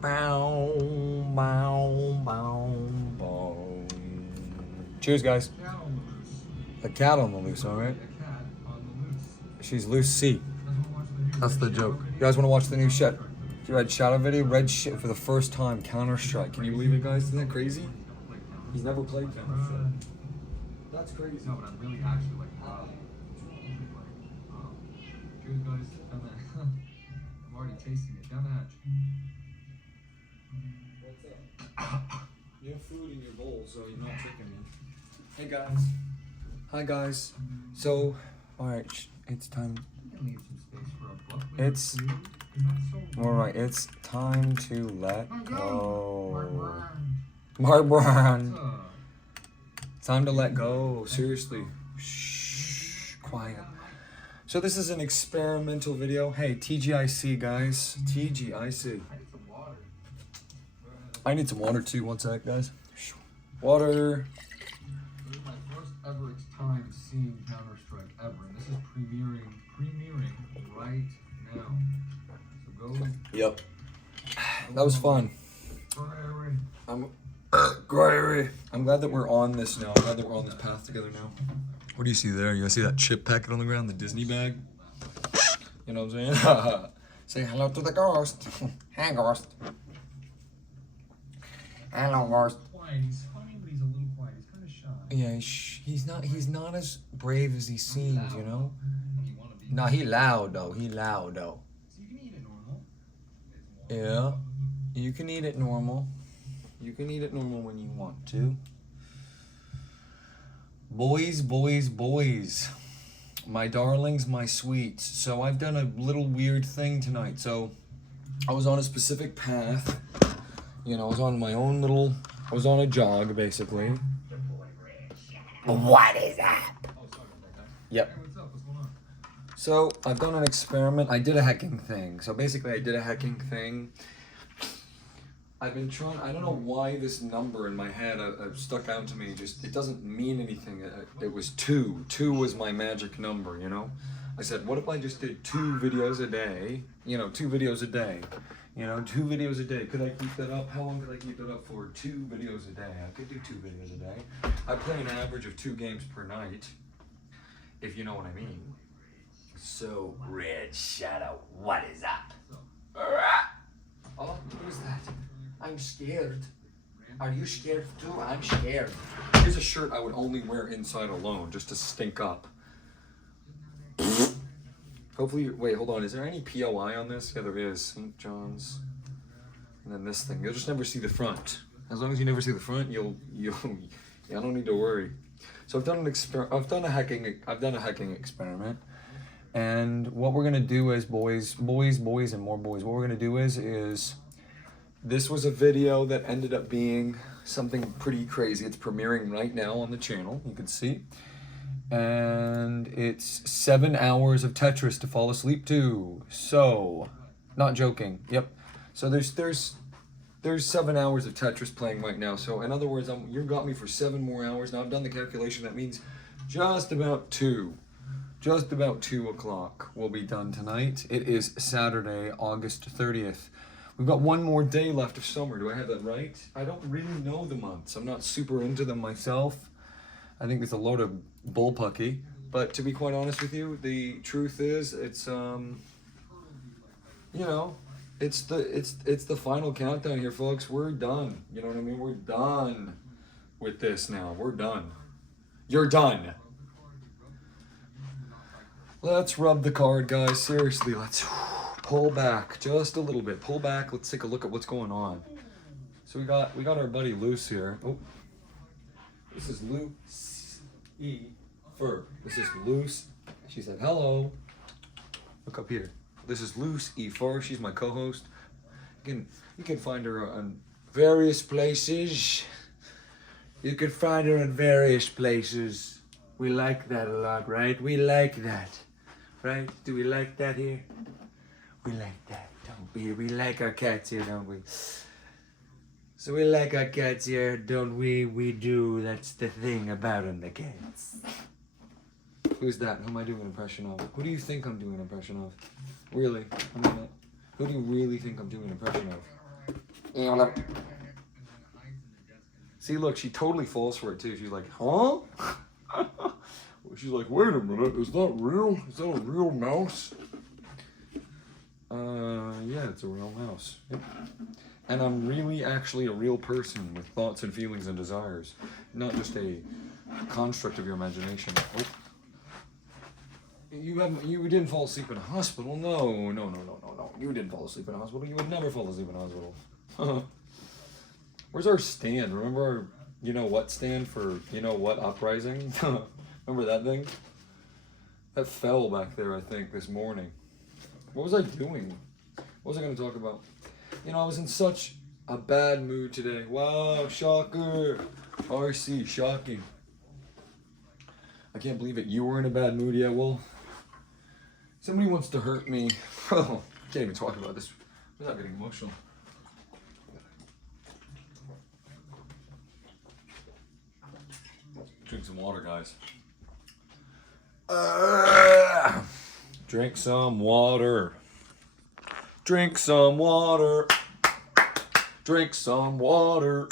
Bow, bow, bow, bow. Cheers, guys. A cat on the loose, all right? She's Lucy. That's the joke. You guys want to watch the new shit? Red Shadow video? Red shit for the first time. Counter-Strike. Can you believe it, guys? Isn't that crazy? He's never played Counter-Strike. That's crazy. No, but I'm really actually like, cheers, guys. Down the I'm already tasting it. Down the hatch. What's up? You have food in your bowl, so you're not tricking me. Hey, guys. Hi, guys. So, alright, it's time. It's alright. It's time to let go. Mark Brown. Time to let go. Seriously. Shh. Quiet. So this is an experimental video. Hey, TGIC, guys. TGIC. I need some water too. One sec, guys. Water. This is my first ever time seeing Counter-Strike ever, and this is premiering right now. So go. Yep. That was fun. I'm glad that we're on this now. I'm glad that we're on this path together now. What do you see there? You guys see that chip packet on the ground, the Disney bag? You know what I'm saying? Say hello to the ghost. Hey, ghost. Hello, ghost. He's funny, but he's a little quiet. He's kind of shy. Yeah, he's not as brave as he seems, you know? No, he loud though. He loud though. So you can eat it normal. Yeah, you can eat it normal. You can eat it normal when you want to. Boys, boys, boys. My darlings, my sweets. So I've done a little weird thing tonight. So I was on a specific path. You know, I was on my own little, I was on a jog basically. What is that? Yep. So I've done an experiment. I did a hacking thing. So basically I did a hacking thing. I've been trying, I don't know why this number in my head stuck out to me. Just, it doesn't mean anything. It was 2. 2 was my magic number, you know? I said, what if I just did 2 videos a day? You know, 2 videos a day. You know, 2 videos a day. Could I keep that up? How long could I keep it up for? 2 videos a day. I could do 2 videos a day. I play an average of 2 games per night, if you know what I mean. So, Red Shadow, what is up? Oh, what is that? I'm scared. Are you scared too? I'm scared. Here's a shirt I would only wear inside alone, just to stink up. Hopefully, wait, hold on. Is there any POI on this? Yeah, there is. St. John's. And then this thing. You'll just never see the front. As long as you never see the front, you'll I don't need to worry. So I've done a hacking experiment. And what we're gonna do is, boys, and more boys. What we're gonna do is this was a video that ended up being something pretty crazy. It's premiering right now on the channel, you can see. And it's 7 hours of Tetris to fall asleep to. So, not joking, yep. So there's 7 hours of Tetris playing right now. So in other words, you got me for 7 more hours. Now I've done the calculation, that means just about 2 o'clock will be done tonight. It is Saturday, August 30th. We've got 1 more day left of summer. Do I have that right? I don't really know the months. I'm not super into them myself. I think it's a load of bullpucky. But to be quite honest with you, the truth is, it's you know, it's the final countdown here, folks. We're done. You know what I mean? We're done with this now. We're done. You're done. Let's rub the card, guys. Seriously, let's pull back just a little bit. Pull back. Let's take a look at what's going on. So we got our buddy Luce here. Oh, this is Luce Fur. This is Luce. She said hello. Look up here. This is Luce Fur. She's my co-host. You can find her on various places. You can find her in various places. We like that a lot, right? We like that. Right? Do we like that here? We like that, don't we? We like our cats here, don't we? So we like our cats here, don't we? We do. That's the thing about them, the cats. Who's that? Who am I doing an impression of? Who do you think I'm doing an impression of? Really? I mean, who do you really think I'm doing an impression of? See, look, she totally falls for it too. She's like, huh? She's like, wait a minute, is that real? Is that a real mouse? Yeah, it's a real mouse. Yep. And I'm really actually a real person with thoughts and feelings and desires, not just a construct of your imagination. Oh. You didn't fall asleep in a hospital? No. You didn't fall asleep in a hospital. You would never fall asleep in a hospital. Where's our stand? Remember our you know what stand for you know what uprising? Remember that thing? That fell back there, I think, this morning. What was I doing? What was I going to talk about? You know, I was in such a bad mood today. Wow, shocker. RC, shocking. I can't believe it. You were in a bad mood yet? Well, somebody wants to hurt me. Oh, I can't even talk about this without getting emotional. Drink some water, guys. Drink some water. Drink some water. Drink some water.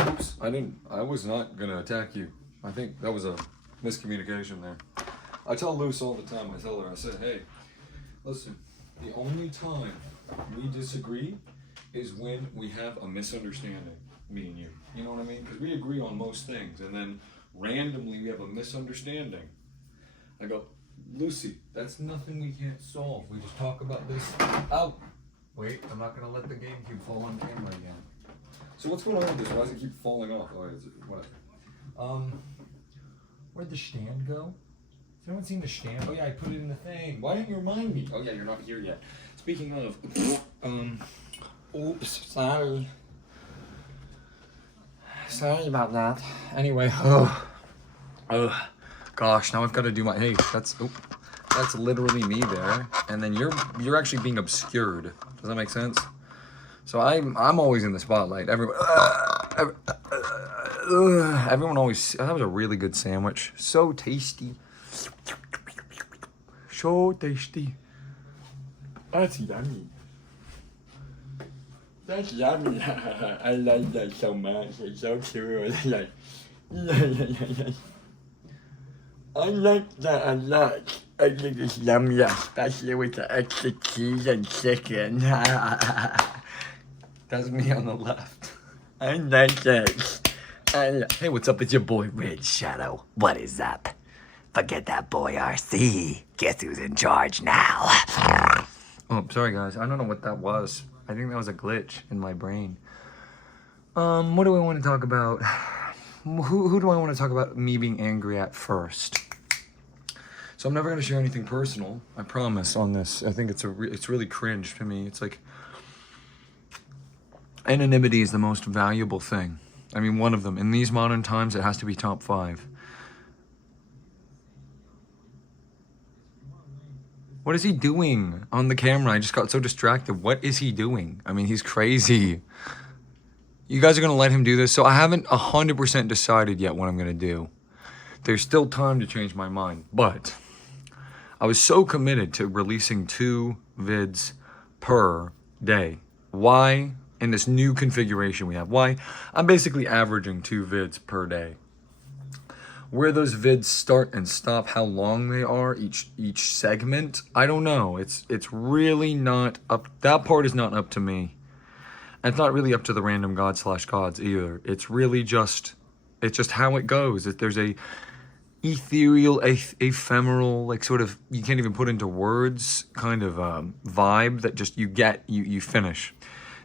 Oops, I was not gonna attack you. I think that was a miscommunication there. I tell Luce all the time, I tell her, I said, hey, listen, the only time we disagree is when we have a misunderstanding, me and you. You know what I mean? Because we agree on most things, and then randomly we have a misunderstanding. I go, Lucy, that's nothing we can't solve. We just talk about this. Ow! Wait, I'm not gonna let the GameCube fall on camera again. So what's going on with this? Why does it keep falling off? Oh, is it, whatever. Where'd the stand go? Has anyone seen the stand? Oh yeah, I put it in the thing. Why didn't you remind me? Oh yeah, you're not here yet. Speaking of, oops, sorry. Sorry about that. Anyway, gosh, now I've got to do my, hey, that's literally me there. And then you're actually being obscured. Does that make sense? So I'm always in the spotlight. Everyone always, that was a really good sandwich. So tasty. So tasty. That's yummy. That's yummy. I like that so much. It's so cute. I like that a lot. I think it's yummy, especially with the extra cheese and chicken. That's me on the left. I like it. Hey, what's up? It's your boy Red Shadow. What is up? Forget that boy RC. Guess who's in charge now? Oh, sorry guys. I don't know what that was. I think that was a glitch in my brain. What do I want to talk about? Who do I want to talk about me being angry at first? So I'm never going to share anything personal, I promise, on this. I think it's really cringe to me. It's like, anonymity is the most valuable thing. I mean, one of them. In these modern times, it has to be top 5. What is he doing on the camera? I just got so distracted. What is he doing? I mean, he's crazy. You guys are going to let him do this? So I haven't 100% decided yet what I'm going to do. There's still time to change my mind. But I was so committed to releasing 2 vids per day. Why? In this new configuration we have. Why? I'm basically averaging 2 vids per day. Where those vids start and stop, how long they are, each segment, I don't know. It's really not up. That part is not up to me. And it's not really up to the random god/gods either. It's really just, it's just how it goes. There's a ethereal, ephemeral, like sort of, you can't even put into words, kind of vibe that just you finish.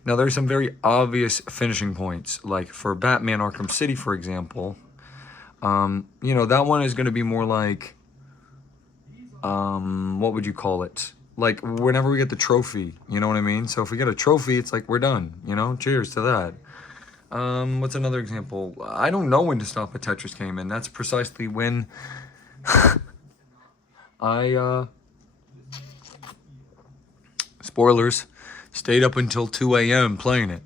Now there's some very obvious finishing points, like for Batman Arkham City, for example. You know, that one is going to be more like, what would you call it? Like whenever we get the trophy, you know what I mean? So if we get a trophy, it's like we're done, you know? Cheers to that. What's another example? I don't know when to stop a Tetris game, and that's precisely when I, spoilers, stayed up until 2 a.m. playing it.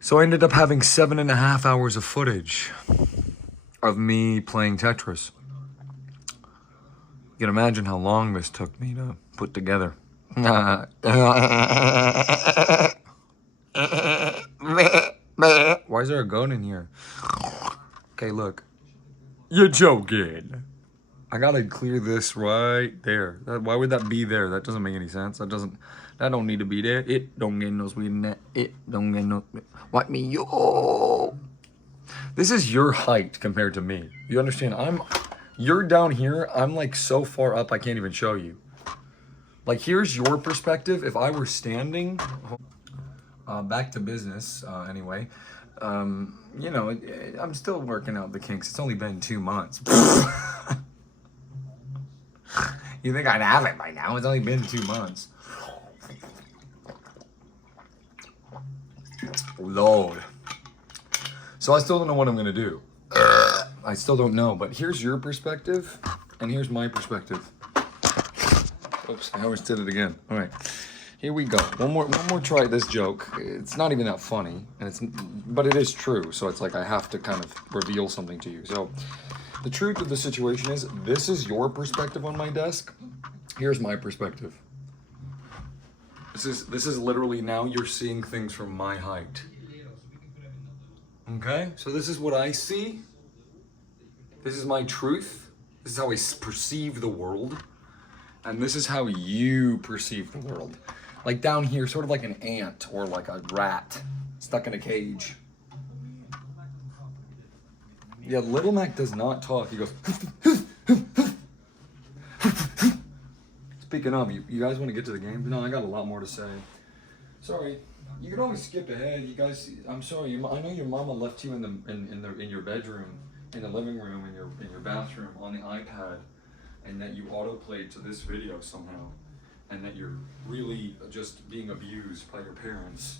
So I ended up having 7.5 hours of footage of me playing Tetris. You can imagine how long this took me to put together. Why is there a gun in here? Okay, look. You're joking. I gotta clear this right there. Why would that be there? That doesn't make any sense. That don't need to be there. It don't get no sweet in that. It don't get no. What me yo? This is your height compared to me. You understand? You're down here. I'm like so far up I can't even show you. Like here's your perspective. If I were standing, back to business. Anyway, you know, I'm still working out the kinks. It's only been 2 months. You think I'd have it by now? It's only been 2 months. Lord. So I still don't know what I'm gonna do. I still don't know, but here's your perspective, and here's my perspective. Oops, I almost did it again. All right, here we go. One more try at this joke. It's not even that funny, but it is true. So it's like I have to kind of reveal something to you. So the truth of the situation is, this is your perspective on my desk. Here's my perspective. This is literally now you're seeing things from my height. Okay, so this is what I see. This is my truth. This is how I perceive the world. And this is how you perceive the world. Like down here, sort of like an ant or like a rat stuck in a cage. Yeah, Little Mac does not talk. He goes. Speaking of, you guys want to get to the game? No, I got a lot more to say. Sorry. You can always skip ahead. You guys, I'm sorry. I know your mama left you in your bedroom, in the living room, in your bathroom on the iPad, and that you autoplayed to this video somehow, and that you're really just being abused by your parents,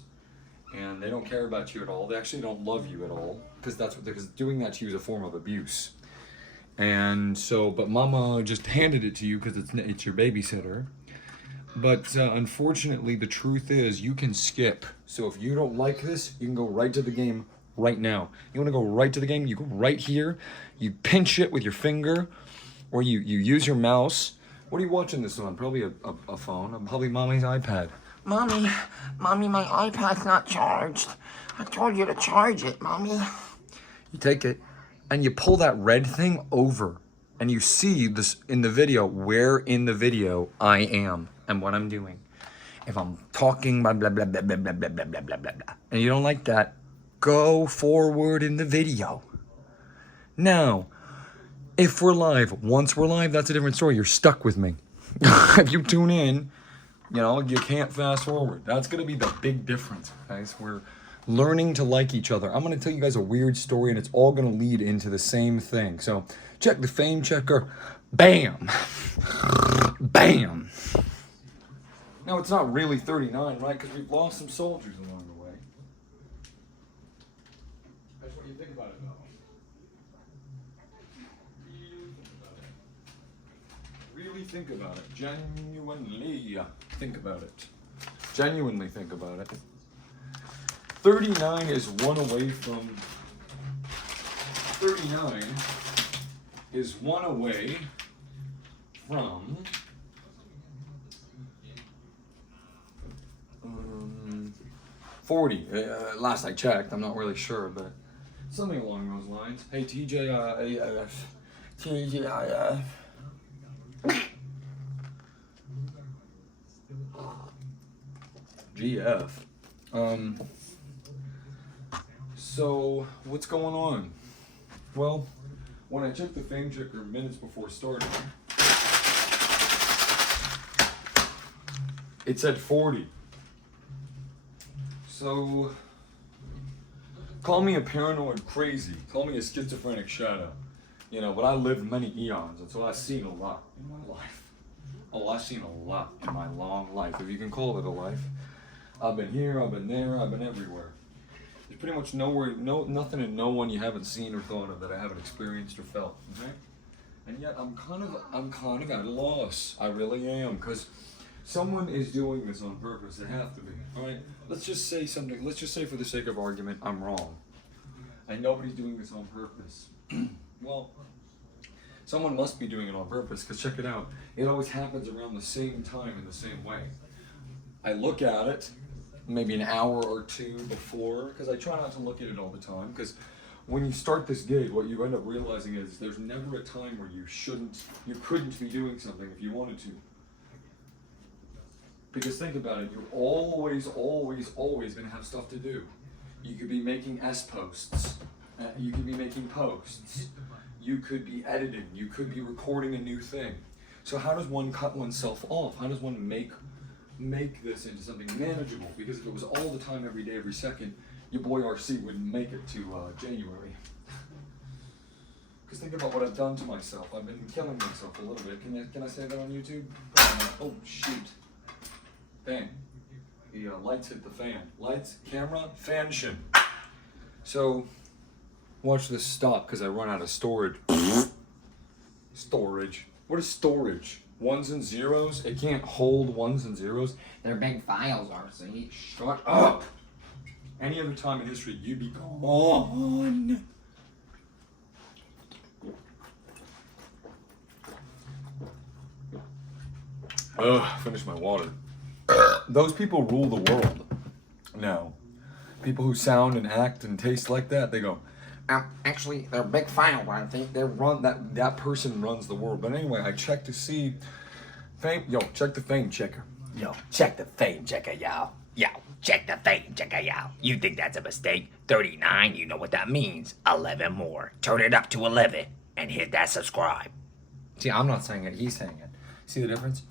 and they don't care about you at all. They actually don't love you at all because doing that to you is a form of abuse. And so, but mama just handed it to you because it's your babysitter. But unfortunately, the truth is you can skip. So if you don't like this, you can go right to the game right now. You want to go right to the game? You go right here. You pinch it with your finger, or you use your mouse. What are you watching this on? Probably a phone. Probably mommy's iPad. Mommy, my iPad's not charged. I told you to charge it, Mommy. You take it, and you pull that red thing over, and you see this in the video, where in the video I am and what I'm doing. If I'm talking blah blah blah blah blah blah blah blah blah blah blah, and you don't like that, go forward in the video. Now, if we're live, once we're live, that's a different story. You're stuck with me. If you tune in, you know, you can't fast forward. That's gonna be the big difference, guys. We're learning to like each other. I'm gonna tell you guys a weird story, and it's all gonna lead into the same thing. So check the fame checker. Bam. Bam. Now it's not really 39, right? Because we've lost some soldiers along the way. That's what you think about it, though. Really think about it. Genuinely think about it. Genuinely think about it. 39 is one away from... 39 is one away from... 40. Last I checked, I'm not really sure, but something along those lines. Hey, TJIF. TJIF. GF. So, what's going on? Well, when I checked the fame checker minutes before starting, it said 40. So, call me a paranoid crazy, call me a schizophrenic shadow, you know, but I lived many eons, and so I've seen a lot in my life. Oh, I've seen a lot in my long life, if you can call it a life. I've been here, I've been there, I've been everywhere. There's pretty much nothing and no one you haven't seen or thought of that I haven't experienced or felt, okay? And yet I'm kind of at a loss. I really am, because someone is doing this on purpose. They have to be, all right? Let's just say something. Let's just say for the sake of argument, I'm wrong. And nobody's doing this on purpose. Well, someone must be doing it on purpose, because check it out. It always happens around the same time in the same way. I look at it maybe an hour or two before, because I try not to look at it all the time, because when you start this gig, what you end up realizing is there's never a time where you couldn't be doing something if you wanted to. Because think about it, you're always going to have stuff to do. You could be making posts. You could be making posts. You could be editing. You could be recording a new thing. So how does one cut oneself off? How does one make this into something manageable? Because if it was all the time, every day, every second, your boy RC wouldn't make it to January. Because think about what I've done to myself. I've been killing myself a little bit. Can I say that on YouTube? Oh shoot. Bang. The lights hit the fan. Lights, camera, fanshin. So, watch this stop because I run out of storage. Storage. What is storage? Ones and zeros? It can't hold ones and zeros. They're big files, RC. Shut up! Any other time in history, you'd be gone. Ugh, finish my water. Those people rule the world now. People who sound and act and taste like that, they go, Actually, they're big file, I think. that person runs the world. But anyway, I checked to see fame. Yo, check the fame checker. Yo, check the fame checker, y'all. Yo, check the fame checker, y'all. You think that's a mistake? 39, you know what that means. 11 more. Turn it up to 11 and hit that subscribe. See, I'm not saying it, he's saying it. See the difference?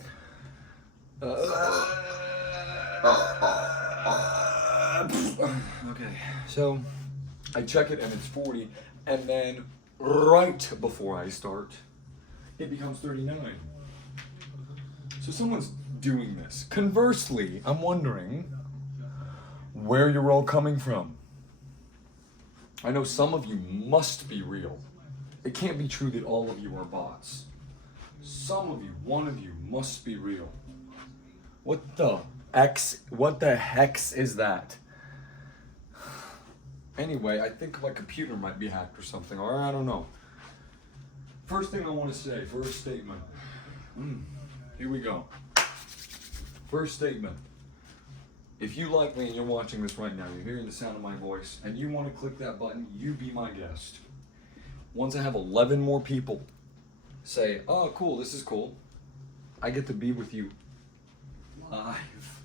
Okay, so I check it and it's 40, and then right before I start, it becomes 39. So someone's doing this. Conversely, I'm wondering where you're all coming from. I know some of you must be real. It can't be true that all of you are bots. Some of you, one of you, must be real. What the hex is that? Anyway, I think my computer might be hacked or something, or I don't know. First thing I want to say, first statement. Here we go. First statement. If you like me and you're watching this right now, you're hearing the sound of my voice, and you want to click that button, you be my guest. Once I have 11 more people say, oh cool, this is cool, I get to be with you live,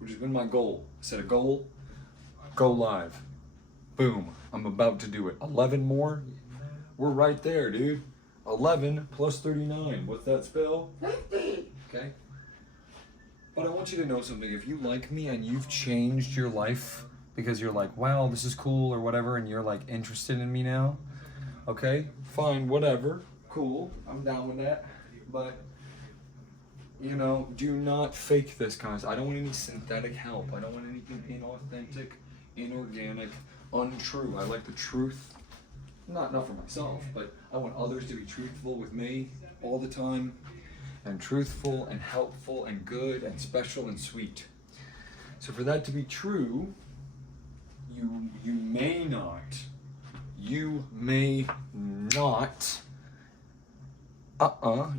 which has been my goal. I set a goal, go live. Boom, I'm about to do it. 11 more, we're right there, dude. 11 plus 39, what's that spell? 50. Okay. But I want you to know something. If you like me and you've changed your life because you're like, wow, this is cool or whatever, and you're like interested in me now, okay, fine, whatever, cool, I'm down with that. But, you know, do not fake this kind of stuff. I don't want any synthetic help. I don't want anything inauthentic, inorganic, untrue. I like the truth. Not for myself, but I want others to be truthful with me all the time. And truthful and helpful and good and special and sweet. So for that to be true, you may not, you may not, oh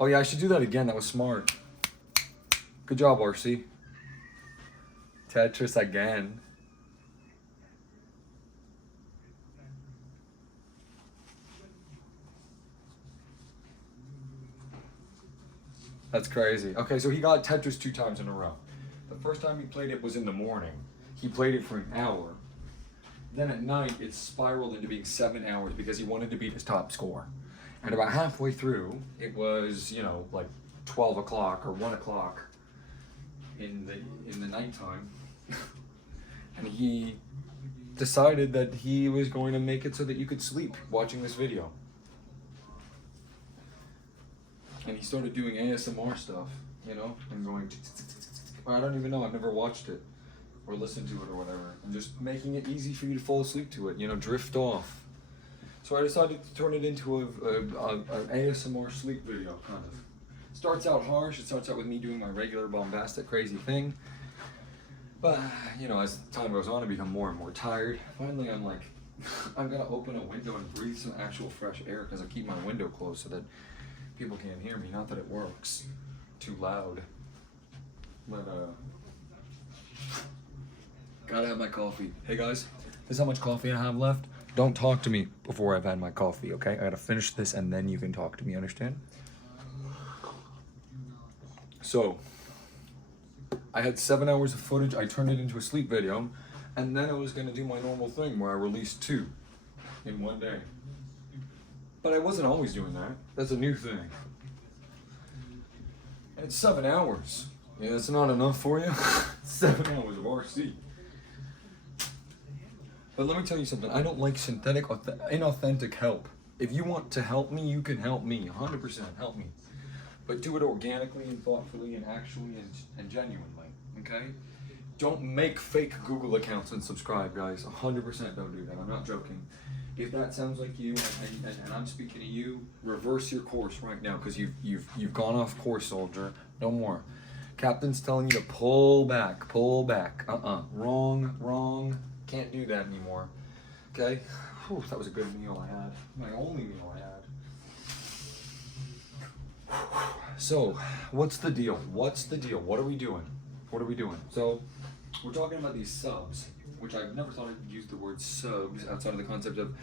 yeah, I should do that again, that was smart. Good job, RC. Tetris again. That's crazy. Okay, so he got Tetris 2 times in a row. The first time he played it was in the morning. He played it for an hour. Then at night, it spiraled into being 7 hours because he wanted to beat his top score. And about halfway through, it was, you know, like 12 o'clock or 1 o'clock in the nighttime. And he decided that he was going to make it so that you could sleep watching this video. And he started doing ASMR stuff, you know, and going, I don't even know, I've never watched it or listened to it or whatever, and just making it easy for you to fall asleep to it, you know, drift off. So I decided to turn it into an ASMR sleep video, kind of. Starts out harsh, it starts out with me doing my regular bombastic crazy thing, but, you know, as time goes on, I become more and more tired. Finally, I'm like, I'm gonna open a window and breathe some actual fresh air, because I keep my window closed so that people can't hear me. Not that it works too loud. But gotta have my coffee. Hey guys, this is how much coffee I have left. Don't talk to me before I've had my coffee, okay? I gotta finish this and then you can talk to me, understand? So, I had 7 hours of footage. I turned it into a sleep video, and then I was gonna do my normal thing where I released 2 in one day. But I wasn't always doing that. That's a new thing. And it's 7 hours. Yeah, that's not enough for you? 7 hours of RC. But let me tell you something. I don't like synthetic, inauthentic help. If you want to help me, you can help me. 100% help me. But do it organically and thoughtfully and actually and genuinely, okay? Don't make fake Google accounts and subscribe, guys. 100% don't do that. I'm not joking. If that sounds like you, and I'm speaking to you, reverse your course right now, because you've gone off course, soldier. No more. Captain's telling you to pull back, pull back. Wrong. Can't do that anymore. Okay? Whew, that was a good meal I had. My only meal I had. So, what's the deal? What's the deal? What are we doing? What are we doing? So, we're talking about these subs, which I've never thought I'd use the word subs outside of the concept of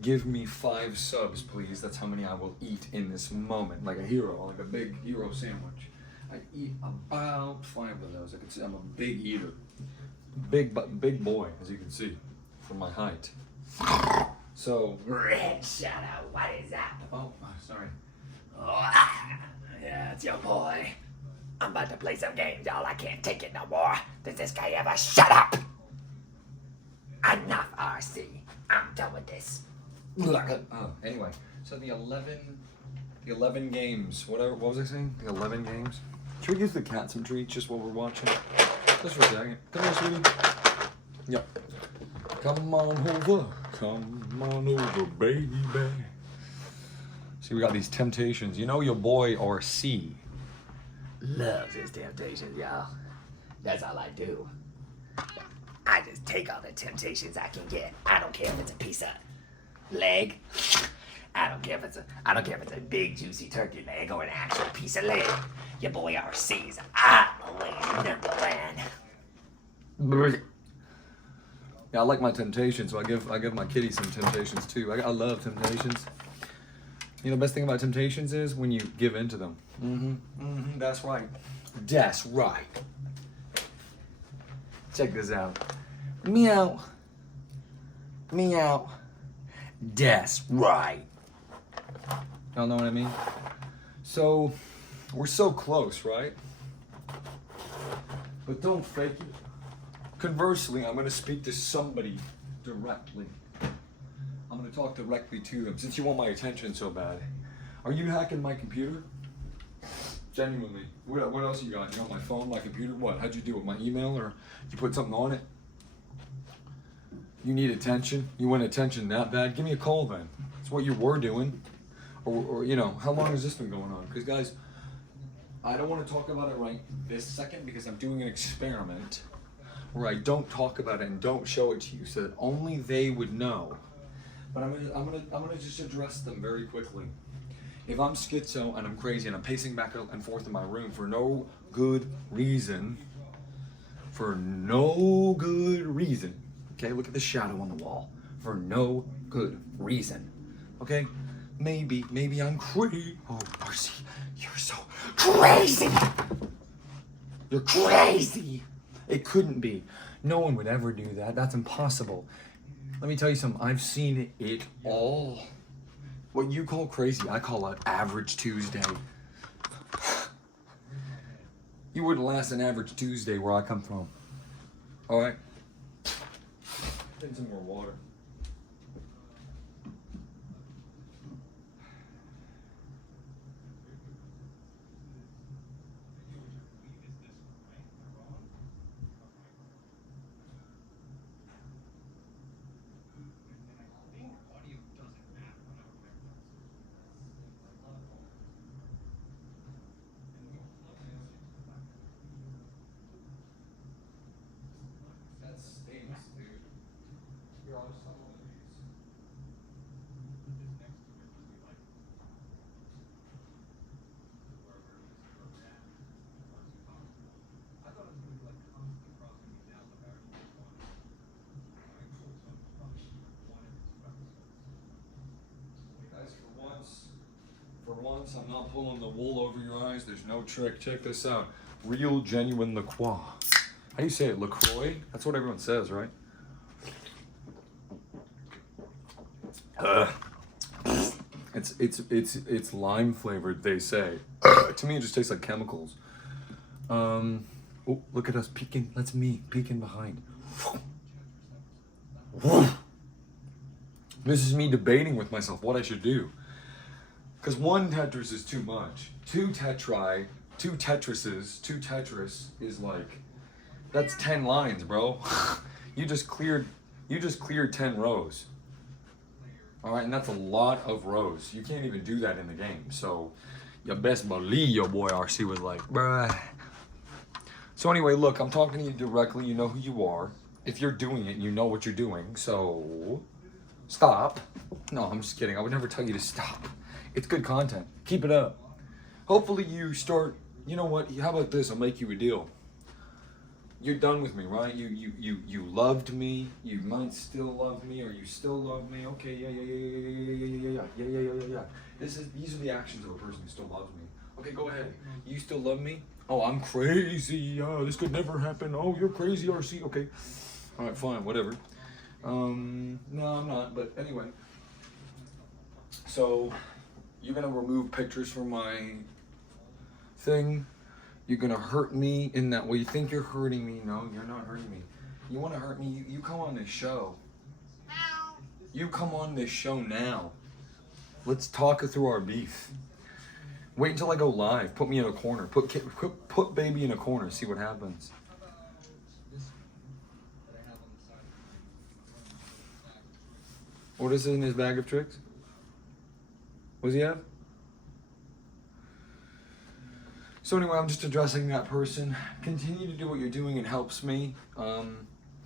give me 5 subs, please. That's how many I will eat in this moment, like a hero, like a big hero sandwich. I eat about 5 of those. I can see I'm a big eater, big boy, as you can see from my height. So, Red Shadow, what is that? oh, sorry. Oh, yeah, it's your boy. I'm about to play some games, y'all. I can't take it no more. Does this guy ever shut up? Enough, RC. I'm done with this. Anyway, so the 11 games. What was I saying? The 11 games. Should we give the cat some treats just while we're watching? Just for a second. Come here, sweetie. Yep. Come on over. Come on over, baby. See, we got these temptations. You know your boy RC Loves his temptations, y'all. That's all I do. I just take all the temptations I can get. I don't care if it's a piece of leg. I don't care if it's a big juicy turkey leg or an actual piece of leg. Your boy RC's always #1. Yeah, I like my temptations, so I give my kitty some temptations too. I love temptations. You know, the best thing about temptations is when you give in to them. That's right. That's right. Check this out. Meow. Meow. That's right. Y'all know what I mean? So, we're so close, right? But don't fake it. Conversely, I'm going to speak to somebody directly. I'm going to talk directly to them, since you want my attention so bad. Are you hacking my computer? Genuinely. What else you got? You got my phone, my computer? What? How'd you do it? My email? Or you put something on it? You need attention? You want attention that bad? Give me a call then. That's what you were doing. Or you know, how long has this been going on? Because guys, I don't want to talk about it right this second because I'm doing an experiment where I don't talk about it and don't show it to you so that only they would know. But I'm gonna just address them very quickly. If I'm schizo and I'm crazy and I'm pacing back and forth in my room for no good reason, okay, look at the shadow on the wall, for no good reason, okay? Maybe I'm crazy. Oh, Marcy, you're so crazy. You're crazy. It couldn't be. No one would ever do that. That's impossible. Let me tell you something. I've seen it all. What you call crazy, I call an average Tuesday. You wouldn't last an average Tuesday where I come from. All right? Get some more water. That stinks, dude. Here, I'll just once, I'm not pulling the wool over your eyes. There's no trick. Check this out. Real, genuine LaCroix. How do you say it? LaCroix? That's what everyone says, right? It's lime flavored, they say. To me, it just tastes like chemicals. Oh, look at us peeking. That's me peeking behind. This is me debating with myself what I should do. Because one Tetris is too much. Two Tetris is like, that's 10 lines, bro. You just cleared 10 rows. All right, and that's a lot of rows. You can't even do that in the game. So you best believe your boy RC was like, bruh. So anyway, look, I'm talking to you directly. You know who you are. If you're doing it, you know what you're doing. So stop. No, I'm just kidding. I would never tell you to stop. It's good content. Keep it up. Hopefully you start, you know what? How about this? I'll make you a deal. You're done with me, right? You loved me. You might still love me, or you still love me. Okay, yeah. These are the actions of a person who still loves me. Okay, go ahead. You still love me? Oh, I'm crazy. This could never happen. Oh, you're crazy, RC. Okay. All right, fine, whatever. No, I'm not. But anyway. So, you're gonna remove pictures from my thing. You're gonna hurt me in that way. You think you're hurting me. No, you're not hurting me. You wanna hurt me, you come on this show. You come on this show now. Let's talk through our beef. Wait until I go live. Put me in a corner. Put baby in a corner. See what happens. What is in his bag of tricks? What does he have? So anyway, I'm just addressing that person. Continue to do what you're doing. It helps me.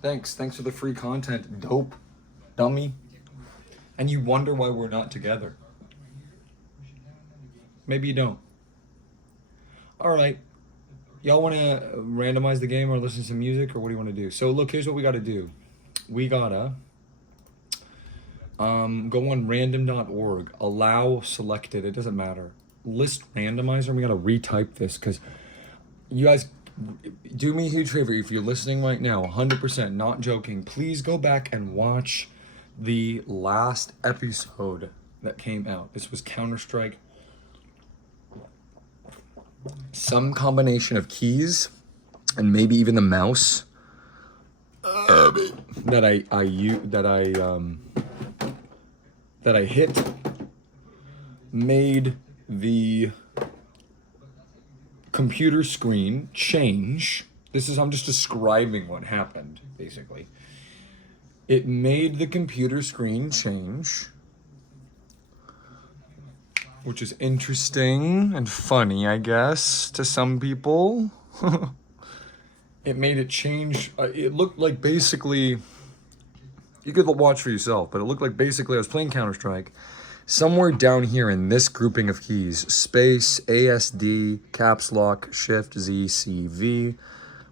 Thanks for the free content. Dope. Dummy. And you wonder why we're not together. Maybe you don't. Alright. Y'all want to randomize the game or listen to some music, or what do you want to do? So look, here's what we got to do. We gotta go on random.org. Allow selected. It doesn't matter. List randomizer. We got to retype this because you guys do me a huge favor. If you're listening right now, 100%, not joking, please go back and watch the last episode that came out. This was Counter-Strike. Some combination of keys and maybe even the mouse that I hit made the computer screen change. I'm just describing what happened, basically. It made the computer screen change, which is interesting and funny, I guess, to some people. It made it change. It looked like basically, you could watch for yourself, but it looked like basically I was playing Counter-Strike. Somewhere down here in this grouping of keys, space, ASD, caps lock, shift, Z, C, V,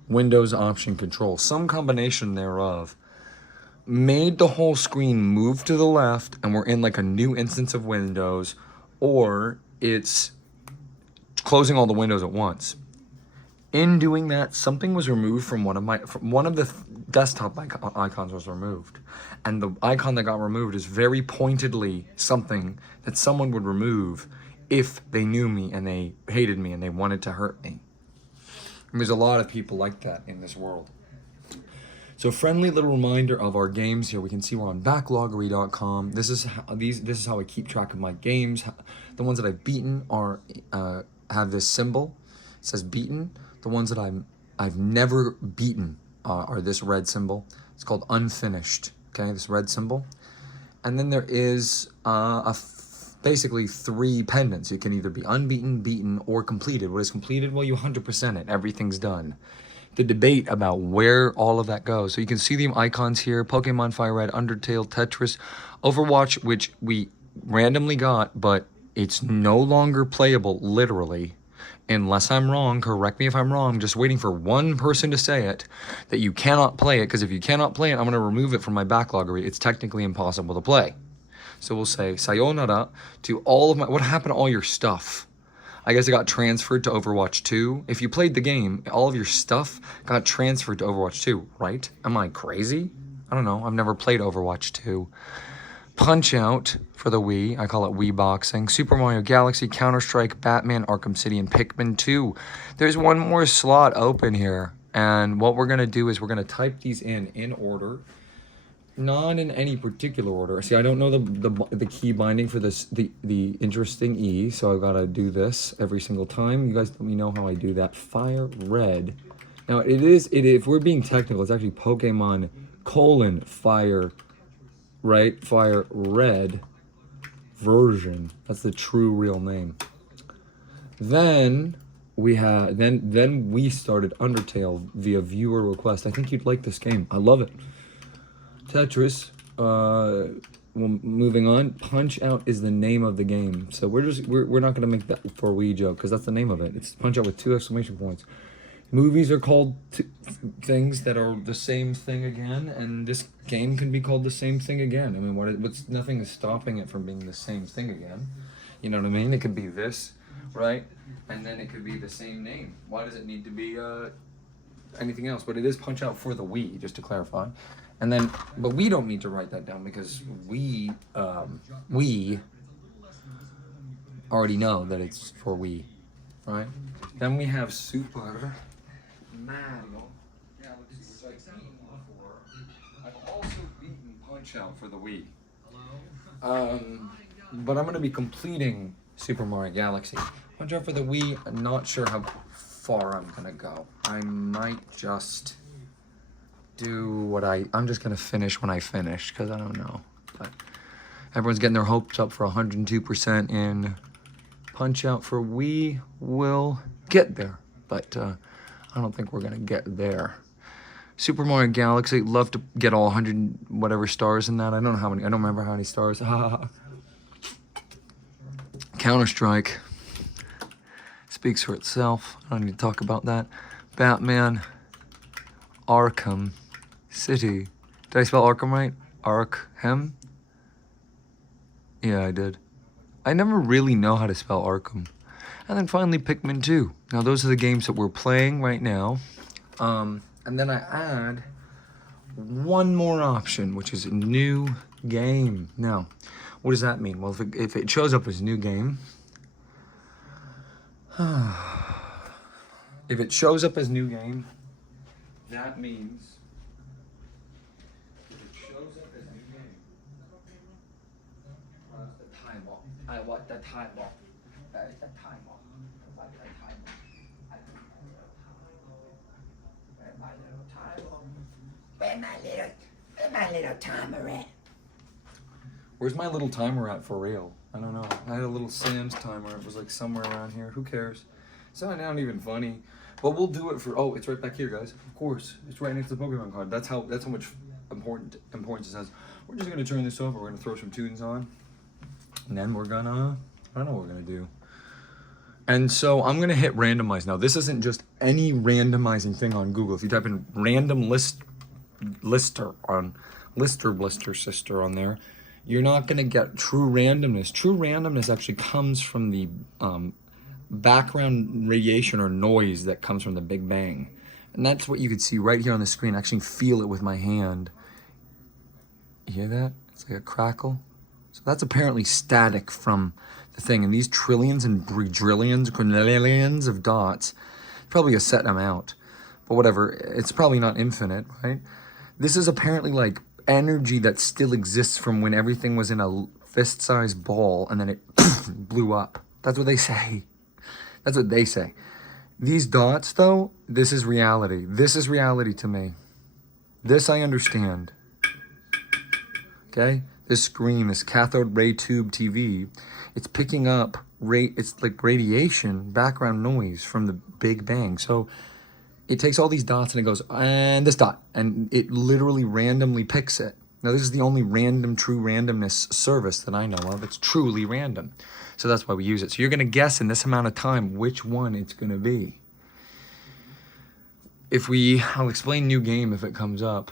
Windows, Option, Control, some combination thereof, made the whole screen move to the left, and we're in like a new instance of Windows, or it's closing all the windows at once. In doing that, something was removed from one of the desktop icons was removed. And the icon that got removed is very pointedly something that someone would remove if they knew me and they hated me and they wanted to hurt me. And there's a lot of people like that in this world. So friendly little reminder of our games here. We can see we're on backloggery.com. This is how I keep track of my games. The ones that I've beaten are have this symbol. It says beaten. The ones that I've never beaten are this red symbol. It's called unfinished. Okay, this red symbol. And then there is basically 3 pendants. You can either be unbeaten, beaten, or completed. What is completed? Well, you 100% it. Everything's done. The debate about where all of that goes. So you can see the icons here. Pokemon Fire Red, Undertale, Tetris, Overwatch, which we randomly got, but it's no longer playable, literally. Unless I'm wrong, correct me if I'm wrong, I'm just waiting for one person to say it, that you cannot play it, because if you cannot play it, I'm going to remove it from my backloggery. It's technically impossible to play. So we'll say sayonara to all of my, what happened to all your stuff? I guess it got transferred to Overwatch 2. If you played the game, all of your stuff got transferred to Overwatch 2, right? Am I crazy? I don't know. I've never played Overwatch 2. Punch Out for the Wii. I call it Wii Boxing. Super Mario Galaxy, Counter-Strike, Batman, Arkham City, and Pikmin 2. There's one more slot open here. And what we're going to do is we're going to type these in order. Not in any particular order. See, I don't know the key binding for this, the interesting E, so I've got to do this every single time. You guys let me know how I do that. Fire red. Now, if we're being technical, it's actually Pokemon Fire, right? Fire red version. That's the true real name. Then we had, then we started Undertale via viewer request. I think you'd like this game. I love it. Tetris, well, moving on. Punch Out is the name of the game, so we're not gonna make that for a Wii joke because that's the name of it. It's Punch Out with 2 exclamation points. Movies are called things that are the same thing again, and this game can be called the same thing again. I mean, what's nothing is stopping it from being the same thing again. You know what I mean? It could be this, right? And then it could be the same name. Why does it need to be anything else? But it is Punch Out for the Wii, just to clarify. And then, but we don't need to write that down because we already know that it's for Wii, right? Then we have Super Mario Galaxy, which I've beaten before. I've also beaten Punch Out for the Wii. But I'm going to be completing Super Mario Galaxy. Punch Out for the Wii, I'm not sure how far I'm going to go. I might just do what I'm just gonna finish when I finish because I don't know, but everyone's getting their hopes up for 102% in Punch Out for Wii. Will get there, but I don't think we're gonna get there. Super Mario Galaxy, love to get all 100 whatever stars in that. I don't know how many, I don't remember how many stars. Counter-Strike speaks for itself. I don't need to talk about that. Batman, Arkham City. Did I spell Arkham right? Arkham? Yeah, I did. I never really know how to spell Arkham. And then finally Pikmin 2. Now those are the games that we're playing right now. And then I add one more option, which is a new game. Now, what does that mean? Well, if it shows up as new game, if it shows up as new game, that means I want the time off. That is the time off. I want the time off. Where's my little time off? Where's my little timer at? Where's my little timer at for real? I don't know. I had a little Sam's timer. It was like somewhere around here. Who cares? It's not even funny. But we'll do it for, oh, it's right back here, guys. Of course. It's right next to the Pokemon card. That's how much importance it has. We're just gonna turn this over. We're gonna throw some tunes on. And then we're gonna, I don't know what we're gonna do. And so I'm gonna hit randomize now. This isn't just any randomizing thing on Google. If you type in random lister sister on there, you're not gonna get true randomness. True randomness actually comes from the background radiation or noise that comes from the Big Bang. And that's what you could see right here on the screen. I actually feel it with my hand. You hear that? It's like a crackle. So that's apparently static from the thing. And these trillions and quintillions of dots, probably a set amount. But whatever, it's probably not infinite, right? This is apparently like energy that still exists from when everything was in a fist-sized ball and then it blew up. That's what they say. That's what they say. These dots, though, this is reality. This is reality to me. This I understand. Okay? This screen, this cathode ray tube TV, it's picking up, it's like radiation, background noise from the Big Bang. So it takes all these dots and it goes, and this dot, and it literally randomly picks it. Now, this is the only random, true randomness service that I know of. It's truly random. So that's why we use it. So you're going to guess in this amount of time which one it's going to be. I'll explain new game if it comes up.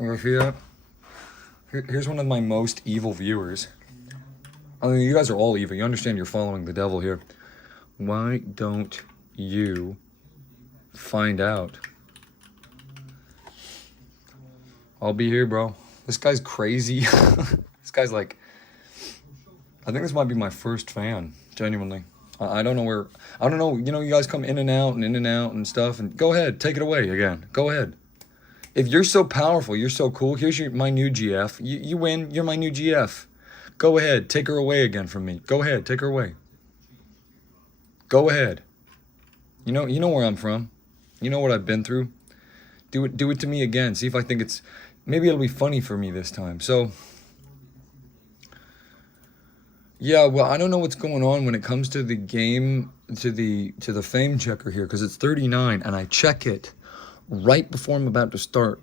You see that? Here's one of my most evil viewers. I mean, you guys are all evil. You understand you're following the devil here. Why don't you find out? I'll be here, bro. This guy's crazy. This guy's like... I think this might be my first fan, genuinely. I don't know where... I don't know, you know, you guys come in and out and stuff. And go ahead, take it away again. Go ahead. If you're so powerful, you're so cool, here's my new GF. You win, you're my new GF. Go ahead, take her away again from me. Go ahead, take her away. Go ahead. You know where I'm from. You know what I've been through. Do it to me again. See if I think it's... Maybe it'll be funny for me this time. So... Yeah, well, I don't know what's going on when it comes to the game, to the fame checker here, because it's 39, and I check it right before I'm about to start,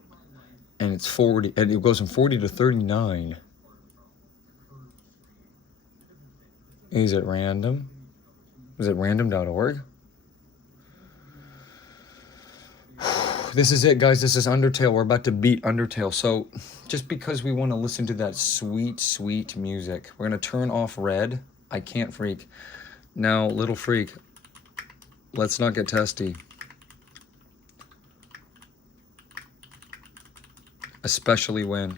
and it's 40, and it goes from 40 to 39. Is it random? Is it random.org? This is it, guys. This is Undertale. We're about to beat Undertale. So, just because we want to listen to that sweet, sweet music, we're going to turn off red. I can't freak. Now, little freak, let's not get testy. Especially when...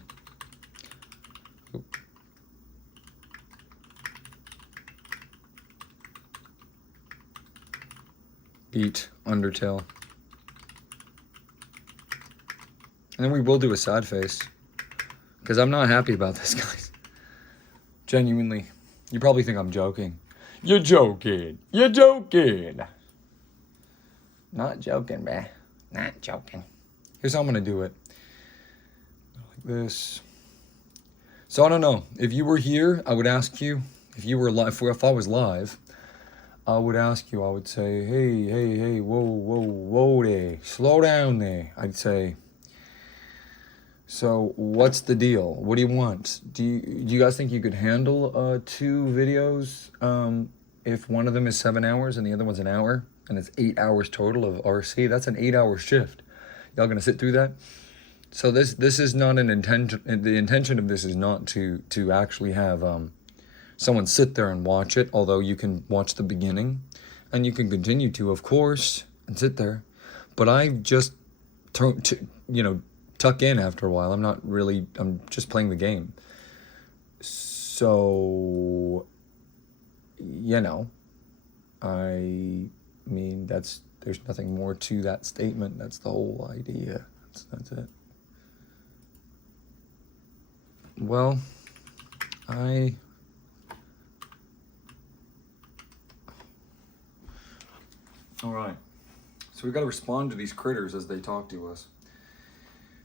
Beat Undertale. And then we will do a sad face. Because I'm not happy about this, guys. Genuinely. You probably think I'm joking. You're joking. You're joking. Not joking, man. Not joking. Here's how I'm going to do it. Like this. So I don't know. If you were here, I would ask you. If you were live, if I was live, I would ask you. I would say, hey, whoa there. Slow down there. I'd say... So, what's the deal? What do you want? Do you guys think you could handle 2 videos if one of them is 7 hours and the other one's an hour? And it's 8 hours total of RC? That's an 8-hour shift. Y'all gonna sit through that? So this is not an intention. The intention of this is not to actually have someone sit there and watch it, although you can watch the beginning. And you can continue to, of course, and sit there. But I just, tuck in after a while. I'm just playing the game. So, I mean, there's nothing more to that statement. That's the whole idea. That's it. Well, all right. So we got to respond to these critters as they talk to us.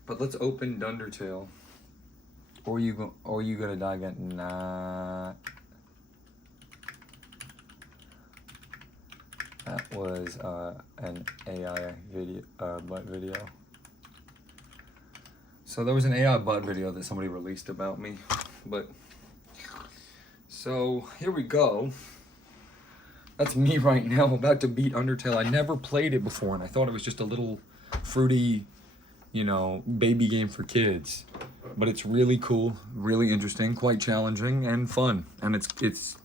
But let's open Undertale. Or you gonna die again? Nah. That was an AI video, butt video. So there was an AI butt video that somebody released about me, but so here we go. That's me right now, about to beat Undertale. I never played it before, and I thought it was just a little fruity, baby game for kids. But it's really cool, really interesting, quite challenging, and fun. And it's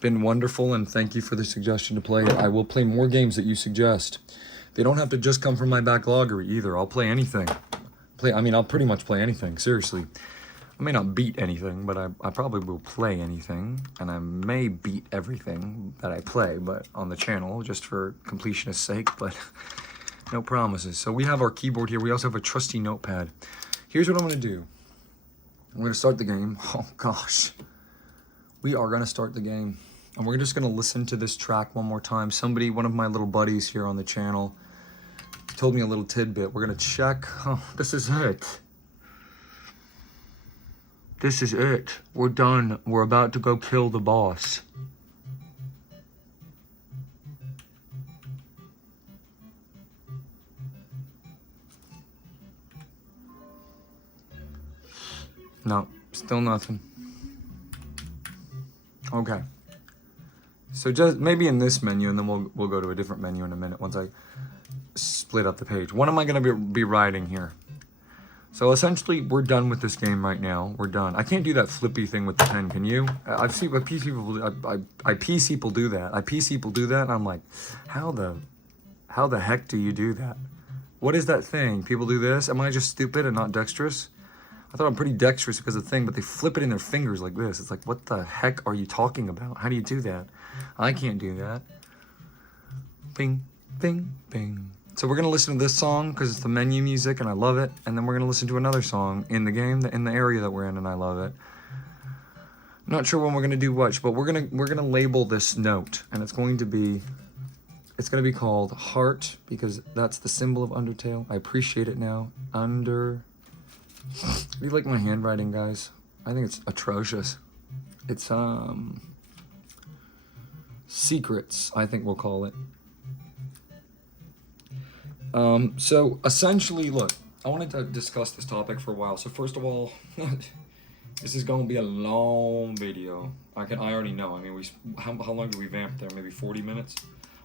been wonderful, and thank you for the suggestion to play it. I will play more games that you suggest. They don't have to just come from my backloggery either. I'll play anything. I'll pretty much play anything, seriously. I may not beat anything, but I probably will play anything. And I may beat everything that I play, but on the channel, just for completionist's sake, but no promises. So we have our keyboard here. We also have a trusty notepad. Here's what I'm going to do. I'm going to start the game. Oh, gosh. We are going to start the game. And we're just going to listen to this track one more time. One of my little buddies here on the channel, told me a little tidbit. We're going to check. Oh, this is it. This is it. We're done. We're about to go kill the boss. No, still nothing. Okay. So just maybe in this menu, and then we'll go to a different menu in a minute once I split up the page. What am I going to be writing here? So essentially, we're done with this game right now. We're done. I can't do that flippy thing with the pen. Can you? I've seen I piece people. I piece people do that. I piece people do that, and I'm like, how the heck do you do that? What is that thing? People do this. Am I just stupid and not dexterous? I thought I'm pretty dexterous because of the thing, but they flip it in their fingers like this. It's like, what the heck are you talking about? How do you do that? I can't do that. Bing, bing, bing. So we're gonna listen to this song because it's the menu music and I love it, and then we're gonna listen to another song in the game, in the area that we're in, and I love it. Not sure when we're gonna do which, but we're gonna label this note, and it's gonna be called Heart because that's the symbol of Undertale. I appreciate it now. Do you like my handwriting, guys? I think it's atrocious. It's Secrets, I think we'll call it. So essentially, look, I wanted to discuss this topic for a while. So first of all, this is going to be a long video. I already know. I mean, how long did we vamp there? Maybe 40 minutes?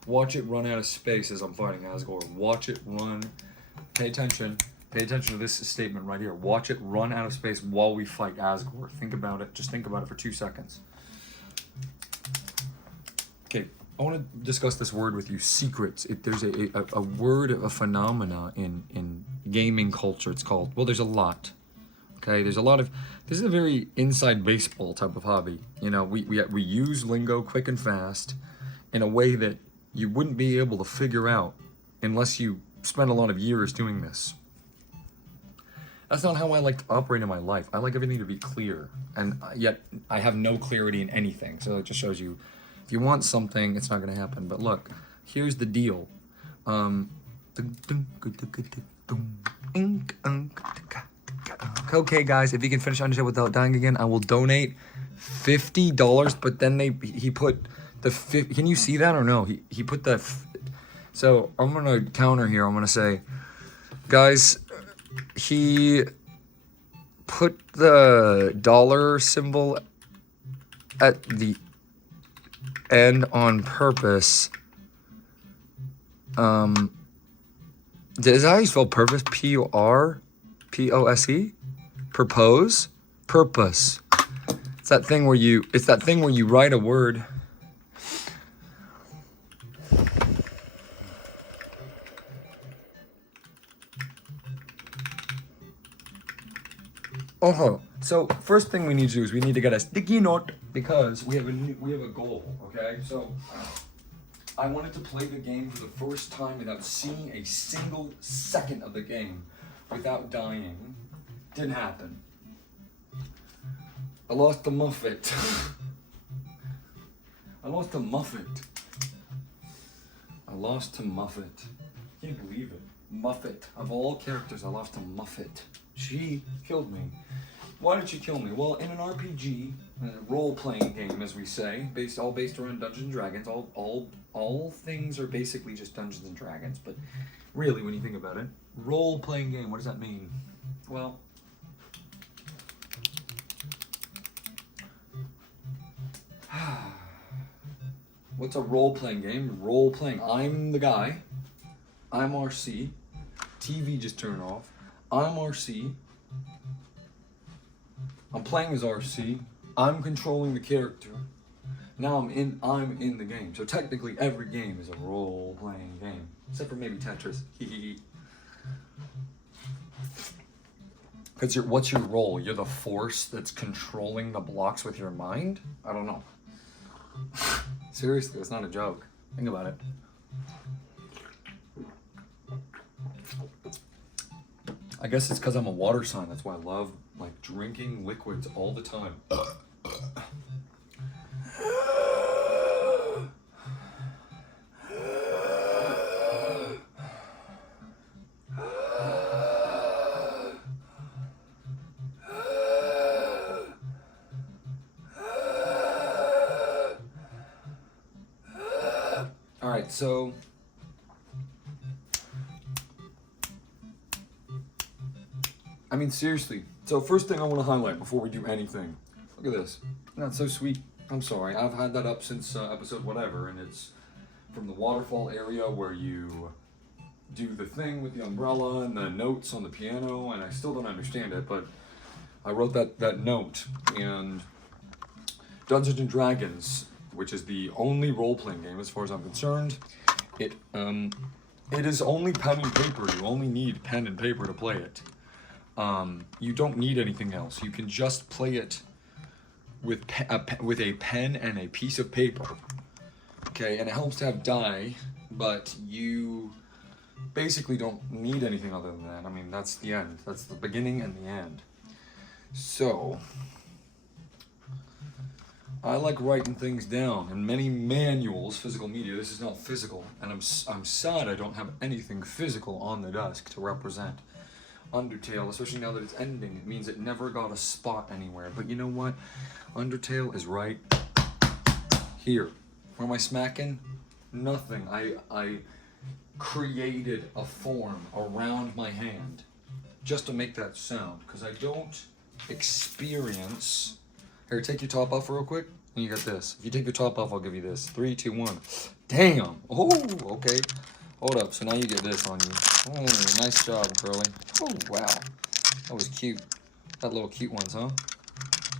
Watch it run out of space as I'm fighting Asgore. Watch it run. Pay attention. Pay attention to this statement right here. Watch it run out of space while we fight Asgore. Think about it. Just think about it for 2 seconds. Okay. I want to discuss this word with you, secrets. There's a word, a phenomena in gaming culture. It's called, well, there's a lot. Okay, there's a lot of, this is a very inside baseball type of hobby. You know, we use lingo quick and fast in a way that you wouldn't be able to figure out unless you spend a lot of years doing this. That's not how I like to operate in my life. I like everything to be clear, and yet I have no clarity in anything. So it just shows you, if you want something, it's not going to happen. But look, here's the deal. Okay, guys, if you can finish Undertale without dying again, I will donate $50. But then he put the can you see that or no? He put the. So I'm gonna counter here. I'm gonna say, guys, he put the dollar symbol at the end on purpose. Is that how you spell purpose? P-O-R-P-O-S-E? Purpose? Purpose. It's that thing where you write a word. So first thing we need to do is we need to get a sticky note because we have a goal, okay? So I wanted to play the game for the first time without seeing a single second of the game without dying. Didn't happen. I lost the Muffet. I lost to Muffet. I lost to Muffet. Can't believe it. Muffet. Of all characters, I lost to Muffet. She killed me. Why did she kill me? Well, in an RPG, a role-playing game, as we say, all based around Dungeons and Dragons, all things are basically just Dungeons and Dragons, but really, when you think about it, role-playing game, what does that mean? Well, what's a role-playing game? Role-playing. I'm the guy. I'm RC. TV just turned off. I'm RC. I'm playing as RC. I'm controlling the character. Now I'm in the game. So technically every game is a role-playing game. Except for maybe Tetris. Because what's your role? You're the force that's controlling the blocks with your mind? I don't know. Seriously, it's not a joke. Think about it. I guess it's because I'm a water sign. That's why I love like drinking liquids all the time. All right, so I mean, seriously. So first thing I want to highlight before we do anything. Look at this. That's so sweet. I'm sorry. I've had that up since episode whatever, and it's from the waterfall area where you do the thing with the umbrella and the notes on the piano, and I still don't understand it, but I wrote that note. And Dungeons and Dragons, which is the only role-playing game as far as I'm concerned, it is only pen and paper. You only need pen and paper to play it. You don't need anything else. You can just play it with a pen and a piece of paper. Okay, and it helps to have die, but you basically don't need anything other than that. I mean, that's the end. That's the beginning and the end. So, I like writing things down, and many manuals, physical media. This is not physical, and I'm sad I don't have anything physical on the desk to represent Undertale, especially now that it's ending. It means it never got a spot anywhere. But you know what? Undertale is right here. Where am I smacking? Nothing. I created a form around my hand just to make that sound, because I don't experience. Here, take your top off real quick, and you got this. If you take your top off, I'll give you this. 3, 2, 1. Damn. Oh, okay. Hold up. So now you get this on you. Oh, nice job, Curly. Oh, wow. That was cute. That little cute ones, huh?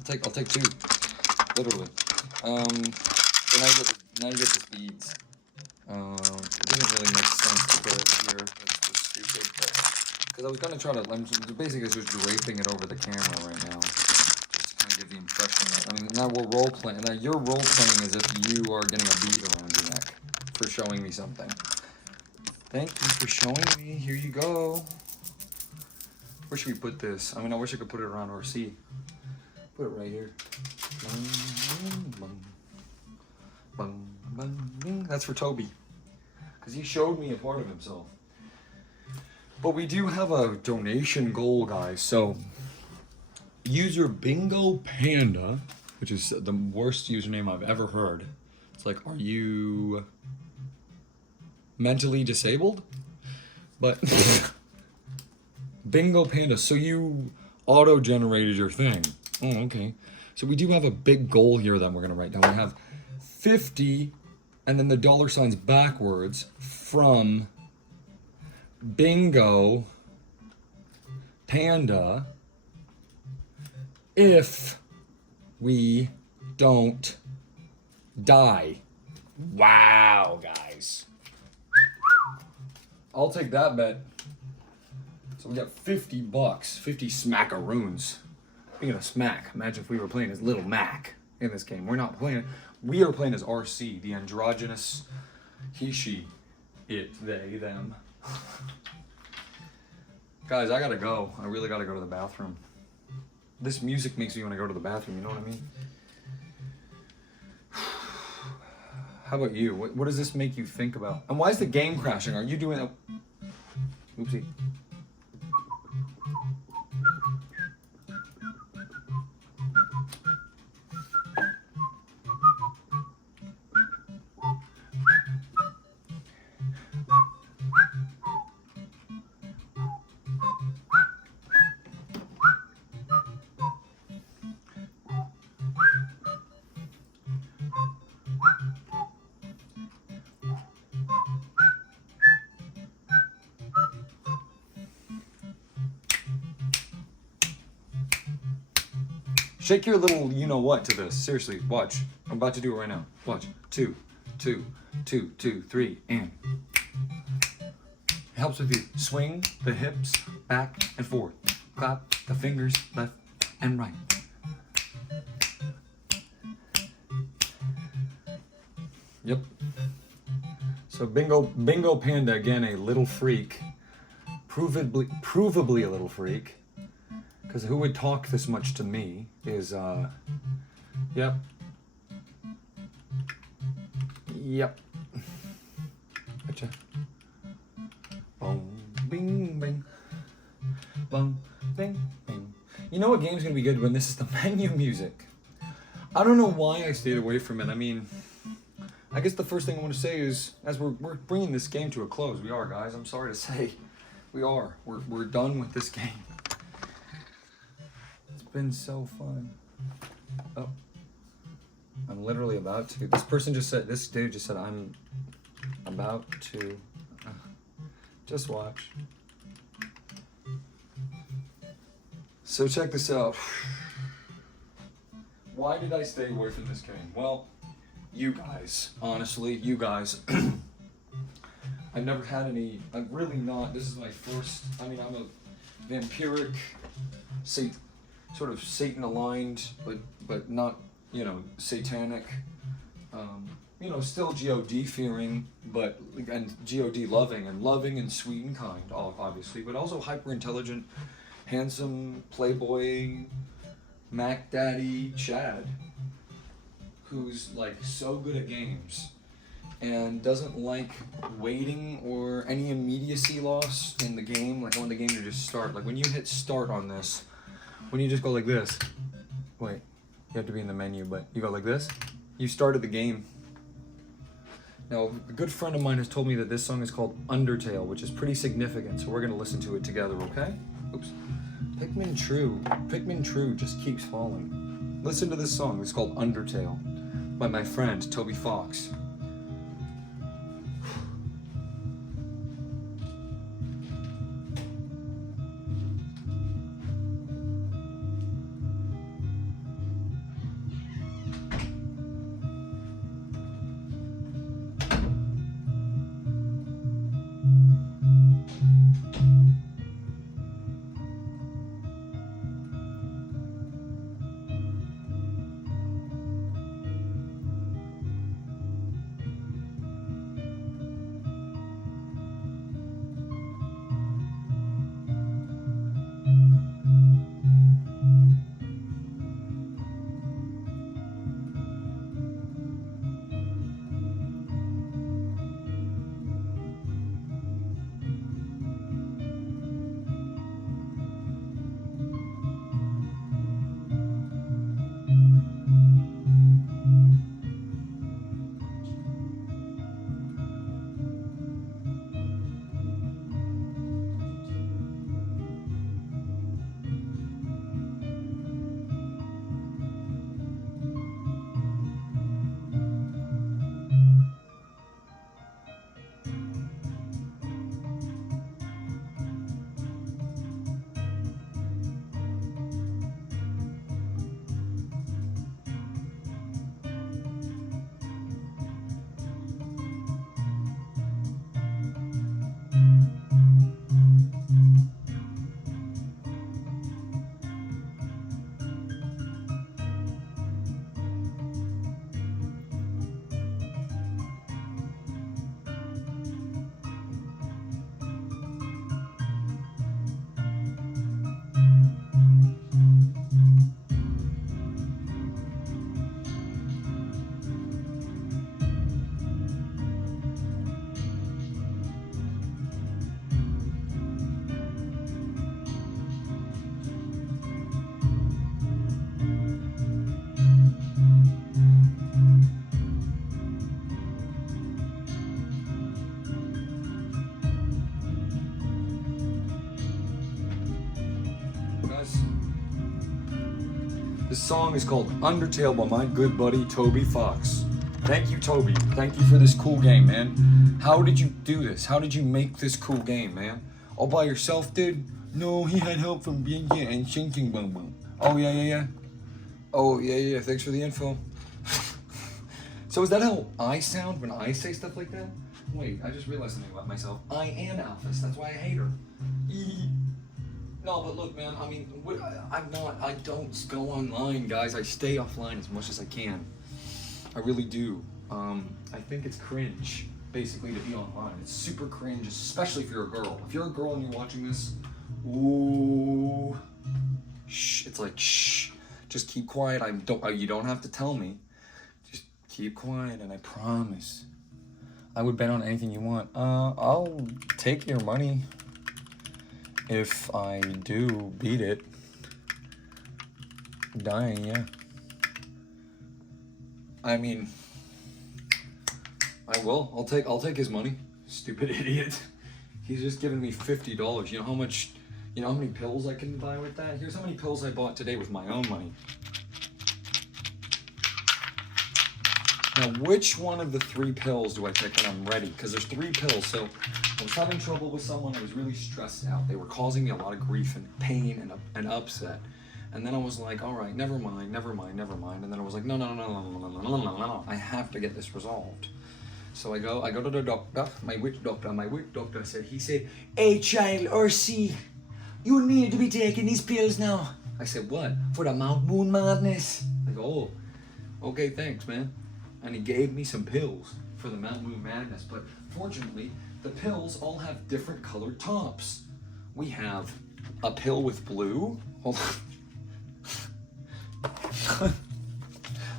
I'll take 2. Literally. So now you get the beads. It didn't really make sense to put it here. That's just stupid. Because I was gonna try to. I'm basically just draping it over the camera right now. Just kind of give the impression that. I mean, now we're role playing. Now you're role playing as if you are getting a bead around your neck for showing me something. Thank you for showing me. Here you go. Where should we put this? I mean, I wish I could put it around RC. Put it right here. That's for Toby, because he showed me a part of himself. But we do have a donation goal, guys. So user Bingo Panda, which is the worst username I've ever heard. It's like, are you mentally disabled? But Bingo Panda, so you auto-generated your thing. Oh, okay. So we do have a big goal here that we're gonna write down. We have 50, and then the dollar signs backwards, from Bingo Panda if we don't die. Wow, guys. I'll take that bet. So we got 50 bucks, 50 smackaroons. Speaking of smack, imagine if we were playing as Little Mac in this game. We're not playing, we are playing as RC, the androgynous he, she, it, they, them. Guys, I gotta go. I really gotta go to the bathroom. This music makes me want to go to the bathroom, you know what I mean? How about you? What does this make you think about? And why is the game crashing? Are you doing a... Oopsie. Shake your little you-know-what to this. Seriously, watch. I'm about to do it right now. Watch. 2, 2, 2, 2, 3, and... It helps with you swing the hips back and forth. Clap the fingers left and right. Yep. So Bingo Panda, again, a little freak. Provably a little freak. Because who would talk this much to me is, yep. Yep. Gotcha. Boom, bing, bing. Boom, bing, bing. You know what game's gonna be good when this is the menu music? I don't know why I stayed away from it. I mean, I guess the first thing I want to say is, as we're bringing this game to a close, we are, guys. I'm sorry to say, we are. We're done with this game. It's been so fun. Oh, I'm literally about to. This person just said. This dude just said, I'm about to. Just watch. So check this out. Why did I stay away from this game? Well, you guys, honestly, you guys. I've never had any, I'm really not, this is my first, I mean, I'm a vampiric, sort of Satan-aligned, but not, you know, satanic, you know, still God fearing, but, and God loving and sweet and kind, obviously, but also hyper intelligent, handsome, playboy, Mac Daddy Chad, who's like so good at games and doesn't like waiting or any immediacy loss in the game. Like I want the game to just start. Like when you hit start on this, when you just go like this, wait, you have to be in the menu, but you go like this, you started the game. Now, a good friend of mine has told me that this song is called Undertale, which is pretty significant, so we're gonna listen to it together, okay? Oops. Pikmin True just keeps falling. Listen to this song, it's called Undertale, by my friend, Toby Fox. This song is called Undertale by my good buddy Toby Fox. Thank you, Toby. Thank you for this cool game, man. How did you do this? How did you make this cool game, man? All by yourself, dude? No, he had help from Bianca and Ching Ching Boom Boom. Oh, yeah. Oh, yeah. Thanks for the info. So is that how I sound when I say stuff like that? Wait, I just realized something about myself. I am Alphys. That's why I hate her. No, but look, man, I mean, I don't go online, guys. I stay offline as much as I can. I really do. I think it's cringe, basically, to be online. It's super cringe, especially if you're a girl. If you're a girl and you're watching this, ooh, shh, it's like, shh, just keep quiet. You don't have to tell me. Just keep quiet, and I promise. I would bet on anything you want. I'll take your money. If I do beat it, dying, yeah. I mean, I will. I'll take his money. Stupid idiot. He's just giving me $50. You know how much? You know how many pills I can buy with that? Here's how many pills I bought today with my own money. Now, which one of the 3 pills do I take when I'm ready? Because there's 3 pills, so I was having trouble with someone. I was really stressed out. They were causing me a lot of grief and pain and upset. And then I was like, all right, never mind. And then I was like, no. I have to get this resolved. So I go to the doctor, my witch doctor said, hey child, RC, you need to be taking these pills now. I said, what? For the Mount Moon madness. I go, oh, okay, thanks, man. And he gave me some pills for the Mount Moon madness. But fortunately, the pills all have different colored tops. We have a pill with blue. Hold on.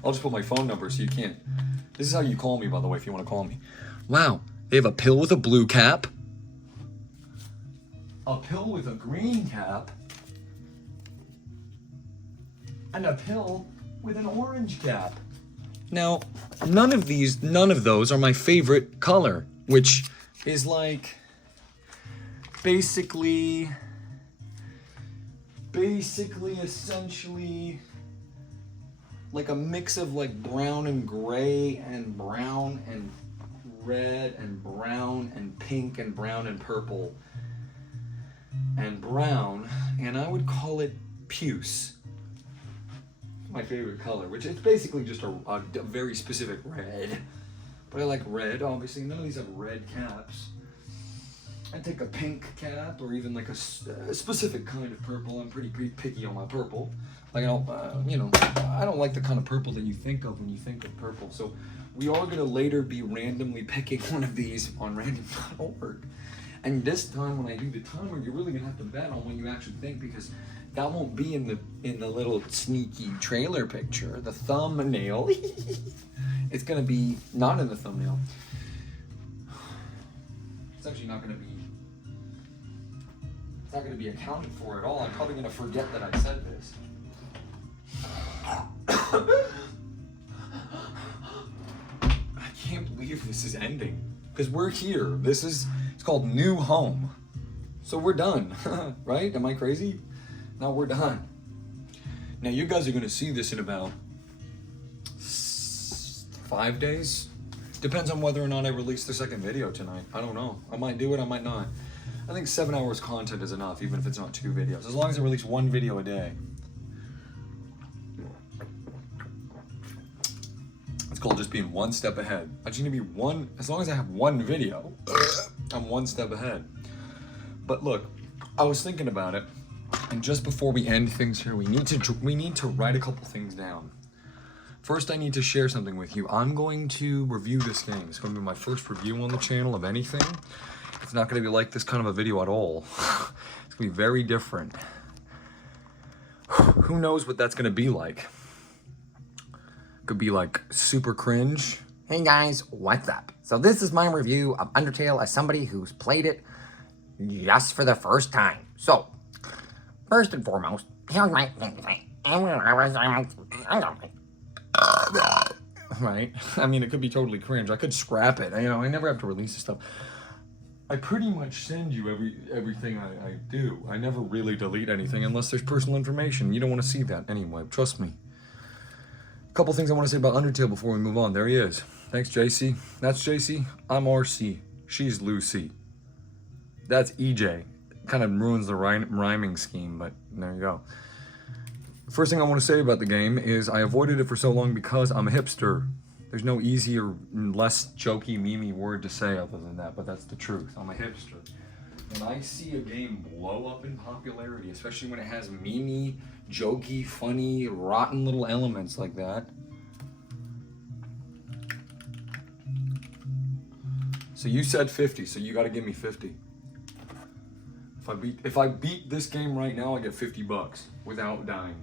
I'll just put my phone number so you can't. This is how you call me, by the way, if you want to call me. Wow, they have a pill with a blue cap, a pill with a green cap, and a pill with an orange cap. Now, none of those are my favorite color, which is like basically essentially like a mix of like brown and gray and brown and red and brown and pink and brown and purple and brown, and I would call it puce. My favorite color, which is basically just a very specific red. But I like red, obviously. None of these have red caps. I'd take a pink cap or even like a specific kind of purple. I'm pretty picky on my purple. Like I don't, I don't like the kind of purple that you think of when you think of purple. So we are gonna later be randomly picking one of these on random.org. And this time when I do the timer, you're really gonna have to bet on when you actually think, because that won't be in the little sneaky trailer picture, the thumbnail. It's gonna be not in the thumbnail. It's actually not gonna be. It's not gonna be accounted for at all. I'm probably gonna forget that I said this. I can't believe this is ending, because we're here. It's called New Home. So we're done, right? Am I crazy? No, we're done. Now you guys are gonna see this in about 5 days. Depends on whether or not I release the second video tonight. I don't know. I might do it, I might not. I think 7 hours content is enough, even if it's not 2 videos. As long as I release 1 video a day. It's called just being 1 step ahead. I just need to be as long as I have 1 video, I'm 1 step ahead. But look, I was thinking about it, and just before we end things here, we need to write a couple things down. First, I need to share something with you. I'm going to review this game. It's going to be my first review on the channel of anything. It's not going to be like this kind of a video at all. It's going to be very different. Who knows what that's going to be like? Could be like super cringe. Hey guys, what's up? So this is my review of Undertale as somebody who's played it just for the first time. So, first and foremost, here's my right? I mean, it could be totally cringe. I could scrap it. I never have to release this stuff. I pretty much send you everything I do. I never really delete anything unless there's personal information. You don't want to see that anyway. Trust me. A couple things I want to say about Undertale before we move on. There he is. Thanks, JC. That's JC. I'm RC. She's Lucy. That's EJ. Kind of ruins the rhyming scheme, but there you go. First thing I want to say about the game is I avoided it for so long because I'm a hipster. There's no easier, less jokey, memey word to say other than that, but that's the truth. I'm a hipster. When I see a game blow up in popularity, especially when it has memey, jokey, funny, rotten little elements like that. So you said 50, so you gotta give me 50. If I beat this game right now, I get $50 without dying.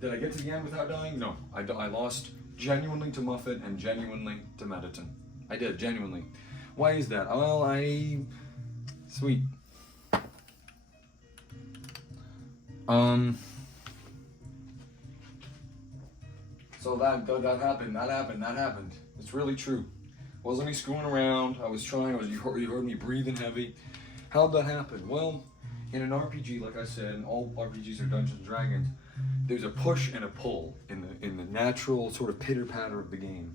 Did I get to the end without dying? No. I lost genuinely to Muffet and genuinely to Mediton. I did, genuinely. Why is that? Well, sweet. So that happened. It's really true. Wasn't me screwing around. I was trying. You heard me breathing heavy. How'd that happen? Well, in an RPG, like I said, and all RPGs are Dungeons and Dragons, there's a push and a pull in the natural sort of pitter patter of the game.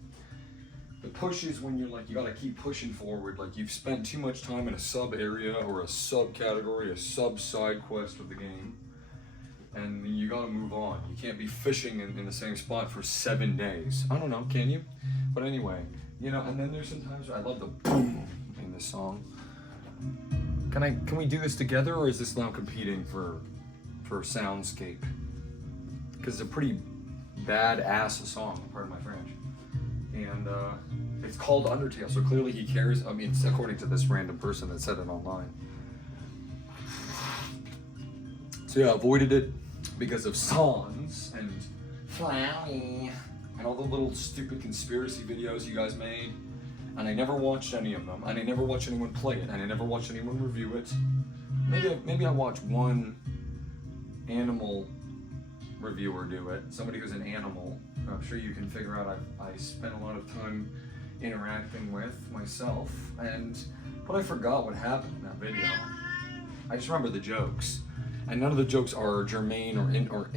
The push is when you're like, you gotta keep pushing forward, like you've spent too much time in a sub area or a sub category, a sub side quest of the game, and you gotta move on. You can't be fishing in the same spot for 7 days. I don't know, can you? But anyway, you know, and then there's sometimes, I love the boom in this song. Can we do this together, or is this now competing for soundscape? Because it's a pretty badass song, pardon my French. And it's called Undertale, so clearly he cares. I mean, it's according to this random person that said it online. So yeah, I avoided it because of songs and Flowey and all the little stupid conspiracy videos you guys made. And I never watched any of them, and I never watched anyone play it, and I never watched anyone review it. Maybe I watched one animal reviewer do it, somebody who's an animal. I'm sure you can figure out I spent a lot of time interacting with myself, but I forgot what happened in that video. I just remember the jokes, and none of the jokes are germane or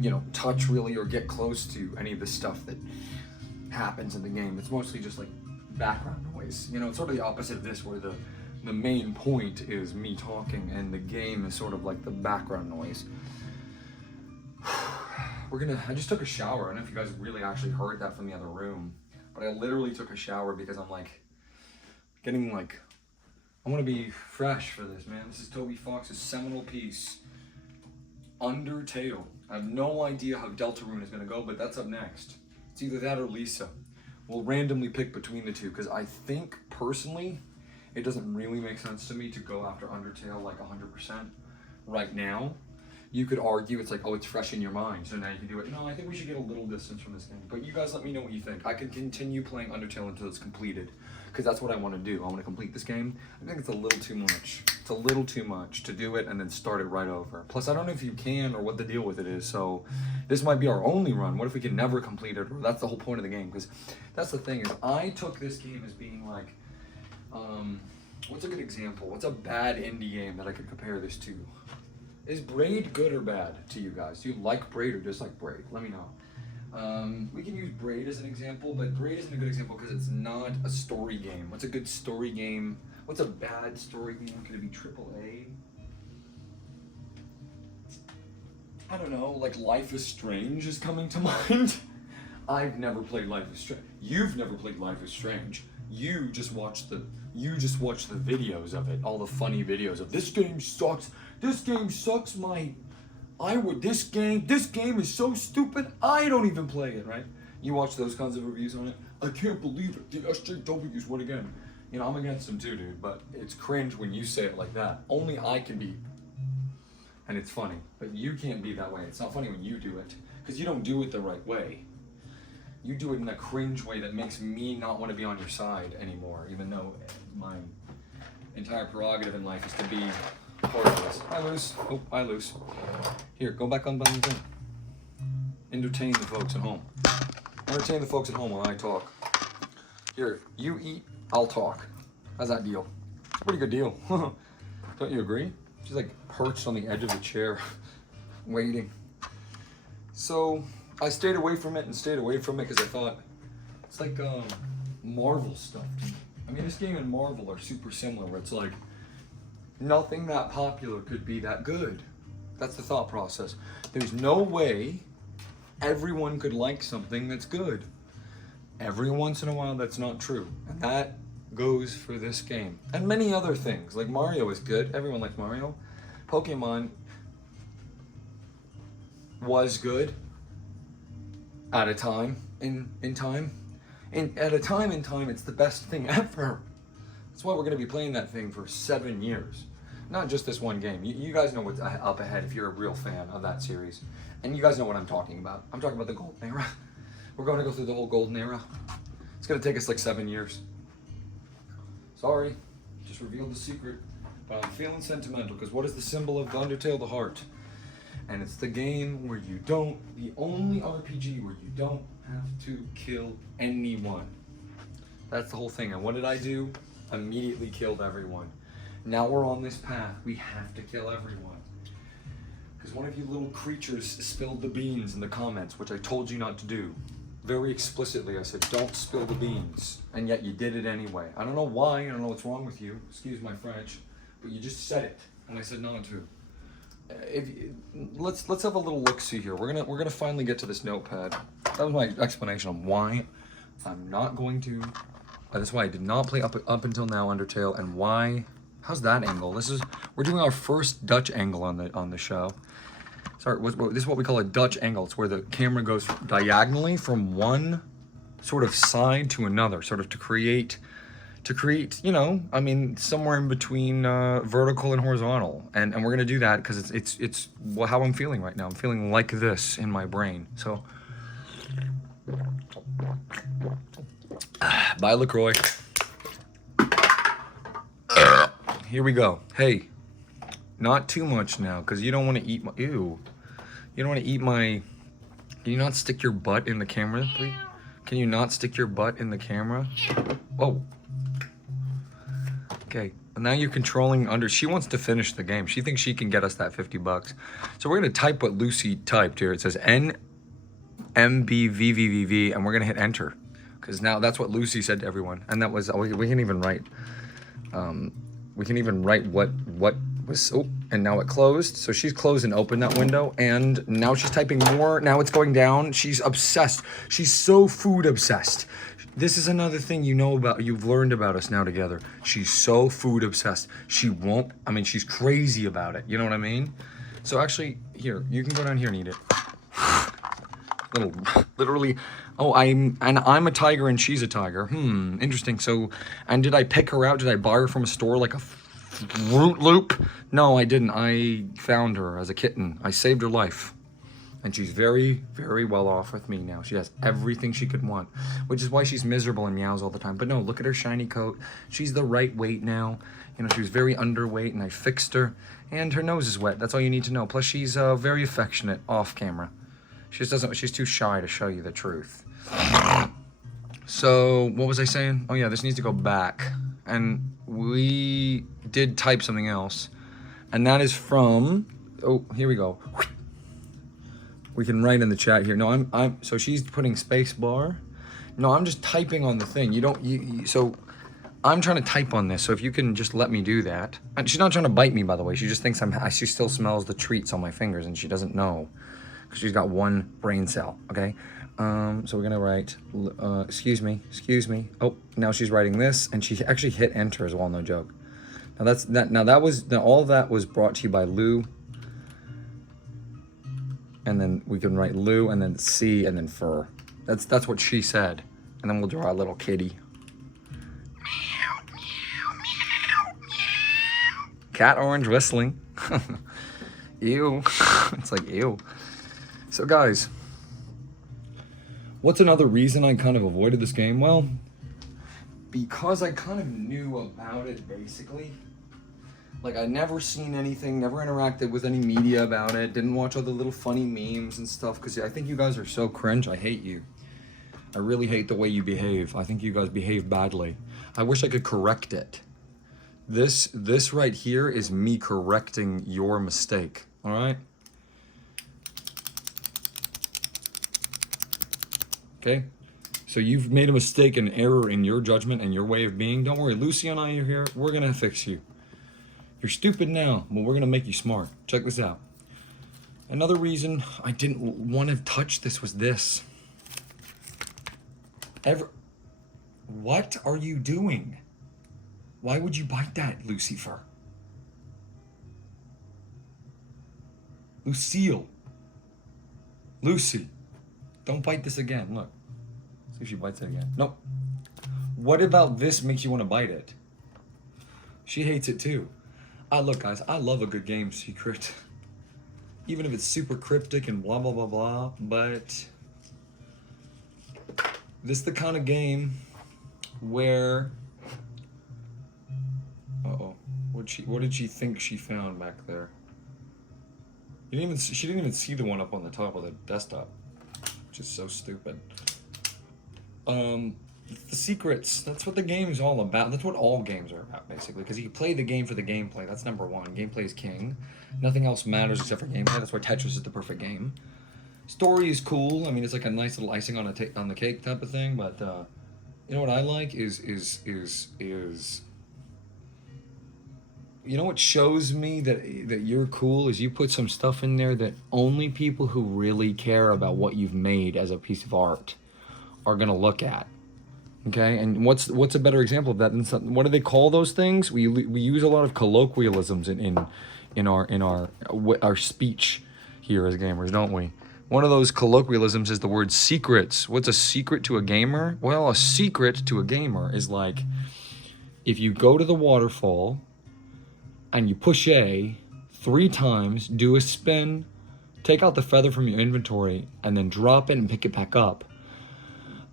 you know, touch really or get close to any of the stuff that happens in the game. It's mostly just like background noise. You know, it's sort of the opposite of this, where the main point is me talking and the game is sort of like the background noise. I just took a shower. I don't know if you guys really actually heard that from the other room, but I literally took a shower because I'm like, getting like, I want to be fresh for this, man. This is Toby Fox's seminal piece, Undertale. I have no idea how Deltarune is going to go, but that's up next. It's either that or Lisa. We'll randomly pick between the two, because I think, personally, it doesn't really make sense to me to go after Undertale like 100% right now. You could argue it's like, oh, it's fresh in your mind, so now you can do it. No, I think we should get a little distance from this game. But you guys let me know what you think. I can continue playing Undertale until it's completed, because that's what I want to do. I want to complete this game. I think it's a little too much. It's a little too much to do it and then start it right over. Plus, I don't know if you can or what the deal with it is, so this might be our only run. What if we can never complete it? Or that's the whole point of the game, because that's the thing is, I took this game as being like, what's a good example? What's a bad indie game that I could compare this to? Is Braid good or bad to you guys? Do you like Braid or dislike Braid? Let me know. We can use Braid as an example, but Braid isn't a good example because it's not a story game. What's a good story game? What's a bad story game? Could it be AAA? I don't know, like Life is Strange is coming to mind. I've never played Life is Strange. You've never played Life is Strange. You just watch the videos of it, all the funny videos of this game sucks. This game sucks. This game is so stupid. I don't even play it, right? You watch those kinds of reviews on it. I can't believe it. The SJWs won again. You know, I'm against them too, dude, but it's cringe when you say it like that. Only I can be, and it's funny, but you can't be that way. It's not funny when you do it, because you don't do it the right way. You do it in a cringe way that makes me not want to be on your side anymore, even though my entire prerogative in life is to be part of this. I lose. Oh, I lose. Here, go back on the thing. Entertain the folks at home. Entertain the folks at home while I talk. Here, you eat, I'll talk. How's that deal? It's a pretty good deal. Don't you agree? She's like perched on the edge of the chair, waiting. So I stayed away from it because I thought it's like Marvel stuff to me. I mean, this game and Marvel are super similar, where it's like nothing that popular could be that good. That's the thought process. There's no way everyone could like something that's good. Every once in a while, that's not true. And that goes for this game. And many other things. Like Mario is good. Everyone likes Mario. Pokemon was good at a time in time. And at a time in time, it's the best thing ever. That's why we're going to be playing that thing for 7 years. Not just this one game. You guys know what's up ahead if you're a real fan of that series. And you guys know what I'm talking about. I'm talking about the Golden Era. We're going to go through the whole Golden Era. It's going to take us like 7 years. Sorry, just revealed the secret. But I'm feeling sentimental, because what is the symbol of the Undertale? The heart. And it's the game where you don't, the only RPG where you don't have to kill anyone. That's the whole thing. And what did I do? Immediately killed everyone. Now we're on this path. We have to kill everyone. Because one of you little creatures spilled the beans in the comments, which I told you not to do. very explicitly. I said, don't spill the beans. And yet you did it anyway. I don't know why. I don't know what's wrong with you. Excuse my French. But you just said it. And I said not to. Let's have a little look-see here. We're gonna finally get to this notepad. That was my explanation on why I'm not going to. That's why I did not play up until now Undertale, and why. How's that angle? We're doing our first Dutch angle on the show. Sorry, this is what we call a Dutch angle. It's where the camera goes diagonally from one sort of side to another, sort of to create, you know, I mean, somewhere in between vertical and horizontal. And we're gonna do that because it's how I'm feeling right now. I'm feeling like this in my brain. So, bye LaCroix. Here we go. Hey, not too much now, because you don't want to eat my, ew. You don't want to eat my, can you not stick your butt in the camera, please? Can you not stick your butt in the camera? Whoa. Okay, now you're controlling she wants to finish the game. She thinks she can get us that $50. So we're gonna type what Lucy typed here. It says NMBVVVV, and we're gonna hit enter. Because now that's what Lucy said to everyone. And that was, we can even write, what was, oh, and now it closed. So she's closed and opened that window, and now she's typing more. Now it's going down. She's obsessed. She's so food obsessed. This is another thing you've learned about us now together. She's so food obsessed. She's crazy about it. You know what I mean? So actually, here, you can go down here and eat it. Literally, I'm a tiger and she's a tiger. Interesting. So, and did I pick her out? Did I buy her from a store like a Fruit Loop? No, I didn't. I found her as a kitten. I saved her life. And she's very, very well off with me now. She has everything she could want, which is why she's miserable and meows all the time. But no, look at her shiny coat. She's the right weight now. You know, she was very underweight and I fixed her. And her nose is wet. That's all you need to know. Plus, she's very affectionate off camera. She's too shy to show you the truth. So, what was I saying? Oh yeah, this needs to go back. And we did type something else. And that is from, oh, here we go. We can write in the chat here. No, so she's putting space bar. No, I'm just typing on the thing. So I'm trying to type on this. So if you can just let me do that. And she's not trying to bite me, by the way. She just thinks she still smells the treats on my fingers and she doesn't know. Because she's got one brain cell, okay? So we're gonna write, excuse me. Oh, now she's writing this and she actually hit enter as well, no joke. Now all of that was brought to you by Lou. And then we can write Lou and then C and then fur. That's what she said. And then we'll draw a little kitty. Cat orange whistling. Ew. It's like ew. So guys, what's another reason I kind of avoided this game? Well, because I kind of knew about it basically. Like, I'd never seen anything, never interacted with any media about it, didn't watch all the little funny memes and stuff, because I think you guys are so cringe. I hate you. I really hate the way you behave. I think you guys behave badly. I wish I could correct it. This right here is me correcting your mistake, all right? Okay? So you've made a mistake, an error in your judgment and your way of being. Don't worry, Lucy and I are here. We're going to fix you. You're stupid now, but we're gonna make you smart. Check this out. Another reason I didn't want to touch this was this. What are you doing? Why would you bite that, Lucifer? Lucille. Lucy. Don't bite this again. Look. See if she bites it again. Nope. What about this makes you want to bite it? She hates it too. Look, guys, I love a good game secret. Even if it's super cryptic and blah, blah, blah, blah. But this is the kind of game where... Uh-oh. What did she think she found back there? She didn't even see the one up on the top of the desktop. Which is so stupid. The secrets, that's what the game is all about. That's what all games are about, basically. Because you play the game for the gameplay. That's number one. Gameplay is king. Nothing else matters except for gameplay. That's why Tetris is the perfect game. Story is cool. I mean, it's like a nice little icing on on the cake type of thing. But you know what I like is you know what shows me that you're cool is you put some stuff in there that only people who really care about what you've made as a piece of art are gonna look at. Okay, and what's a better example of that than what do they call those things? We use a lot of colloquialisms in our speech here as gamers, don't we? One of those colloquialisms is the word secrets. What's a secret to a gamer? Well, a secret to a gamer is like if you go to the waterfall and you push A 3 times, do a spin, take out the feather from your inventory, and then drop it and pick it back up.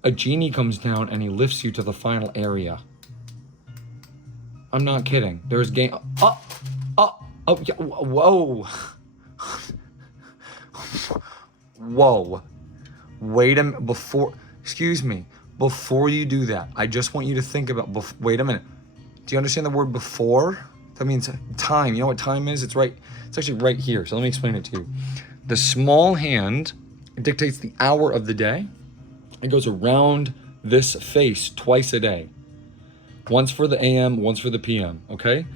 A genie comes down and he lifts you to the final area. I'm not kidding. There's game. Yeah, whoa. Whoa. Wait a minute. Excuse me. Before you do that, I just want you to think about. Wait a minute. Do you understand the word before? That means time. You know what time is? It's right. It's actually right here. So let me explain it to you. The small hand dictates the hour of the day. It goes around this face twice a day. Once for the AM, once for the PM, okay?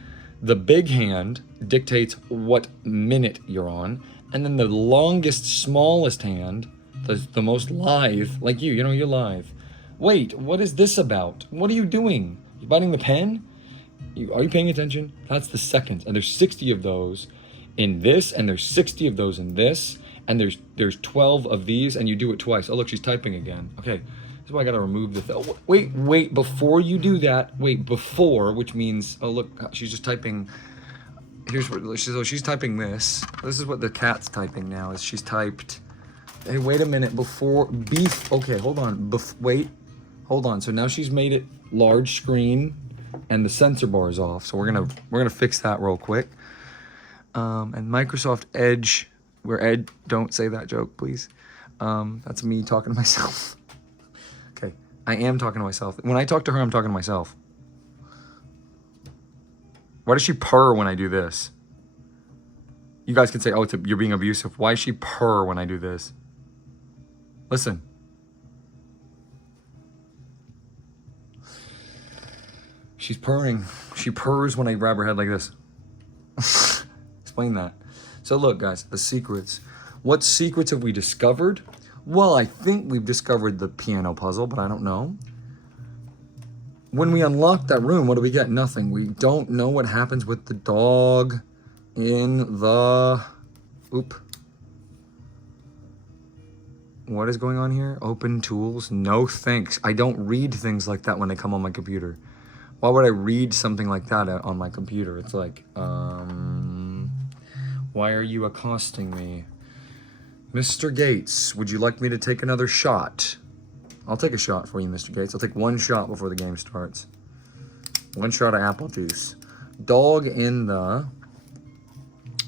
The big hand dictates what minute you're on, and then the longest, smallest hand, the most live, like you know, you're live. Wait, what is this about? What are you doing? You biting the pen? Are you paying attention? That's the seconds, and there's 60 of those in this, and there's 60 of those in this, and there's 12 of these, and you do it twice. Oh, look, she's typing again. Okay, this is why I gotta remove the oh, wait, before you do that, before, which means, oh, look, she's just typing, here's what, she's typing this. This is what the cat's typing now, is she's typed, hey, wait a minute, before, okay, hold on, wait, hold on. So now she's made it large screen, and the sensor bar is off, so we're gonna fix that real quick. And Microsoft Edge, where Ed, don't say that joke, please. That's me talking to myself. Okay, I am talking to myself. When I talk to her, I'm talking to myself. Why does she purr when I do this? You guys can say, oh, you're being abusive. Why does she purr when I do this? Listen. She's purring. She purrs when I grab her head like this. Explain that. So look, guys, the secrets. What secrets have we discovered? Well, I think we've discovered the piano puzzle, but I don't know. When we unlock that room, what do we get? Nothing. We don't know what happens with the dog in the... Oop. What is going on here? Open tools? No thanks. I don't read things like that when they come on my computer. Why would I read something like that on my computer? It's like, why are you accosting me? Mr. Gates, would you like me to take another shot? I'll take a shot for you, Mr. Gates. I'll take 1 shot before the game starts. 1 shot of apple juice. Dog in the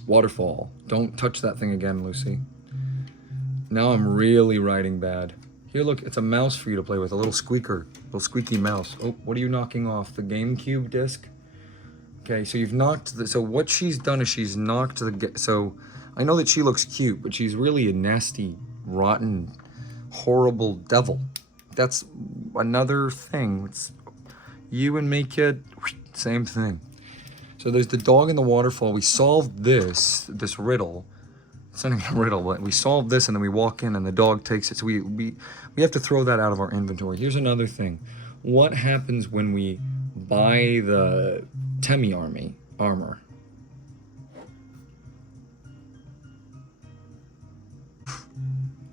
waterfall. Don't touch that thing again, Lucy. Now I'm really writing bad. Here, look, it's a mouse for you to play with, a little squeaker, little squeaky mouse. Oh, what are you knocking off? The GameCube disc? Okay, so you've knocked so what she's done is she's knocked so I know that she looks cute, but she's really a nasty, rotten, horrible devil. That's another thing. It's you and me, kid, same thing. So there's the dog in the waterfall. We solved this riddle. It's not even a riddle, but we solved this, and then we walk in, and the dog takes it. So we have to throw that out of our inventory. Here's another thing. What happens when we buy the Temi armor?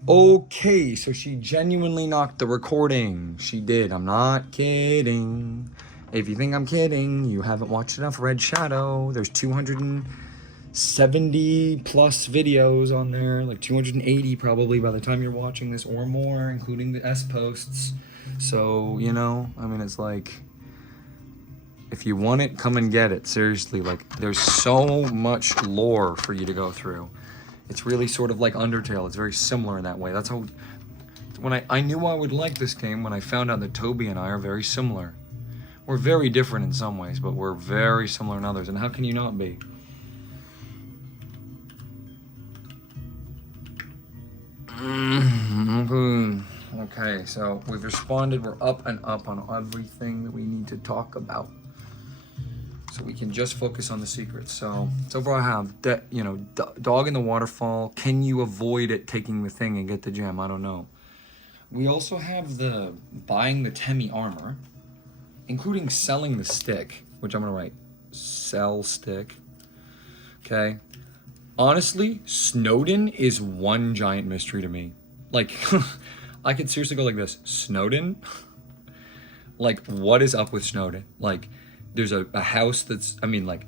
Okay, so she genuinely knocked the recording. She did. I'm not kidding. If you think I'm kidding, you haven't watched enough Red Shadow. There's 270 plus videos on there, like 280 probably by the time you're watching this or more, including the S posts. So, you know, I mean, it's like, if you want it, come and get it. Seriously, like, there's so much lore for you to go through. It's really sort of like Undertale. It's very similar in that way. That's how, when I knew I would like this game when I found out that Toby and I are very similar. We're very different in some ways, but we're very similar in others. And how can you not be? Okay, so we've responded. We're up and up on everything that we need to talk about. So we can just focus on the secrets. So far I have, dog in the waterfall. Can you avoid it taking the thing and get the gem? I don't know. We also have the buying the Temi armor, including selling the stick, which I'm gonna write, sell stick. Okay. Honestly, Snowden is one giant mystery to me. Like, I could seriously go like this. Snowden? Like, what is up with Snowden? Like, there's a house that's, I mean, like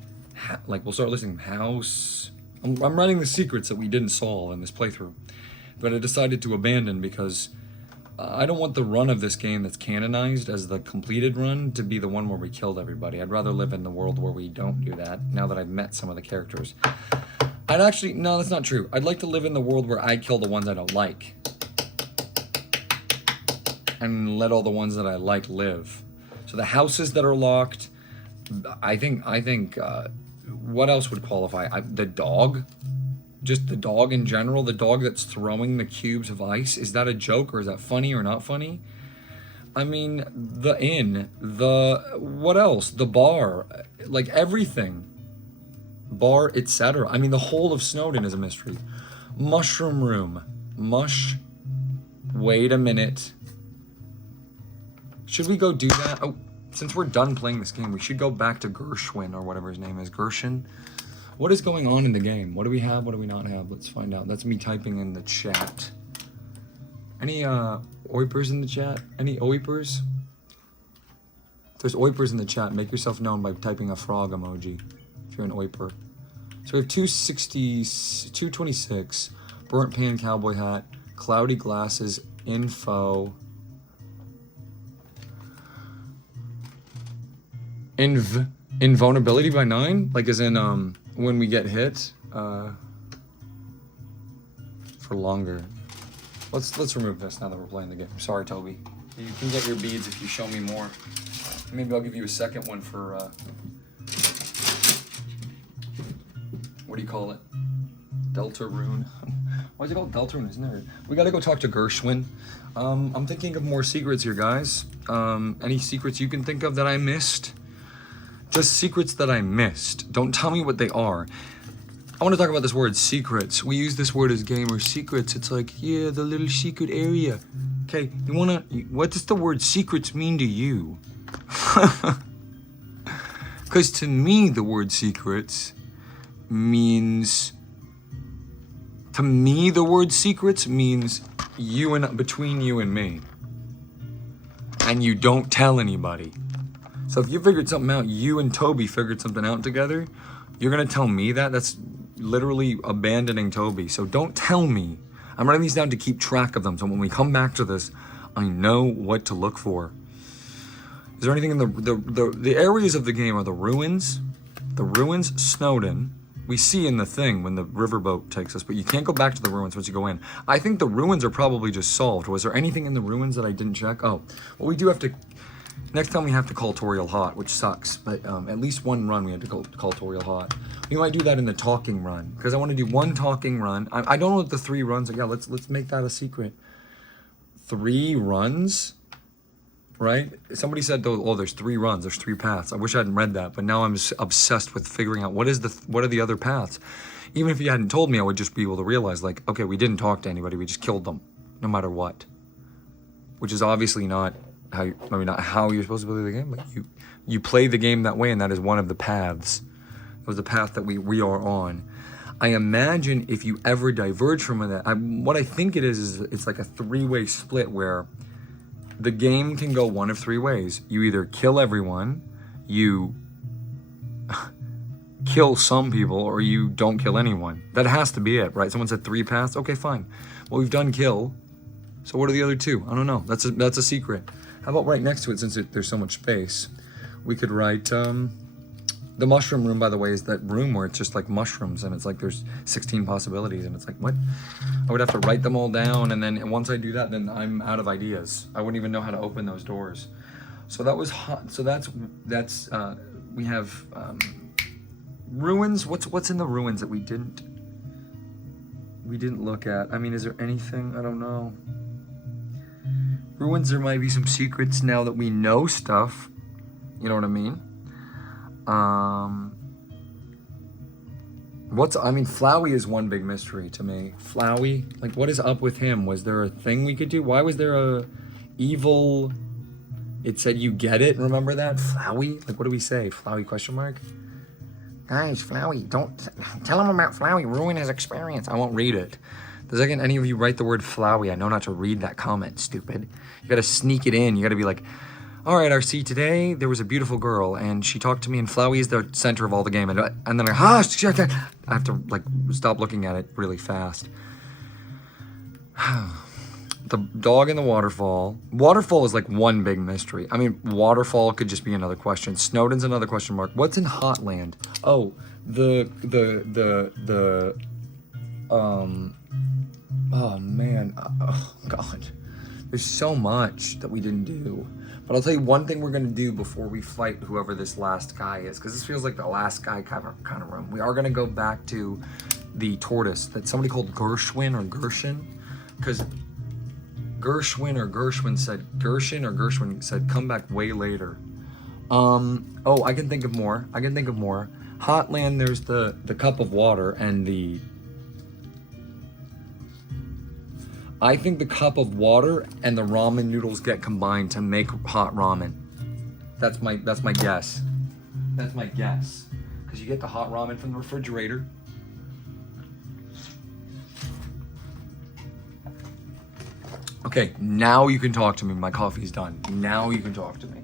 we'll start listing house. I'm writing the secrets that we didn't solve in this playthrough, but I decided to abandon because I don't want the run of this game that's canonized as the completed run to be the one where we killed everybody. I'd rather live in the world where we don't do that, now that I've met some of the characters. No, that's not true. I'd like to live in the world where I kill the ones I don't like. And let all the ones that I like live. So the houses that are locked, I think, what else would qualify? The dog? Just the dog in general? The dog that's throwing the cubes of ice? Is that a joke, or is that funny or not funny? I mean, the inn, what else? The bar, like everything. Bar, etc. I mean, the whole of Snowden is a mystery. Mushroom room. Wait a minute. Should we go do that? Oh, since we're done playing this game, we should go back to Gershwin, or whatever his name is. Gershon? What is going on in the game? What do we have? What do we not have? Let's find out. That's me typing in the chat. Any oipers in the chat? Any oipers? If there's oipers in the chat, make yourself known by typing a frog emoji if you're an oiper. So we have 226, burnt pan cowboy hat, cloudy glasses, info, invulnerability by 9, like as in when we get hit for longer. Let's remove this now that we're playing the game. Sorry, Toby. You can get your beads if you show me more. Maybe I'll give you a second one for what do you call it? Delta rune. Why is it called Delta rune? Isn't it? We gotta go talk to Gershwin. I'm thinking of more secrets here, guys. Any secrets you can think of that I missed? Just secrets that I missed. Don't tell me what they are. I want to talk about this word, secrets. We use this word as gamers, secrets. It's like, yeah, the little secret area. Okay, what does the word secrets mean to you? Because to me, the word secrets means between you and me. And you don't tell anybody. So if you figured something out, you and Toby figured something out together, you're gonna tell me that? That's literally abandoning Toby. So don't tell me. I'm writing these down to keep track of them, so when we come back to this, I know what to look for. Is there anything in the areas of the game are the ruins, Snowden. We see in the thing when the riverboat takes us, but you can't go back to the ruins once you go in. I think the ruins are probably just solved. Was there anything in the ruins that I didn't check? Oh, well, we do have to, next time we have to call Toriel Hot, which sucks, but at least one run we had to call Toriel Hot. We might do that in the talking run, because I want to do one talking run. I don't know what the 3 runs are. Yeah, let's make that a secret. 3 runs? Right? Somebody said, oh, there's 3 runs, there's 3 paths. I wish I hadn't read that, but now I'm just obsessed with figuring out what are the other paths. Even if you hadn't told me, I would just be able to realize, like, okay, we didn't talk to anybody, we just killed them, no matter what. Which is obviously not how not how you're supposed to play the game, but you play the game that way, and that is one of the paths. It was the path that we are on. I imagine if you ever diverge from that, what I think it is it's like a 3-way split where the game can go one of 3 ways. You either kill everyone, you kill some people, or you don't kill anyone. That has to be it, right? Someone said 3 paths. Okay, fine. Well, we've done kill. So what are the other 2? I don't know. That's a secret. How about right next to it, since there's so much space, we could write, the mushroom room, by the way, is that room where it's just like mushrooms and it's like there's 16 possibilities and it's like, what? I would have to write them all down, and then once I do that, then I'm out of ideas. I wouldn't even know how to open those doors. So that was hot. So that's we have ruins. What's in the ruins that we didn't? we didn't look at? I mean, is there anything? I don't know. Ruins, there might be some secrets now that we know stuff. You know what I mean? Flowey is one big mystery to me. Flowey, like, what is up with him? Was there a thing we could do? Why was there a evil... It said you get it, remember that? Flowey? Like, what do we say? Flowey question mark? Guys, Flowey, don't tell him about Flowey. Ruin his experience. I won't read it. The second any of you write the word Flowey, I know not to read that comment, stupid. You gotta sneak it in. You gotta be like, all right, RC, today there was a beautiful girl and she talked to me and Flowey is the center of all the game. And then I have to like stop looking at it really fast. The dog in the waterfall. Waterfall is like one big mystery. I mean, waterfall could just be another question. Snowden's another question mark. What's in Hotland? Oh, oh man, oh God. There's so much that we didn't do. But I'll tell you one thing we're gonna do before we fight whoever this last guy is, because this feels like the last guy kind of room. We are gonna go back to the tortoise that somebody called Gershwin or Gershon, because Gershwin said come back way later. Oh, I can think of more. Hotland, there's the cup of water and the... I think the cup of water and the ramen noodles get combined to make hot ramen. That's my guess. That's my guess. Because you get the hot ramen from the refrigerator. Okay, now you can talk to me. My coffee's done. Now you can talk to me.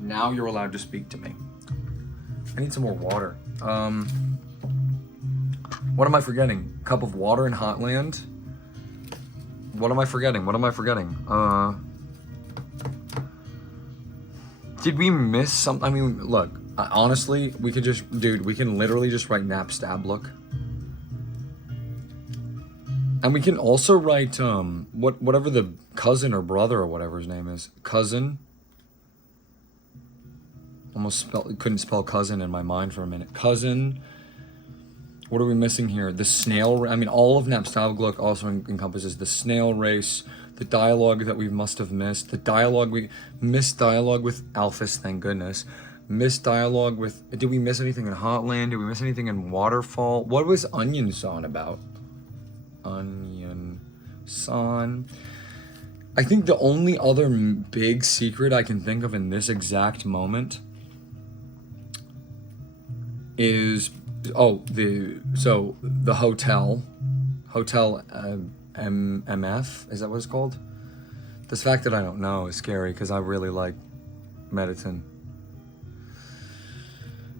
Now you're allowed to speak to me. I need some more water. What am I forgetting? Cup of water in Hotland? What am I forgetting? Did we miss something? I mean, look, honestly, we could just, dude, we can literally just write nap stab look. And we can also write, whatever the cousin or brother or whatever his name is. Cousin. Couldn't spell cousin in my mind for a minute. Cousin. What are we missing here? The snail, I mean, all of Napstablook also encompasses the snail race, the dialogue that we must have missed, we missed dialogue with Alphys, thank goodness. Missed dialogue with, did we miss anything in Hotland? Did we miss anything in Waterfall? What was Onion Song about? Onion Song. I think the only other big secret I can think of in this exact moment is the hotel MF, is that what it's called? This fact that I don't know is scary because I really like Mediton.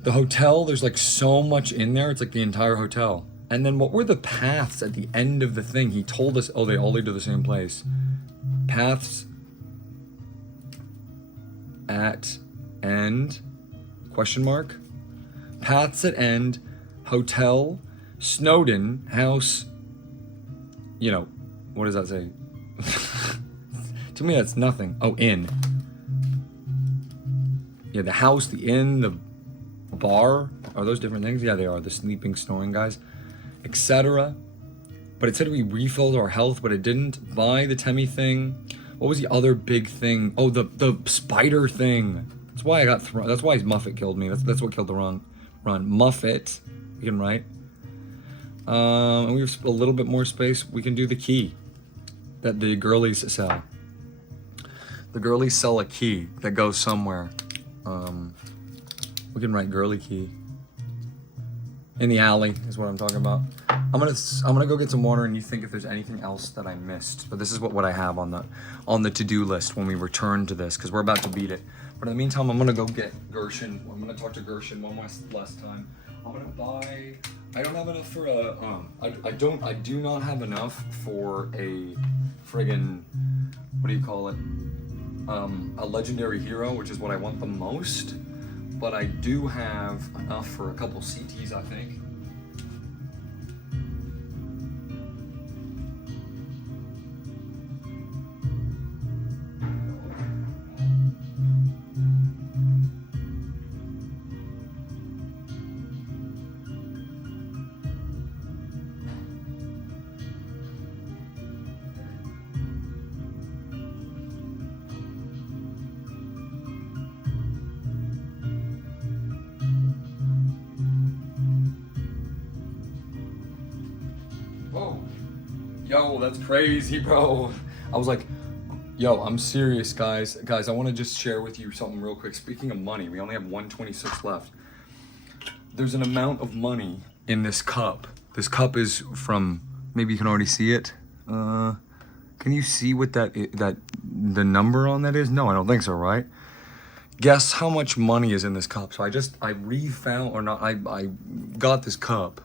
The hotel, there's like so much in there, it's like the entire hotel. And then what were the paths at the end of the thing? He told us, oh, they all lead to the same place. Paths at end, question mark. Paths at end, hotel, Snowden, house, you know, what does that say? To me, that's nothing. Oh, inn. Yeah, the house, the inn, the bar. Are those different things? Yeah, they are. The sleeping, snoring guys, etc. But it said we refilled our health, but it didn't. Buy the Temmie thing. What was the other big thing? Oh, the spider thing. That's why I got thrown. That's why Muffet killed me. That's what killed the run. Muffet. We can write. And we have a little bit more space. We can do the key that the girlies sell. The girlies sell a key that goes somewhere. We can write girly key. In the alley is what I'm talking about. I'm gonna go get some water and you think if there's anything else that I missed. But this is what I have on the to-do list when we return to this, because we're about to beat it. But in the meantime, I'm gonna go get Gershon. I'm gonna talk to Gershon one last time. I'm gonna buy. I don't have enough for a. I do not have enough for a friggin', what do you call it? A legendary hero, which is what I want the most. But I do have enough for a couple CTs, I think. Yo, that's crazy, bro. I was like, yo, I'm serious, guys. Guys, I want to just share with you something real quick. Speaking of money, we only have 126 left. There's an amount of money in this cup. This cup is from, maybe you can already see it. Can you see what the number on that is? No, I don't think so, right? Guess how much money is in this cup. So I got this cup.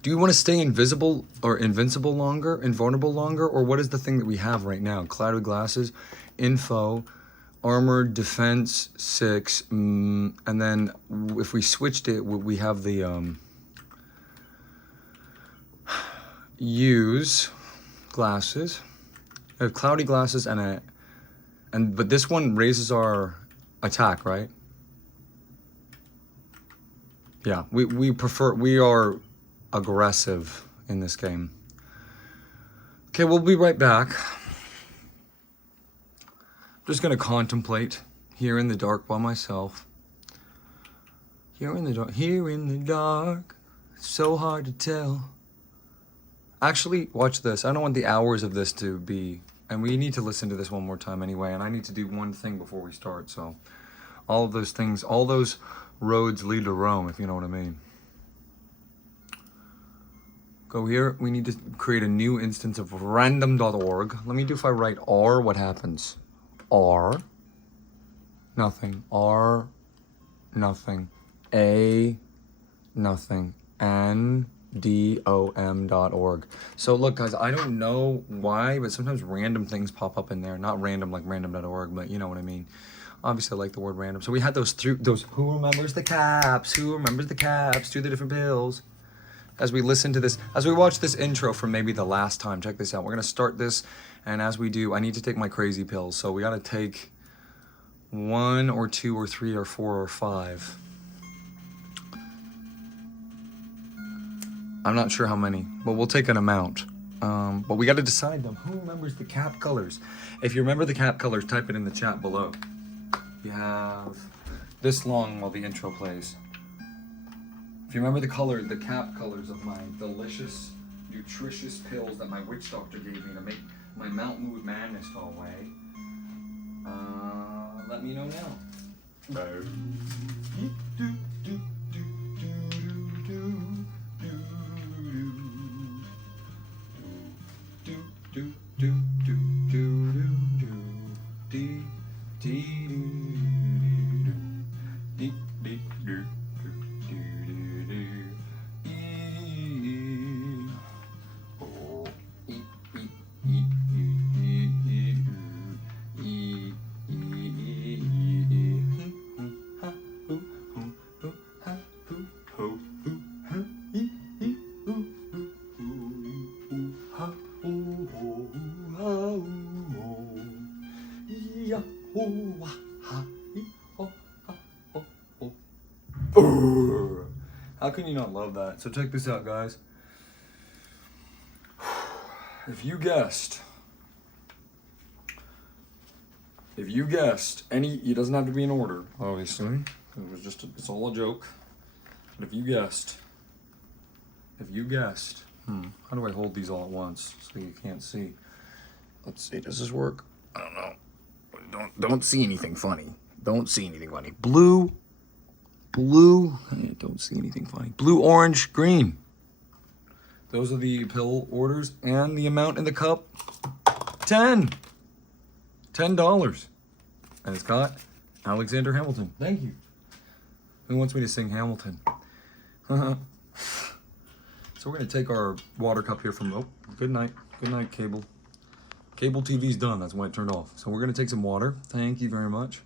Do you want to stay invisible or invincible longer, invulnerable longer, or what is the thing that we have right now? Clouded glasses, info, armored defense 6, and then if we switched it, we have the use glasses. I have cloudy glasses but this one raises our attack, right? Yeah, we are aggressive in this game. Okay, we'll be right back. Just gonna contemplate here in the dark by myself. Here in the dark, it's so hard to tell. Actually, watch this. I don't want the hours of this to be, and we need to listen to this one more time anyway, and I need to do one thing before we start, so all of those things, all those roads lead to Rome, if you know what I mean. Go here, we need to create a new instance of random.org. Let me do, if I write R, what happens? R, nothing. R, nothing. A, nothing. ndom.org. So look, guys, I don't know why, but sometimes random things pop up in there. Not random like random.org, but you know what I mean. Obviously, I like the word random. So we had those who remembers the caps? Who remembers the caps? Do the different pills. As we listen to this, as we watch this intro from maybe the last time, check this out. We're gonna start this, and as we do, I need to take my crazy pills. So we gotta take 1 or 2 or 3 or 4 or 5. I'm not sure how many, but we'll take an amount. But we gotta decide them. Who remembers the cap colors? If you remember the cap colors, type it in the chat below. You have this long while the intro plays. If you remember the cap colors of my delicious, nutritious pills that my witch doctor gave me to make my Mount Mood madness go away, let me know now. How can you not love that? So check this out, guys. If you guessed any, it doesn't have to be in order, obviously. It's all a joke. But if you guessed, how do I hold these all at once so you can't see? Let's see, does this work? I don't know. Don't see anything funny. Don't see anything funny. Blue, don't see anything funny. Blue, orange, green. Those are the pill orders and the amount in the cup. $10. And it's got Alexander Hamilton. Thank you. Who wants me to sing Hamilton? So we're gonna take our water cup here from, good night, cable. Cable TV's done, that's why it turned off. So we're gonna take some water. Thank you very much.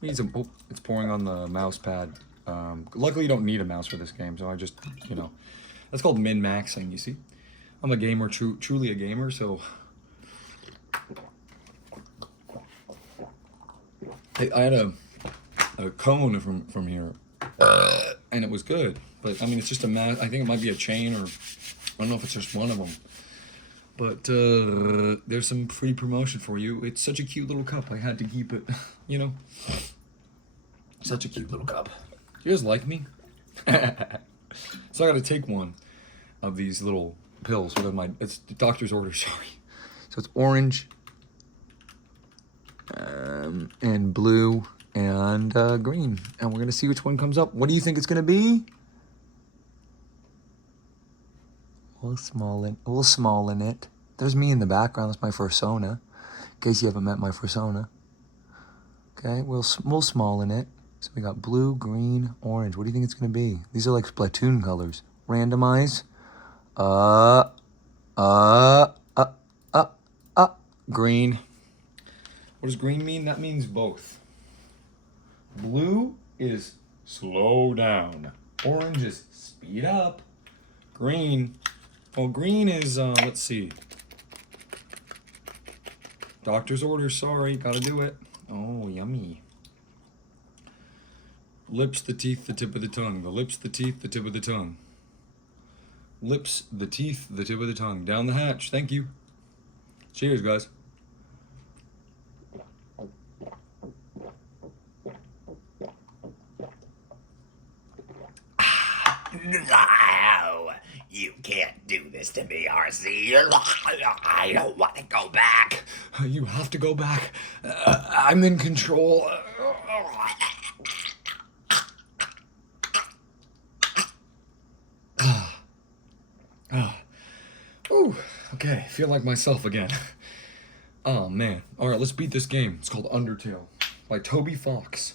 We need some, it's pouring on the mouse pad. Luckily you don't need a mouse for this game, so I just, that's called min-maxing, you see? I'm a gamer, truly a gamer, so. I had a cone from here, and it was good. But I mean, it's just a I think it might be a chain, or I don't know if it's just one of them. But there's some free promotion for you. It's such a cute little cup. I had to keep it, Such a cute little cup. You guys like me? So I gotta take one of these little pills within my, it's the doctor's order, sorry. So it's orange, and blue, and green. And we're gonna see which one comes up. What do you think it's gonna be? We'll small in it. There's me in the background, that's my fursona. In case you haven't met my fursona. Okay, we'll small in it. So we got blue, green, orange. What do you think it's gonna be? These are like Splatoon colors. Randomize. Green. What does green mean? That means both. Blue is slow down. Orange is speed up. Green, well, green is, let's see. Doctor's order, sorry, gotta do it. Oh, yummy. Lips, the teeth, the tip of the tongue. The lips, the teeth, the tip of the tongue. Lips, the teeth, the tip of the tongue. Down the hatch, thank you. Cheers, guys. No, you can't do this to me, RC. I don't want to go back. You have to go back. I'm in control. Ooh, okay, feel like myself again. Oh man. Alright, let's beat this game. It's called Undertale by Toby Fox.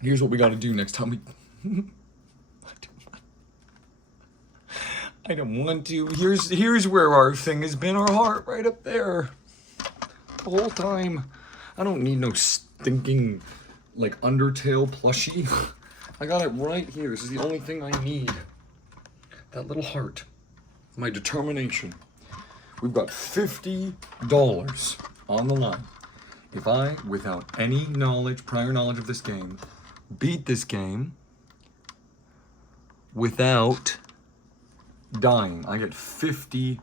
Here's what we gotta do next time we I don't want to. Here's where our thing has been, our heart, right up there. The whole time. I don't need no stinking, like, Undertale plushie. I got it right here. This is the only thing I need. That little heart. My determination. We've got $50 on the line. If I, without any knowledge, prior knowledge of this game, beat this game without dying, I get $50.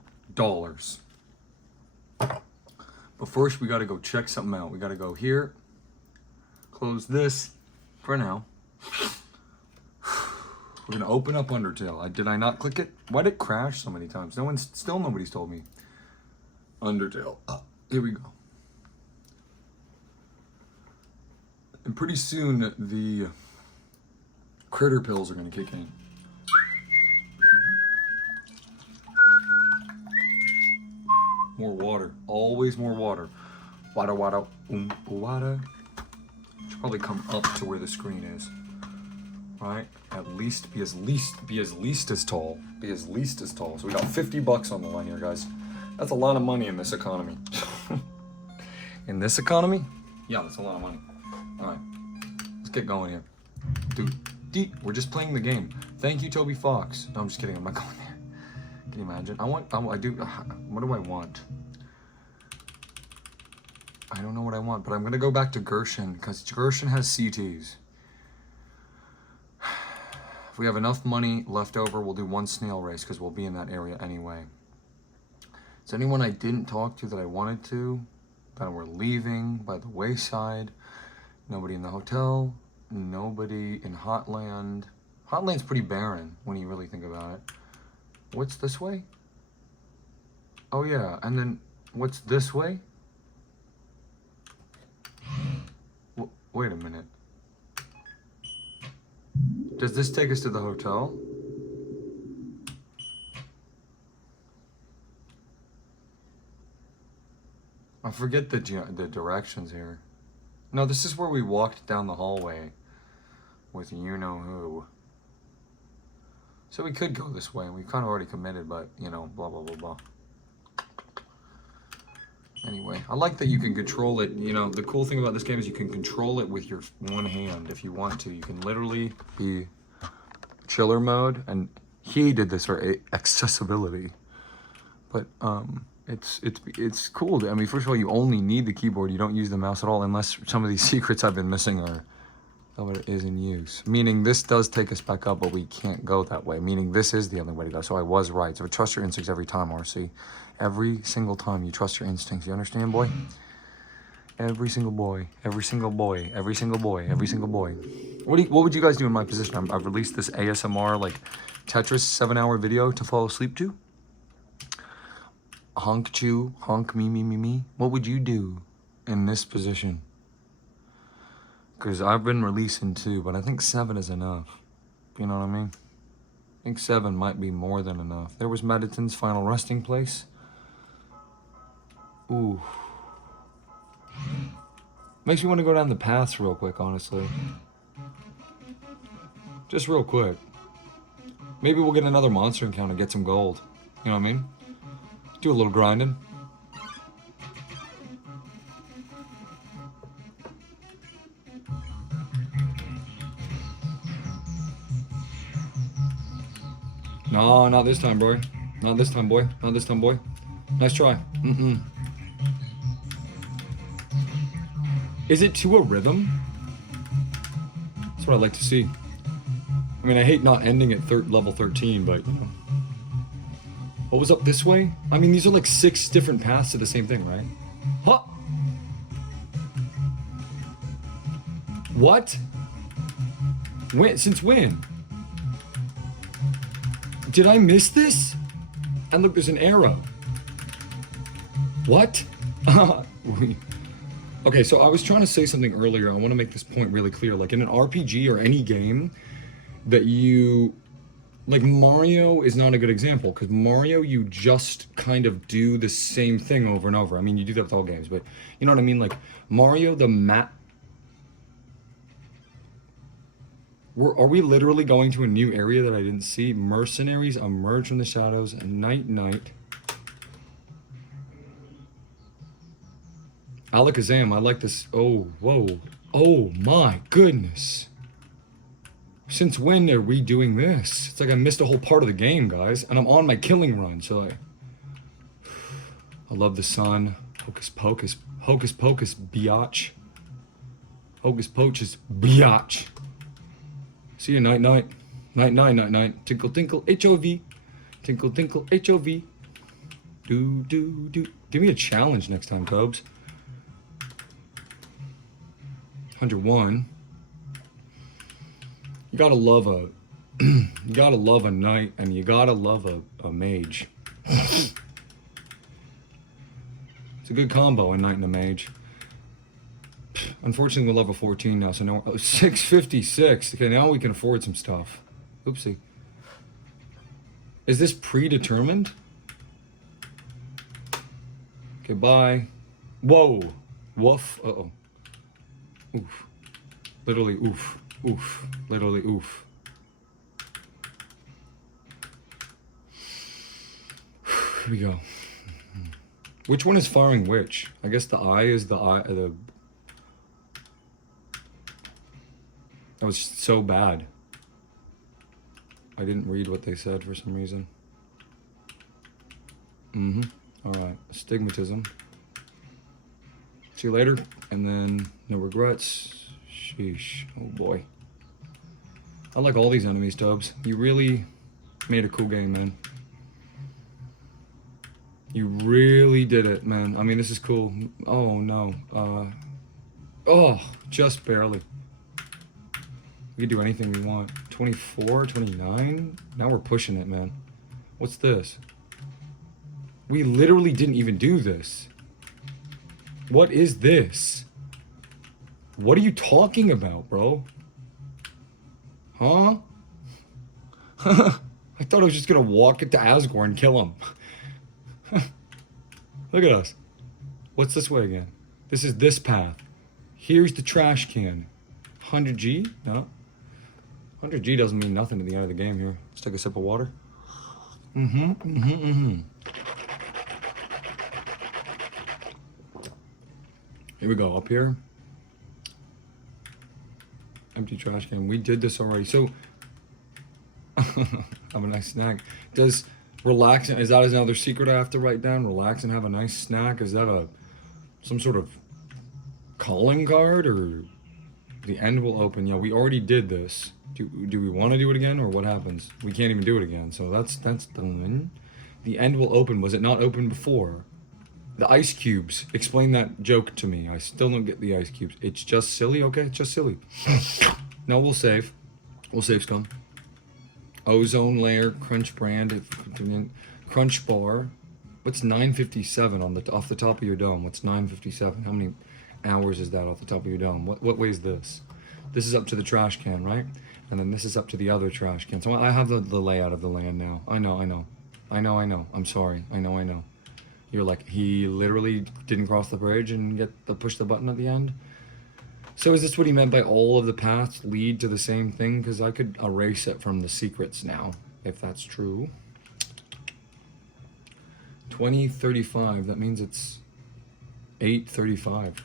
But first we gotta go check something out. We gotta go here, close this for now. We're gonna open up Undertale. Did I not click it? Why did it crash so many times? Nobody's told me. Undertale. Here we go. And pretty soon the critter pills are gonna kick in. More water. Always more water. Water, water, water. Should probably come up to where the screen is. Right? At least be as least as tall. Be as least as tall. So we got $50 on the line here, guys. That's a lot of money in this economy. In this economy? Yeah, that's a lot of money. Alright. Let's get going here. Dude, we're just playing the game. Thank you, Toby Fox. No, I'm just kidding. I'm not going there. Can you imagine? What do I want? I don't know what I want, but I'm gonna go back to Gershon, because Gershon has CTs. If we have enough money left over, we'll do one snail race, because we'll be in that area anyway. Is there anyone I didn't talk to that I wanted to? That we're leaving by the wayside? Nobody in the hotel? Nobody in Hotland? Hotland's pretty barren, when you really think about it. What's this way? Oh yeah, and then what's this way? Wait a minute. Does this take us to the hotel? I forget the directions here. No, this is where we walked down the hallway with you-know-who. So we could go this way. We've kind of already committed, but, you know, blah, blah, blah, blah. Anyway, I like that you can control it. You know, the cool thing about this game is you can control it with your one hand if you want to. You can literally be chiller mode, and he did this for accessibility. But it's cool. I mean, first of all, you only need the keyboard. You don't use the mouse at all, unless some of these secrets I've been missing are what it is in use. Meaning this does take us back up, but we can't go that way. Meaning this is the only way to go. So I was right. So trust your instincts every time, RC. Every single time you trust your instincts. You understand, boy? Every single boy. Every single boy. Every single boy. Every single boy. What would you guys do in my position? I've released this ASMR like Tetris 7-hour video to fall asleep to. Honk chew, honk me. What would you do in this position? Because I've been releasing 2, but I think 7 is enough. You know what I mean? I think 7 might be more than enough. There was Mediton's final resting place. Ooh. Makes me want to go down the paths real quick, honestly. Just real quick. Maybe we'll get another monster encounter, get some gold. You know what I mean? Do a little grinding. No, not this time, boy. Not this time, boy. Not this time, boy. Nice try. Is it to a rhythm? That's what I'd like to see. I mean, I hate not ending at level 13, but, you know. What was up this way? I mean, these are like 6 different paths to the same thing, right? Huh? What? When? Since when? Did I miss this? And look, there's an arrow. What? Okay, so I was trying to say something earlier. I want to make this point really clear. Like in an RPG or any game that you... Like Mario is not a good example, because Mario, you just kind of do the same thing over and over. I mean, you do that with all games, but you know what I mean? Like Mario, the map... Are we literally going to a new area that I didn't see? Mercenaries emerge from the shadows. Night. Alakazam, I like this. Oh, whoa. Oh my goodness. Since when are we doing this? It's like I missed a whole part of the game, guys. And I'm on my killing run, so I love the sun. Hocus pocus. Hocus pocus, biatch. Hocus pocus, biatch. See you, night. Night. Tinkle, tinkle, H-O-V. Tinkle, tinkle, H-O-V. Do. Give me a challenge next time, Cobes. 101. You gotta love a... you gotta love a knight, and you gotta love a mage. It's a good combo, a knight and a mage. Unfortunately, we're level 14 now, so now we're 656. Okay, now we can afford some stuff. Oopsie. Is this predetermined? Okay, bye. Whoa. Woof. Uh-oh. Oof. Literally oof. Oof. Literally oof. Here we go. Which one is firing which? I guess the eye is the eye. That was so bad. I didn't read what they said for some reason. Alright. Astigmatism. See you later. And then no regrets. Sheesh. Oh boy. I like all these enemies, Dubs. You really made a cool game, man. You really did it, man. I mean, this is cool. Oh no. Oh, just barely. We can do anything we want. 24, 29? Now we're pushing it, man. What's this? We literally didn't even do this. What is this? What are you talking about, bro? Huh? I thought I was just gonna walk into Asgore and kill him. Look at us. What's this way again? This is this path. Here's the trash can. 100G? No. 100G doesn't mean nothing at the end of the game here. Let's take a sip of water. Here we go, up here. Empty trash can. We did this already. So, have a nice snack. Does relax, is that another secret I have to write down? Relax and have a nice snack? Is that some sort of calling card, or the end will open? Yeah, we already did this. Do we want to do it again, or what happens? We can't even do it again, so that's done. The end will open. Was it not open before? The ice cubes. Explain that joke to me. I still don't get the ice cubes. It's just silly? Okay, it's just silly. No, we'll save. We'll save scum. Ozone layer, crunch brand, crunch bar. What's 957 on the off the top of your dome? What's 957? How many hours is that off the top of your dome? What weighs this? This is up to the trash can, right? And then this is up to the other trash can. So I have the layout of the land now. I know. I'm sorry. I know. You're like, he literally didn't cross the bridge and push the button at the end? So is this what he meant by all of the paths lead to the same thing? Because I could erase it from the secrets now, if that's true. 2035, that means it's 8:35.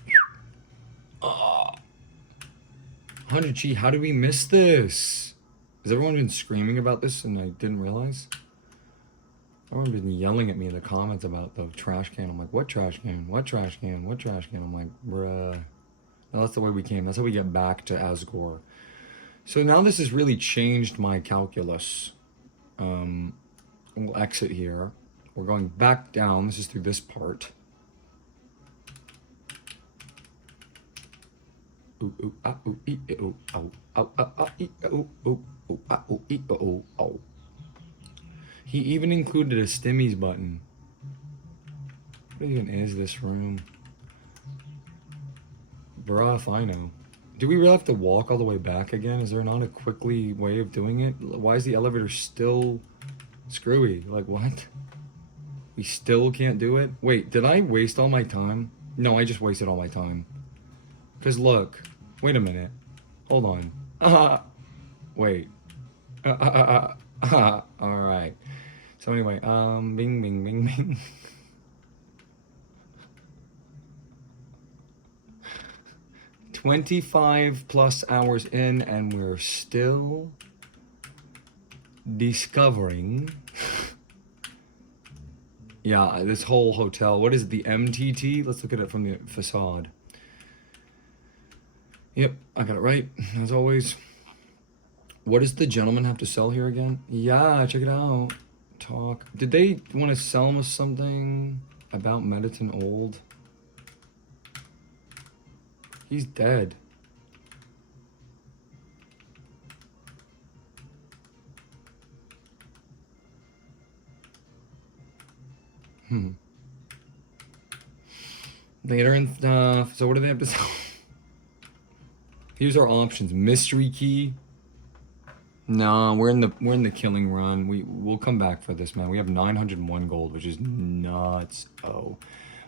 100 G, how did we miss this? Has everyone been screaming about this and I didn't realize? Everyone's been yelling at me in the comments about the trash can. I'm like, what trash can? What trash can? What trash can? I'm like, bruh. Now that's the way we came. That's how we get back to Asgore. So now this has really changed my calculus. We'll exit here. We're going back down. This is through this part. He even included a stimmies button. What even is this room? Bruh, if I know. Do we really have to walk all the way back again? Is there not a quickly way of doing it? Why is the elevator still screwy? Like, what? We still can't do it? Wait, did I waste all my time? No, I just wasted all my time. Because look, wait a minute. Hold on. Wait. Alright. So anyway, bing, bing, bing, bing. +25 hours in, and we're still discovering. Yeah, this whole hotel. What is it, the MTT? Let's look at it from the facade. Yep, I got it right, as always. What does the gentleman have to sell here again? Yeah, check it out. Talk. Did they want to sell us something about Mediton Old? He's dead. Later and stuff. So what do they have to sell? Here's our options. Mystery key. No, we're in the killing run. We'll come back for this, man. We have 901 gold, which is nuts. Oh,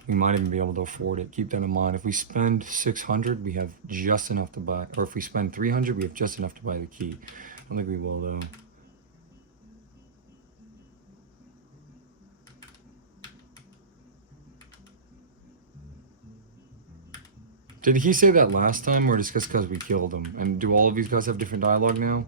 we might even be able to afford it. Keep that in mind. If we spend 600, we have just enough to buy. Or if we spend 300, we have just enough to buy the key. I don't think we will though. Did he say that last time, or just because we killed him? And do all of these guys have different dialogue now?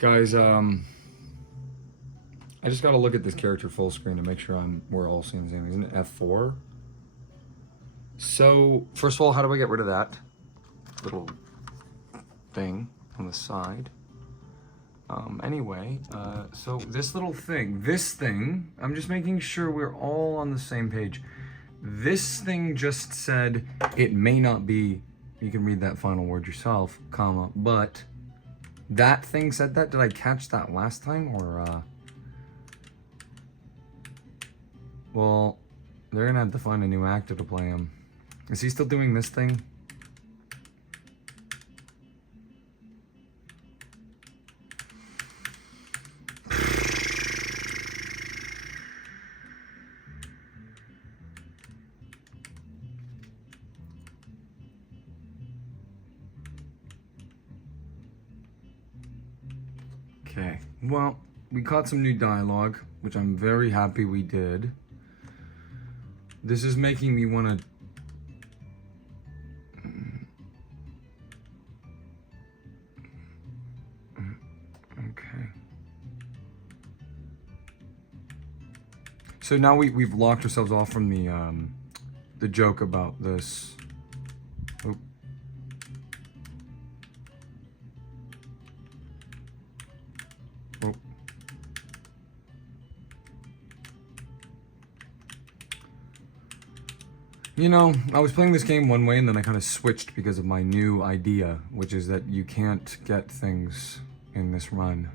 Guys, I just gotta look at this character full screen to make sure we're all seeing the same. Isn't it F4? So, first of all, how do I get rid of that little thing on the side? Anyway, so this little thing, I'm just making sure we're all on the same page. This thing just said, it may not be, you can read that final word yourself, comma, but that thing said that. Did I catch that last time, or well, they're gonna have to find a new actor to play him. Is he still doing this thing? Okay, well, we caught some new dialogue, which I'm very happy we did. This is making me want to... Okay. So now we've locked ourselves off from the joke about this. Oh, You know, I was playing this game one way and then I kind of switched because of my new idea, which is that you can't get things in this run.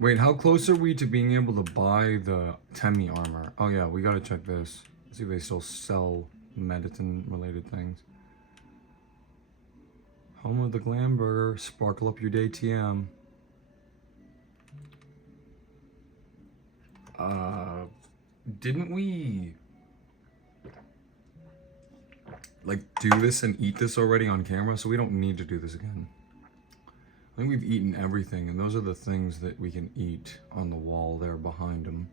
Wait, how close are we to being able to buy the Temi armor? Oh yeah, we gotta check this. See if they still sell medicine-related things. Home of the Glam Burger. Sparkle up your day, TM. Didn't we like do this and eat this already on camera? So we don't need to do this again. I think we've eaten everything, and those are the things that we can eat on the wall there behind him.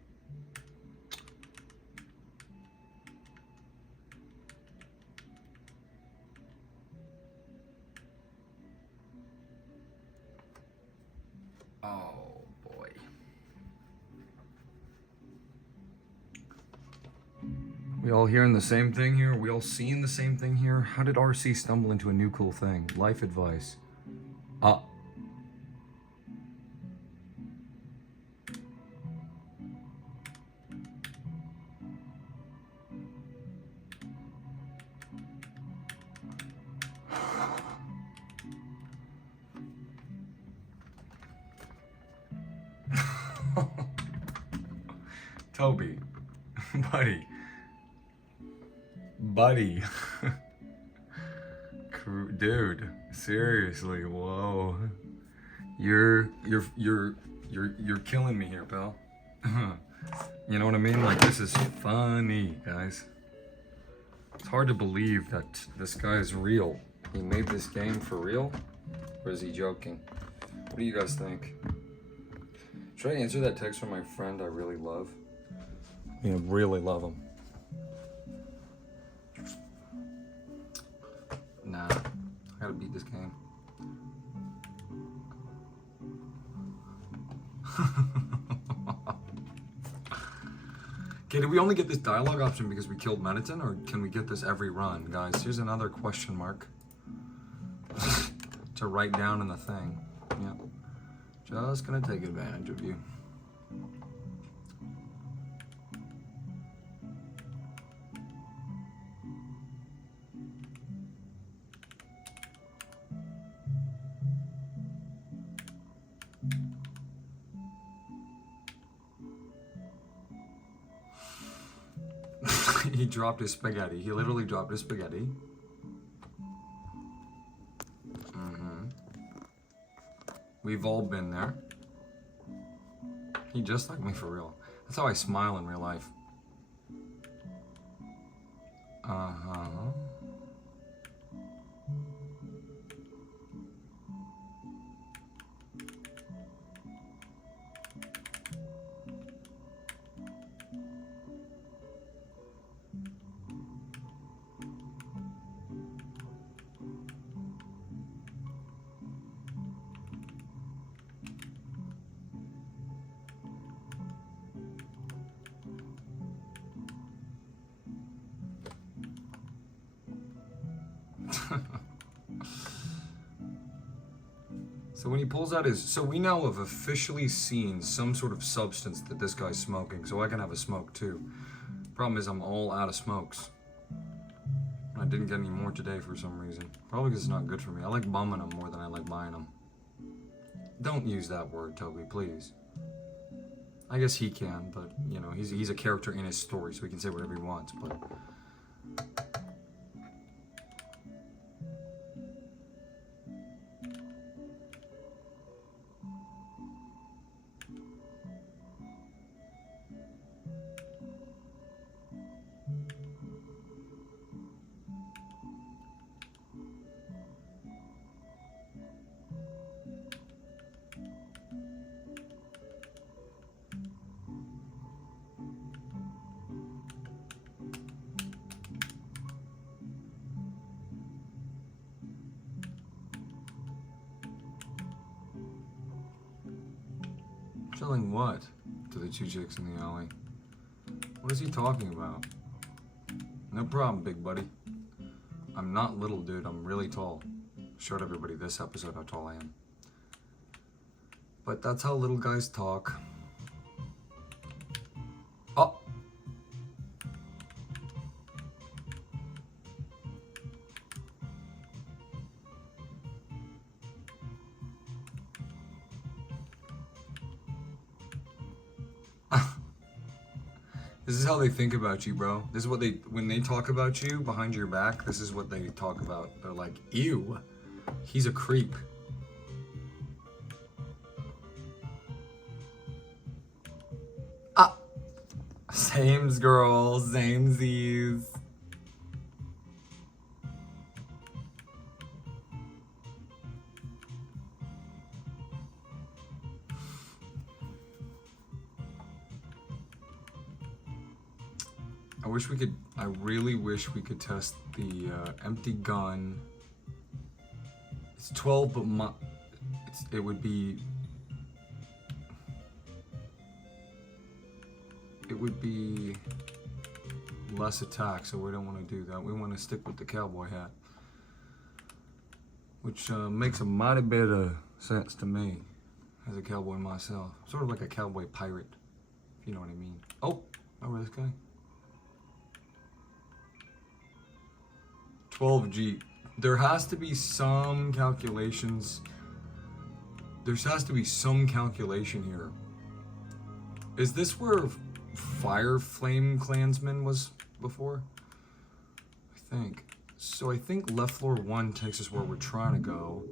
Oh boy. We all hearing the same thing here? We all seeing the same thing here? How did RC stumble into a new cool thing? Life advice. Toby. Buddy. Dude, seriously, whoa. You're killing me here, pal. You know what I mean? Like, this is funny, guys. It's hard to believe that this guy is real. He made this game for real? Or is he joking? What do you guys think? Should I answer that text from my friend I really love? I mean, I really love him. Nah, I gotta beat this game. Okay, did we only get this dialogue option because we killed Mediton, or can we get this every run? Guys, here's another question mark to write down in the thing. Yep. Just gonna take advantage of you. He dropped his spaghetti. He literally dropped his spaghetti. We've all been there. He just like me for real. That's how I smile in real life. So when he pulls out his... So we now have officially seen some sort of substance that this guy's smoking, so I can have a smoke too. Problem is I'm all out of smokes. I didn't get any more today for some reason. Probably because it's not good for me. I like bumming them more than I like buying them. Don't use that word, Toby, please. I guess he can, but, you know, he's a character in his story, so he can say whatever he wants, but... Selling what to the two chicks in the alley? What is he talking about? No problem, big buddy. I'm not little, dude. I'm really tall. Showed everybody this episode how tall I am. But that's how little guys talk. Oh! This is how they think about you, bro. This is what when they talk about you behind your back, this is what they talk about. They're like, ew, he's a creep. Ah, sames girls, samesies. I really wish we could test the empty gun. It's 12, but it would be less attack, so we don't want to do that. We want to stick with the cowboy hat, which makes a mighty bit of sense to me as a cowboy myself. Sort of like a cowboy pirate, if you know what I mean. Oh, remember this guy? 12G. There has to be some calculations. There has to be some calculation here. Is this where Fire Flame Clansman was before? I think. So I think left floor 1 takes us where we're trying to go.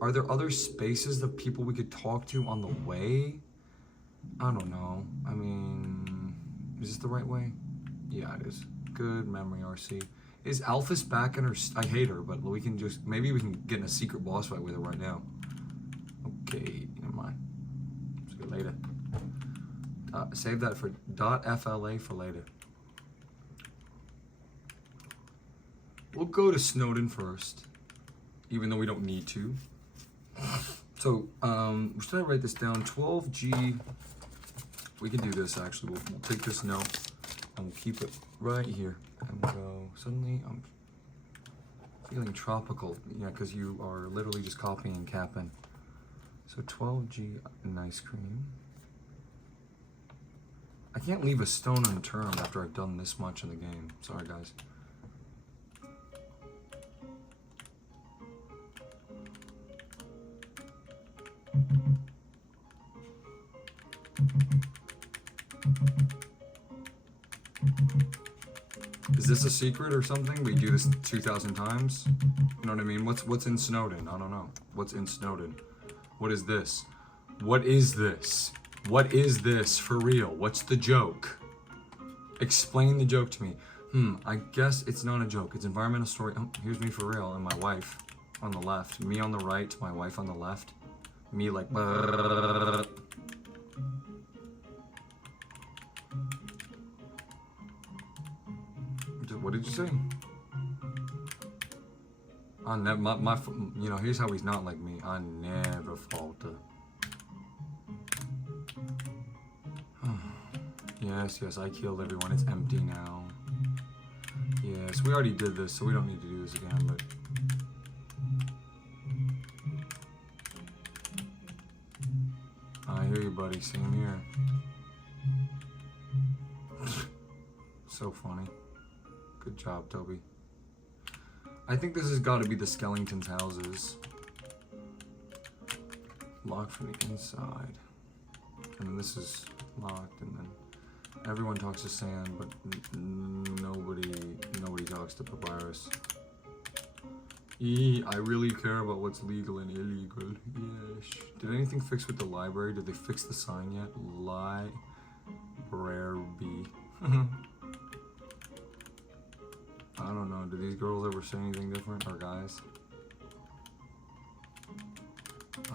Are there other spaces of people we could talk to on the way? I don't know. I mean, is this the right way? Yeah, it is. Good memory, RC. Is Alphys back in her... I hate her, but we can just... Maybe we can get in a secret boss fight with her right now. Okay, never mind. See you later. Save that for .fla for later. We'll go to Snowden first, even though we don't need to. So, should I write this down? 12G. We can do this, actually. We'll take this note and we'll keep it right here. And we'll go, suddenly I'm feeling tropical. Yeah, because you are literally just copying and capping. So 12G and ice cream. I can't leave a stone unturned after I've done this much in the game. Sorry, guys. Is this a secret or something? We do this 2,000 times? You know what I mean? What's in Snowden? I don't know. What's in Snowden? What is this? What is this? What is this for real? What's the joke? Explain the joke to me. I guess it's not a joke. It's environmental story. Oh, here's me for real and my wife on the left. Me on the right, my wife on the left. Me like... What did you say? I never, you know, here's how he's not like me. I never falter. Yes, I killed everyone. It's empty now. Yes, we already did this, so we don't need to do this again, but... I hear you, buddy. Same here. So funny. Good job, Toby. I think this has got to be the Skellington's houses. Locked from the inside. And then this is locked, and then everyone talks to Sand, but nobody talks to Papyrus. I really care about what's legal and illegal. Yes. Did anything fix with the library? Did they fix the sign yet? Library. I don't know. Do these girls ever say anything different? Or guys?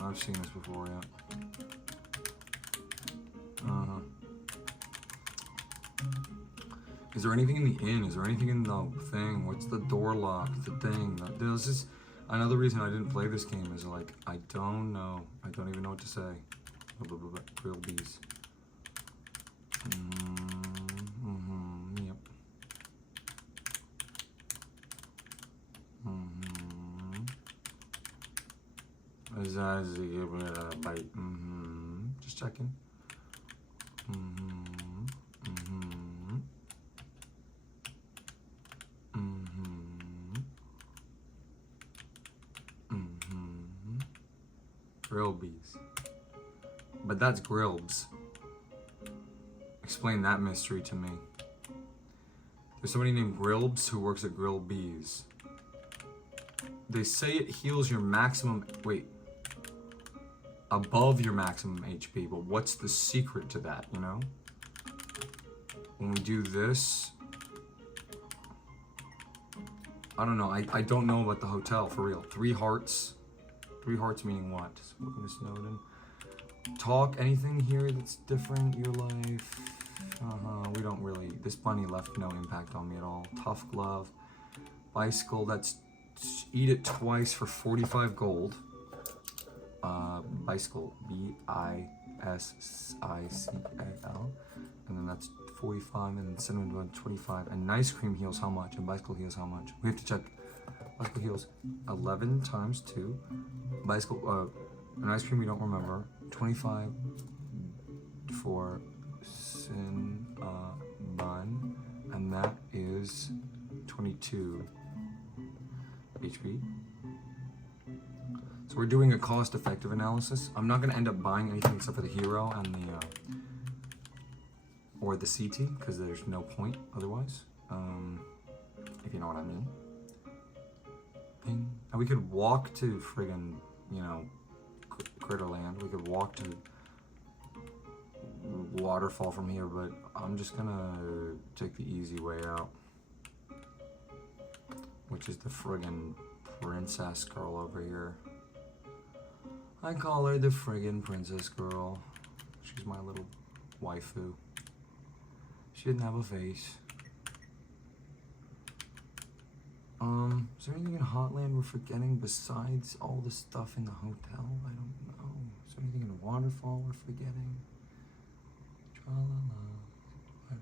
I've seen this before, yeah. Is there anything in the inn? Is there anything in the thing? What's the door lock? The thing? This is another reason I didn't play this game is like, I don't know. I don't even know what to say. Grilled bees. Yep. Give it a bite. Just checking. Grill bees. But that's Grillbs. Explain that mystery to me. There's somebody named Grillbs who works at Grill Bees. They say it heals your maximum, above your maximum HP, but what's the secret to that, you know? When we do this, I don't know, I don't know about the hotel, for real. 3 hearts. 3 hearts meaning what? Welcome to Snowden. Talk, anything here that's different, your life? We don't really, this bunny left no impact on me at all. Tough glove. Bicycle, that's eat it twice for 45 gold. Bicycle, B-I-S-I-C-A-L. And then that's 45, and then cinnamon bun 25. And ice cream heals how much? And bicycle heals how much? We have to check. Bicycle heals 11 times 2. Bicycle, an ice cream we don't remember. 25 for bun, and that is 22 HP. So we're doing a cost-effective analysis. I'm not going to end up buying anything except for the hero and the or the CT, because there's no point otherwise. If you know what I mean. Ping. And we could walk to friggin', you know, Critterland. We could walk to waterfall from here, but I'm just gonna take the easy way out, which is the friggin' princess girl over here. I call her the friggin' princess girl. She's my little waifu. She didn't have a face. Is there anything in Hotland we're forgetting besides all the stuff in the hotel? I don't know. Is there anything in Waterfall we're forgetting? Tra-la-la. I have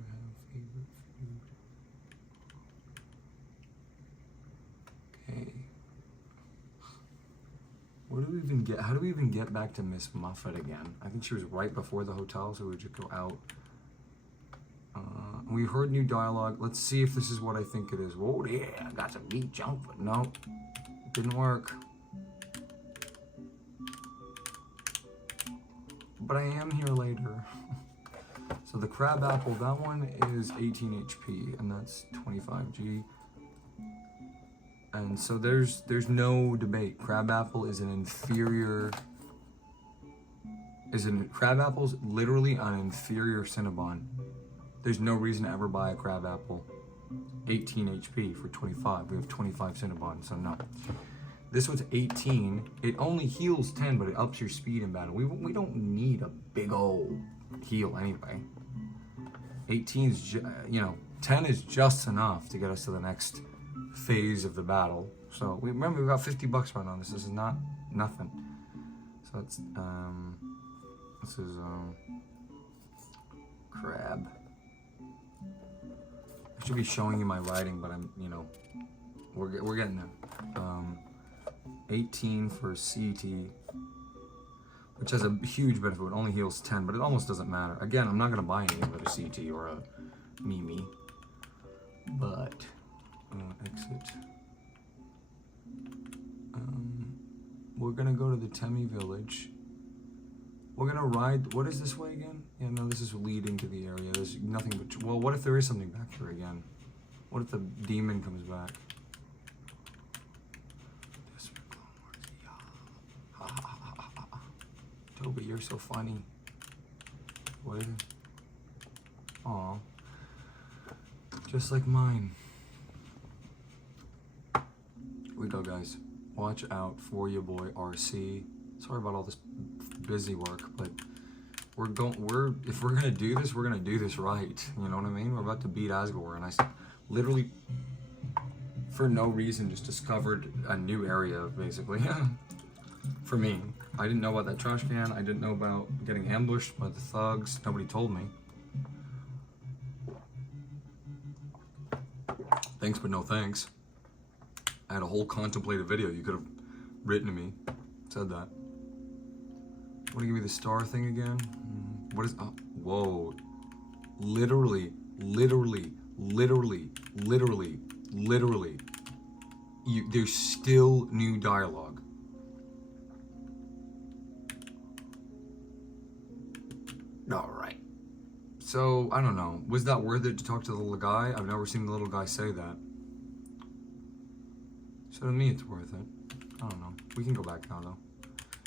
favorite food. Okay. Where do we even get? How do we even get back to Miss Muffet again? I think she was right before the hotel, so we would just go out. We heard new dialogue. Let's see if this is what I think it is. Whoa, yeah, I got some meat junk, but no, didn't work. But I am here later. So the crab apple, that one is 18 HP, and that's 25G. And so there's no debate. Crab apple is an inferior. Crab apple's literally an inferior Cinnabon. There's no reason to ever buy a crab apple. 18 HP for 25. We have 25 Cinnabon, so not. This one's 18. It only heals 10, but it ups your speed in battle. We don't need a big old heal anyway. 18 is, 10 is just enough to get us to the next phase of the battle. So remember, we got 50 bucks right on this. This is not nothing. So it's this is crab. I should be showing you my writing, but I'm, we're getting there. 18 for CT, which has a huge benefit. It only heals 10, but it almost doesn't matter. Again, I'm not gonna buy any of a CT or a Mimi, but exit. We're gonna go to the Temi village. We're gonna ride. What is this way again? Yeah, no, this is leading to the area. There's nothing but. Well, what if there is something back here again? What if the demon comes back? Toby, you're so funny. What? Aw. Just like mine. Here we go, guys. Watch out for your boy RC. Sorry about all this busy work, but if we're gonna do this, we're gonna do this right. You know what I mean? We're about to beat Asgore, and I literally, for no reason, just discovered a new area, basically. For me. I didn't know about that trash can. I didn't know about getting ambushed by the thugs. Nobody told me. Thanks, but no thanks. I had a whole contemplative video. You could have written to me, said that. Want to give me the star thing again? What is, oh, whoa. Literally. There's still new dialogue. All right. So, I don't know. Was that worth it to talk to the little guy? I've never seen the little guy say that. So to me, it's worth it. I don't know. We can go back now, though.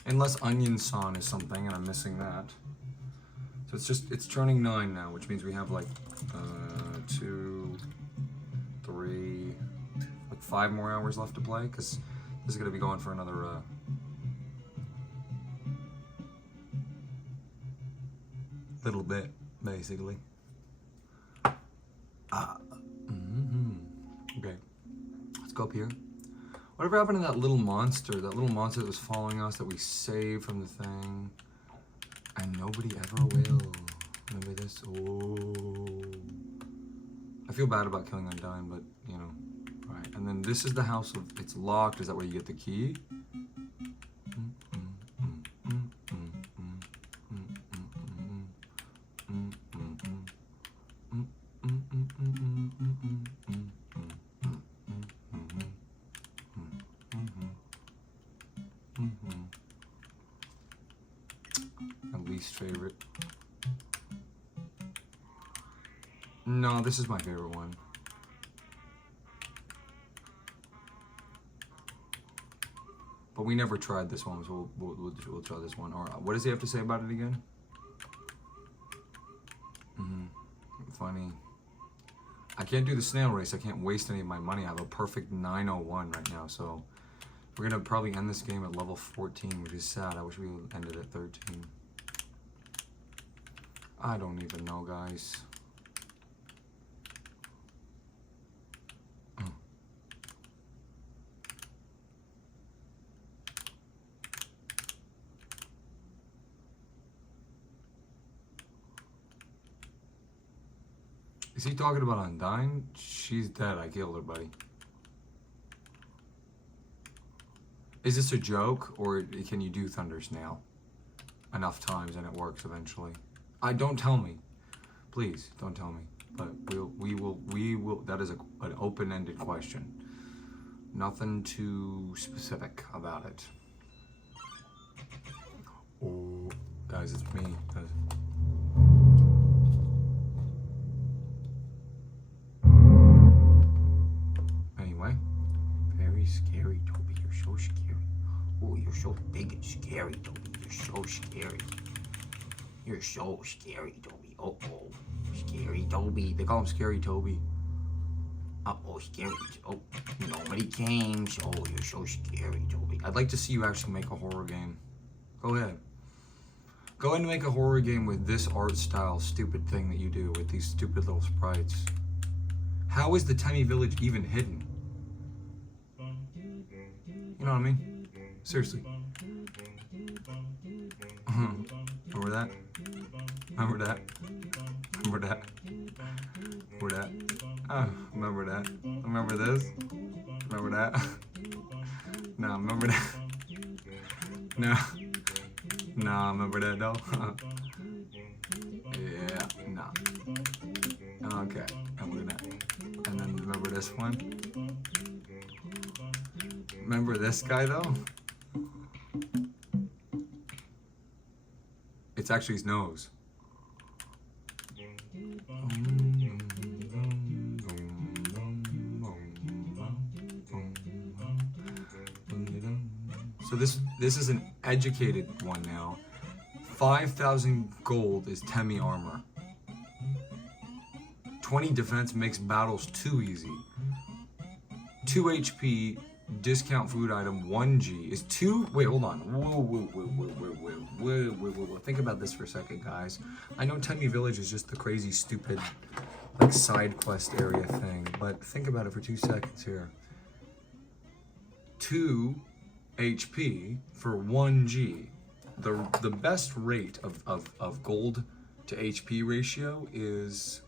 Unless Onion San is something, and I'm missing that. So it's turning 9 now, which means we have like 2, 3, like 5 more hours left to play, because this is going to be going for another little bit, basically. Okay, let's go up here. Whatever happened to that little monster that was following us that we saved from the thing? And nobody ever will. Remember this? Oh. I feel bad about killing Undyne, but, you know. Alright, and then this is the house of... It's locked. Is that where you get the key? Least favorite. No, this is my favorite one. But we never tried this one, so we'll try this one. Or what does he have to say about it again? Funny. I can't do the snail race. I can't waste any of my money. I have a perfect 901 right now, so we're gonna probably end this game at level 14, which is sad. I wish we ended at 13. I don't even know, guys. Is he talking about Undyne? She's dead. I killed her, buddy. Is this a joke, or can you do Thunder Snail enough times and it works eventually? Don't tell me, please. Don't tell me. But we will. That is an open-ended question. Nothing too specific about it. Oh, guys, it's me. Anyway, very scary, Toby. You're so scary. Oh, you're so big and scary, Toby. You're so scary. You're so scary, Toby. Oh, scary Toby. They call him Scary Toby. Oh, scary. Oh, nobody came. Oh, you're so scary, Toby. I'd like to see you actually make a horror game. Go ahead. Go ahead and make a horror game with this art style stupid thing that you do with these stupid little sprites. How is the tiny village even hidden? You know what I mean? Seriously. Remember that? Remember that? Remember that? Remember that? Oh, remember that? Remember this? Remember that? No, remember that? No. No, remember that though? Yeah, no. Okay, remember that. And then remember this one? Remember this guy though? It's actually his nose. So this is an educated one now. 5,000 gold is Temi armor. 20 defense makes battles too easy. 2 HP, discount food item, 1G is 2. Wait, hold on. Whoa. Think about this for a second, guys. I know Temi Village is just the crazy, stupid, like side quest area thing, but think about it for 2 seconds here. 2 HP for 1G. the best rate of gold to HP ratio is,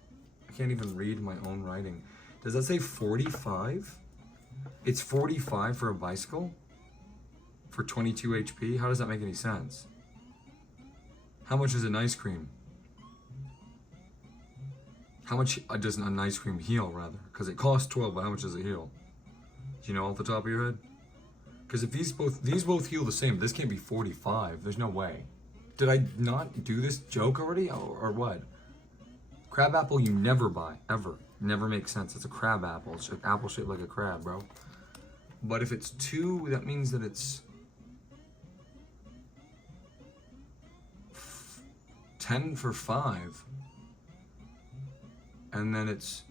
I can't even read my own writing. Does that say 45? It's 45 for a bicycle for 22 HP? How does that make any sense? How much is an ice cream? How much does an ice cream heal, rather? Because it costs 12, but how much does it heal? Do you know off the top of your head? Because if these both heal the same, this can't be 45. There's no way. Did I not do this joke already, or what? Crab apple you never buy, ever. Never makes sense. It's a crab apple. It's an apple shaped like a crab, bro. But if it's 2, that means that it's 10 for 5. And then it's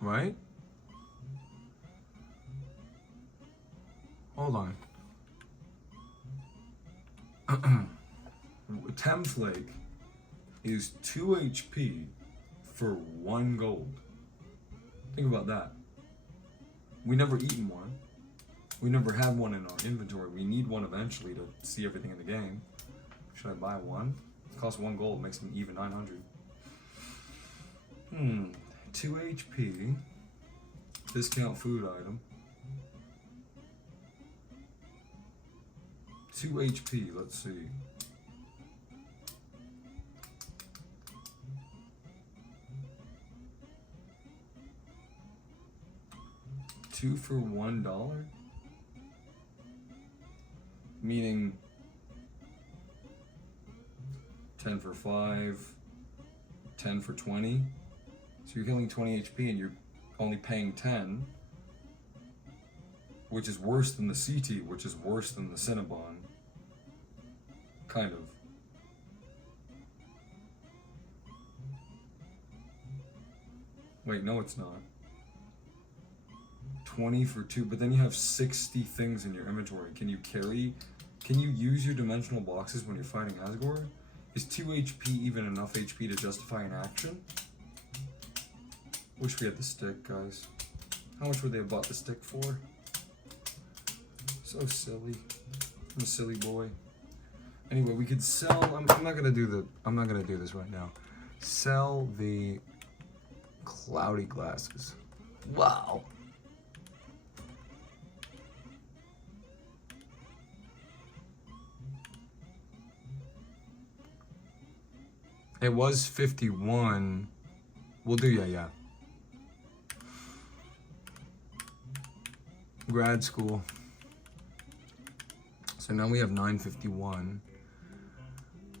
right? Hold on. Temflake is 2 HP for 1 gold. Think about that. We never eaten one. We never had one in our inventory. We need one eventually to see everything in the game. Should I buy one? It costs 1 gold, makes them even 900. 2 HP. Discount food item. 2 HP, let's see. $2 for $1? Meaning 10 for 5, 10 for 20. So you're killing 20 HP and you're only paying 10, which is worse than the CT, which is worse than the Cinnabon. Kind of. Wait, no it's not. 20 for 2, but then you have 60 things in your inventory. Can you use your dimensional boxes when you're fighting Asgore? Is 2 HP even enough HP to justify an action? Wish we had the stick, guys. How much would they have bought the stick for? So silly. I'm a silly boy. Anyway, we could sell. I'm not gonna do this right now. Sell the cloudy glasses. Wow. It was 51. We'll do yeah. Grad school. So now we have 951.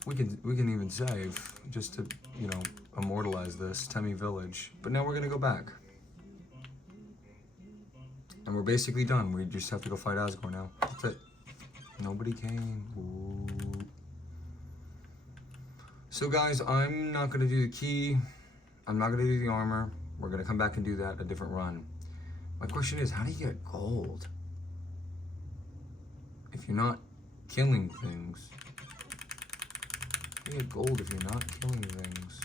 We can even save just to, you know, immortalize this Temi village. But now we're gonna go back. And we're basically done. We just have to go fight Asgore now. That's it. Nobody came. Ooh. So guys, I'm not gonna do the key. I'm not gonna do the armor. We're gonna come back and do that a different run. My question is, how do you get gold? If you're not killing things. How do you get gold if you're not killing things?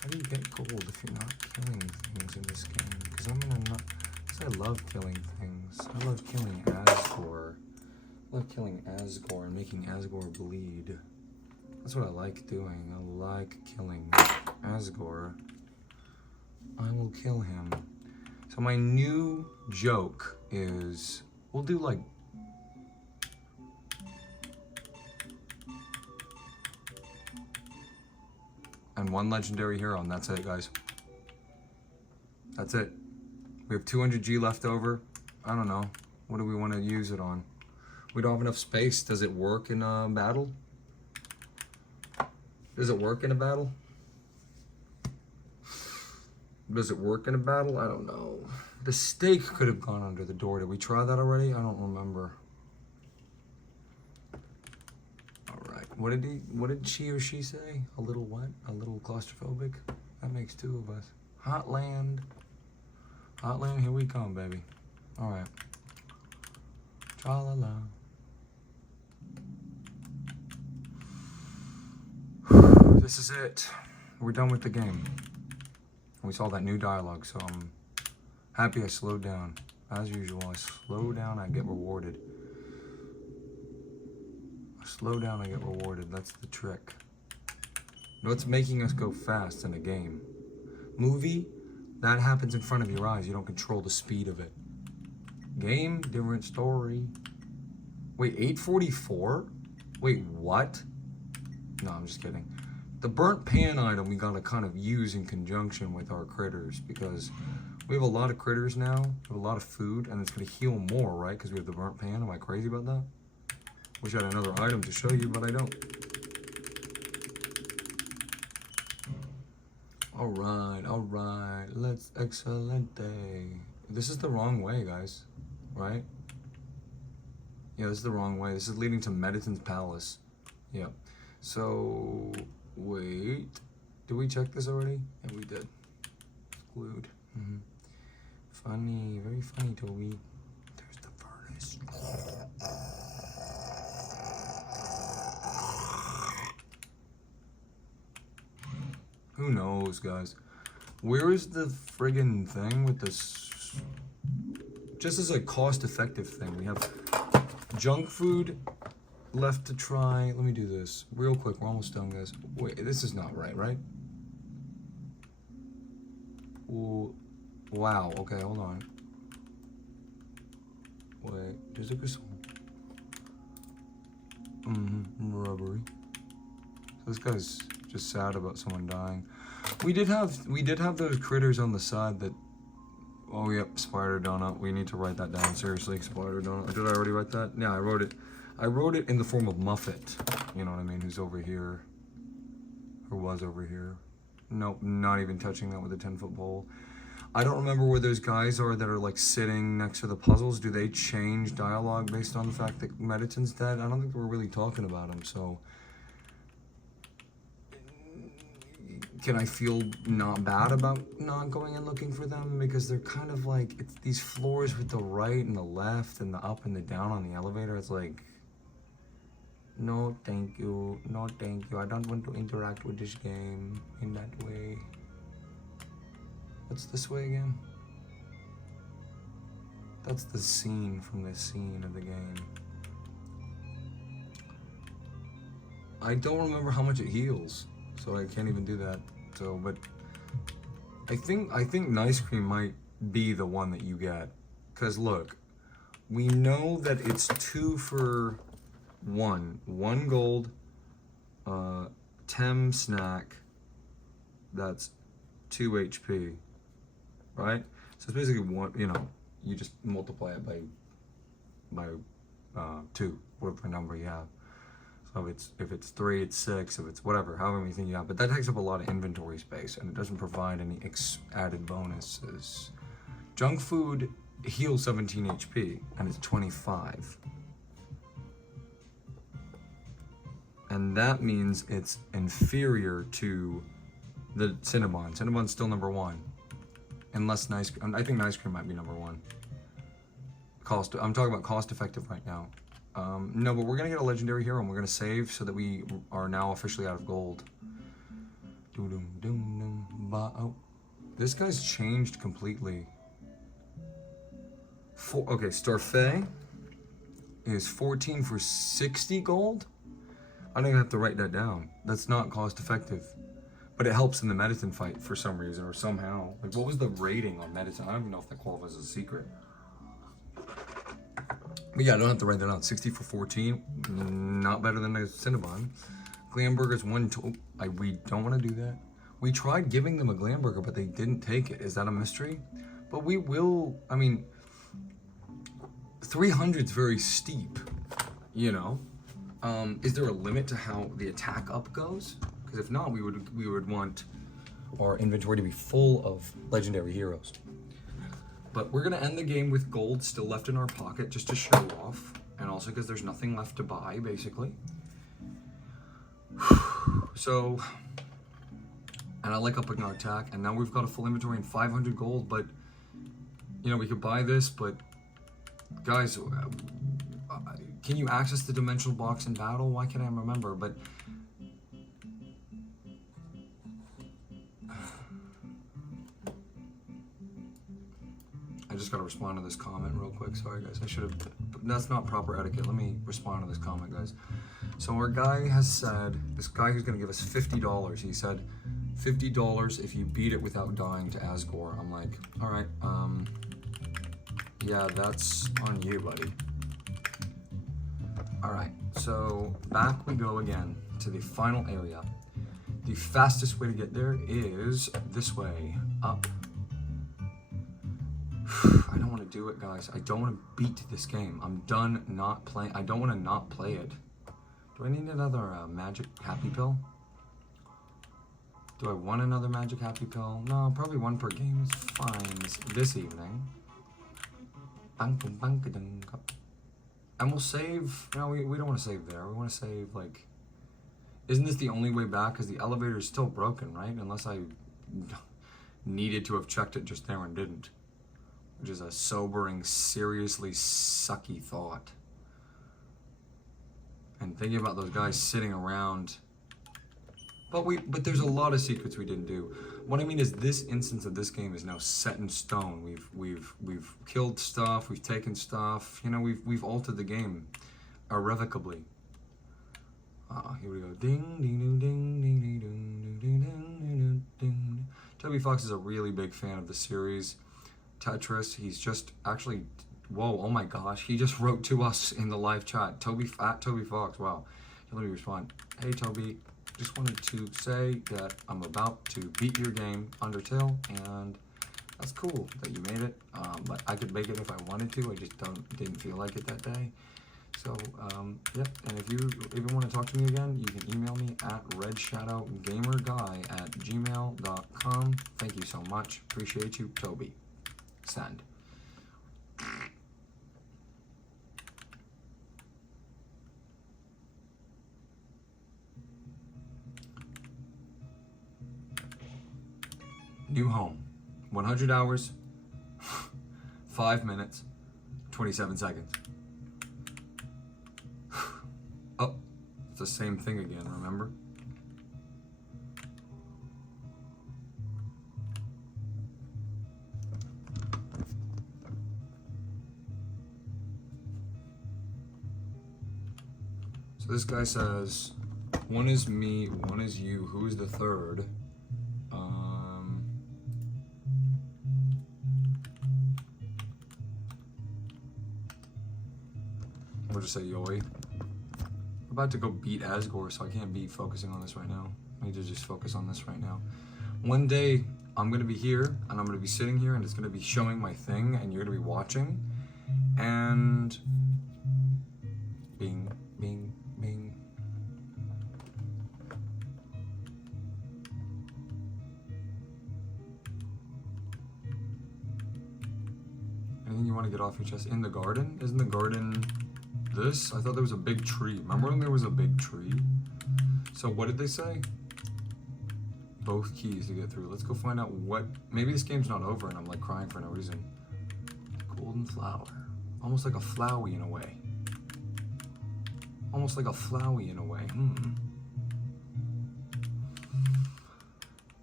How do you get gold if you're not killing things in this game? Because I love killing things. I love killing Asgore. I love killing Asgore and making Asgore bleed. That's what I like doing. I like killing Asgore. I will kill him. So my new joke is, we'll do like and 1 legendary hero, and that's it, guys. That's it. We have 200 G left over. I don't know. What do we want to use it on? We don't have enough space. Does it work in a battle? Does it work in a battle? Does it work in a battle? I don't know. The stake could have gone under the door. Did we try that already? I don't remember. Alright. What did she or she say? A little what? A little claustrophobic? That makes 2 of us. Hotland. Hotland, here we come, baby. Alright. Tra-la-la. This is it. We're done with the game. We saw that new dialogue, so Happy I slowed down. As usual, I slow down, I get rewarded. I slow down, I get rewarded. That's the trick. What's making us go fast in a game? Movie, that happens in front of your eyes. You don't control the speed of it. Game, different story. Wait, 844? Wait, what? No, I'm just kidding. The burnt pan item we gotta kind of use in conjunction with our critters because we have a lot of critters now, we have a lot of food, and it's gonna heal more, right? Because we have the burnt pan. Am I crazy about that? Wish I had another item to show you, but I don't. Alright, let's excelente. This is the wrong way, guys, right? Yeah, this is the wrong way. This is leading to Mediton's Palace. Yep. So, wait. Did we check this already? Yeah, we did. Glued. Funny, very funny, Toby. There's the furnace. Who knows, guys? Where is the friggin' thing with this? Just as a cost-effective thing, we have junk food left to try. Let me do this real quick. We're almost done, guys. Wait, this is not right, right? Ooh, wow. Okay, hold on. Wait, there's a croissant. Robbery. So this guy's just sad about someone dying. We did have those critters on the side that. Oh yep, spider donut. We need to write that down. Seriously, spider donut. Did I already write that? Yeah, I wrote it. I wrote it in the form of Muffet. You know what I mean? Who's over here? Or was over here? Nope, not even touching that with a 10-foot pole. I don't remember where those guys are that are like sitting next to the puzzles. Do they change dialogue based on the fact that Mediton's dead? I don't think we're really talking about him, so. Can I feel not bad about not going and looking for them? Because they're kind of like, it's these floors with the right and the left and the up and the down on the elevator. It's like, no thank you, no thank you. I don't want to interact with this game in that way. What's this way again? That's the scene from the scene of the game. I don't remember how much it heals, so I can't even do that. So, but I think Nice Cream might be the one that you get. Cause look, we know that it's 2 for 1. 1 gold, Tem snack, that's 2 HP, right? So it's basically one, you know, you just multiply it by 2, whatever number you have. So if it's 3, it's 6. If it's whatever, however many things you have. But that takes up a lot of inventory space, and it doesn't provide any added bonuses. Junk food heals 17 HP, and it's 25. And that means it's inferior to the Cinnabon. Cinnabon's still number 1, unless I think Nice Cream might be number 1. I'm talking about cost effective right now. No, but we're gonna get a legendary hero and we're gonna save so that we are now officially out of gold. Oh, this guy's changed completely. Okay, Starfey is 14 for 60 gold. I don't even have to write that down. That's not cost effective, but it helps in the Mediton fight for some reason or somehow. Like, what was the rating on Mediton? I don't even know if that qualifies as a secret. But yeah, I don't have to write that down. 60 for 14, not better than the Cinnabon. Glamburger's 1, 2. We don't want to do that. We tried giving them a Glamburger, but they didn't take it. Is that a mystery? But we will. I mean, 300's very steep. You know, is there a limit to how the attack up goes? Because if not, we would want our inventory to be full of legendary heroes. But we're gonna end the game with gold still left in our pocket just to show off, and also because there's nothing left to buy, basically. So, and I like upping our attack, and now we've got a full inventory and 500 gold, but, you know, we could buy this, but, guys, can you access the dimensional box in battle? Why can't I remember? But, I just gotta respond to this comment real quick. Sorry guys, I should have, that's not proper etiquette. Let me respond to this comment, guys. So our guy has said, this guy who's gonna give us $50, he said, $50 if you beat it without dying to Asgore. I'm like, all right, yeah, that's on you, buddy. All right, so back we go again to the final area. The fastest way to get there is this way, up. I don't want to do it, guys. I don't want to beat this game. I'm done not playing. I don't want to not play it. Do I need another magic happy pill? Do I want another magic happy pill? No, probably one per game is fine this evening. And we'll save. No, we don't want to save there. We want to save, like... Isn't this the only way back? Because the elevator is still broken, right? Unless I needed to have checked it just there and didn't. Which is a sobering, seriously sucky thought. And thinking about those guys sitting around. But there's a lot of secrets we didn't do. What I mean is this instance of this game is now set in stone. We've killed stuff, we've taken stuff, you know, we've altered the game irrevocably. Here we go. Ding ding ding ding ding ding ding ding ding ding. Toby Fox is a really big fan of the series. Tetris, he's just actually, whoa, oh my gosh, he just wrote to us in the live chat. Toby Fox, wow. Let me respond. Hey Toby, just wanted to say that I'm about to beat your game, Undertale, and that's cool that you made it. But I could make it if I wanted to. I just didn't feel like it that day. So, yep. And if you even want to talk to me again, you can email me at redshadowgamerguy@gmail.com. Thank you so much. Appreciate you, Toby. Send. New home. 100 hours, 5 minutes, 27 seconds. Oh, it's the same thing again, remember? So this guy says, one is me, one is you, who is the third? We'll just say Yoi. I'm about to go beat Asgore, so I can't be focusing on this right now. I need to just focus on this right now. One day, I'm gonna be here, and I'm gonna be sitting here, and it's gonna be showing my thing, and you're gonna be watching, and... Bing, bing, bing. Anything you want to get off your chest? In the garden? Isn't the garden... this? I thought there was a big tree. Remember when there was a big tree? So what did they say? Both keys to get through. Let's go find out what... Maybe this game's not over and I'm like crying for no reason. Golden flower. Almost like a flowy in a way. Almost like a flowy in a way.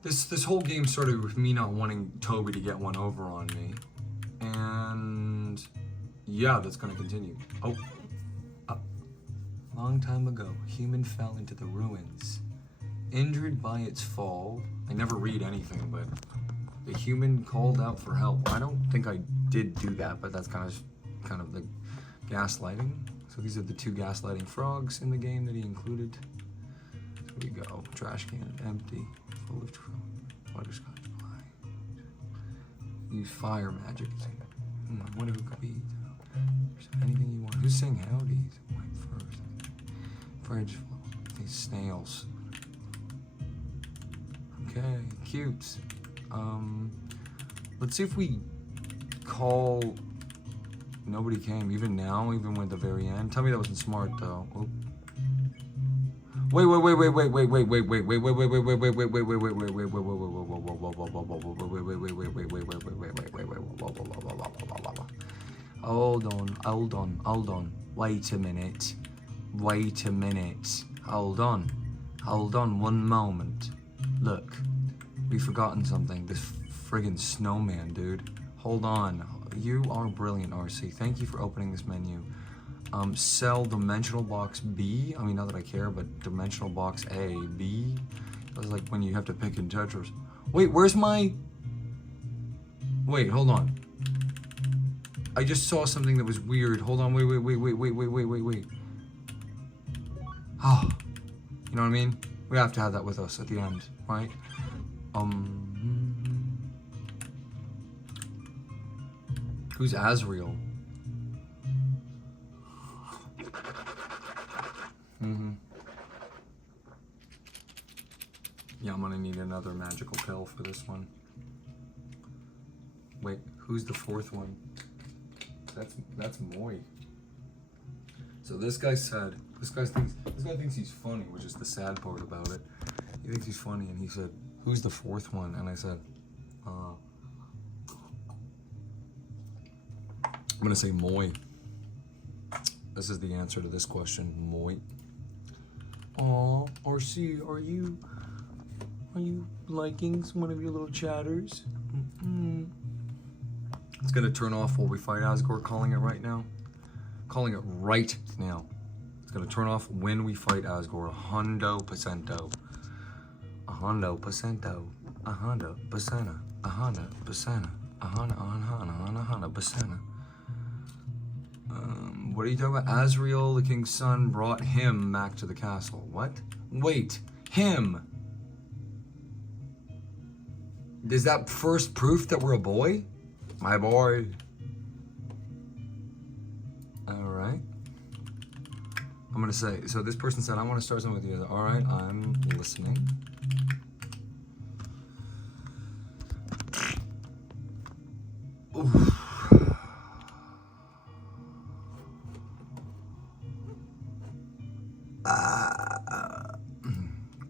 This whole game started with me not wanting Toby to get one over on me. And... yeah, that's gonna continue. Oh. Long time ago, human fell into the ruins. Injured by its fall, I never read anything, but the human called out for help. I don't think I did do that, but that's kind of the gaslighting. So these are the two gaslighting frogs in the game that he included. There we go. Trash can empty, full of butterscotch pie. Use fire magic. I wonder who could be. Anything you want. Who's saying howdies? Fridge full. These snails. Okay, cute. Let's see if we call. Nobody came, even now, even with the very end. Tell me that wasn't smart though. Wait. Hold on. Wait a minute. Hold on, one moment. Look, we've forgotten something. This friggin' snowman, dude. Hold on. You are brilliant, RC. Thank you for opening this menu. Sell dimensional box B. I mean, not that I care, but dimensional box A. B. That's like when you have to pick in Tetris. Wait, where's my... Wait, hold on. I just saw something that was weird. Hold on, wait. Oh, you know what I mean? We have to have that with us at the end, right? Who's Azrael? Yeah, I'm gonna need another magical pill for this one. Wait, who's the fourth one? That's Moy. So this guy thinks he's funny, which is the sad part about it. He thinks he's funny, and he said, "Who's the fourth one?" And I said, "I'm gonna say Moy." This is the answer to this question, Moy. Aw, RC, are you liking one of your little chatters? It's gonna turn off while we fight Asgore, calling it right now. Calling it right now. It's gonna turn off when we fight Asgore. 100%. 100%. 100%. 100%. 100%. What are you talking about? Azrael, the king's son, brought him back to the castle. What? Wait, him? Is that first proof that we're a boy? My boy. Alright. I'm gonna say, so this person said, I want to start something with you. Alright, I'm listening. Oof.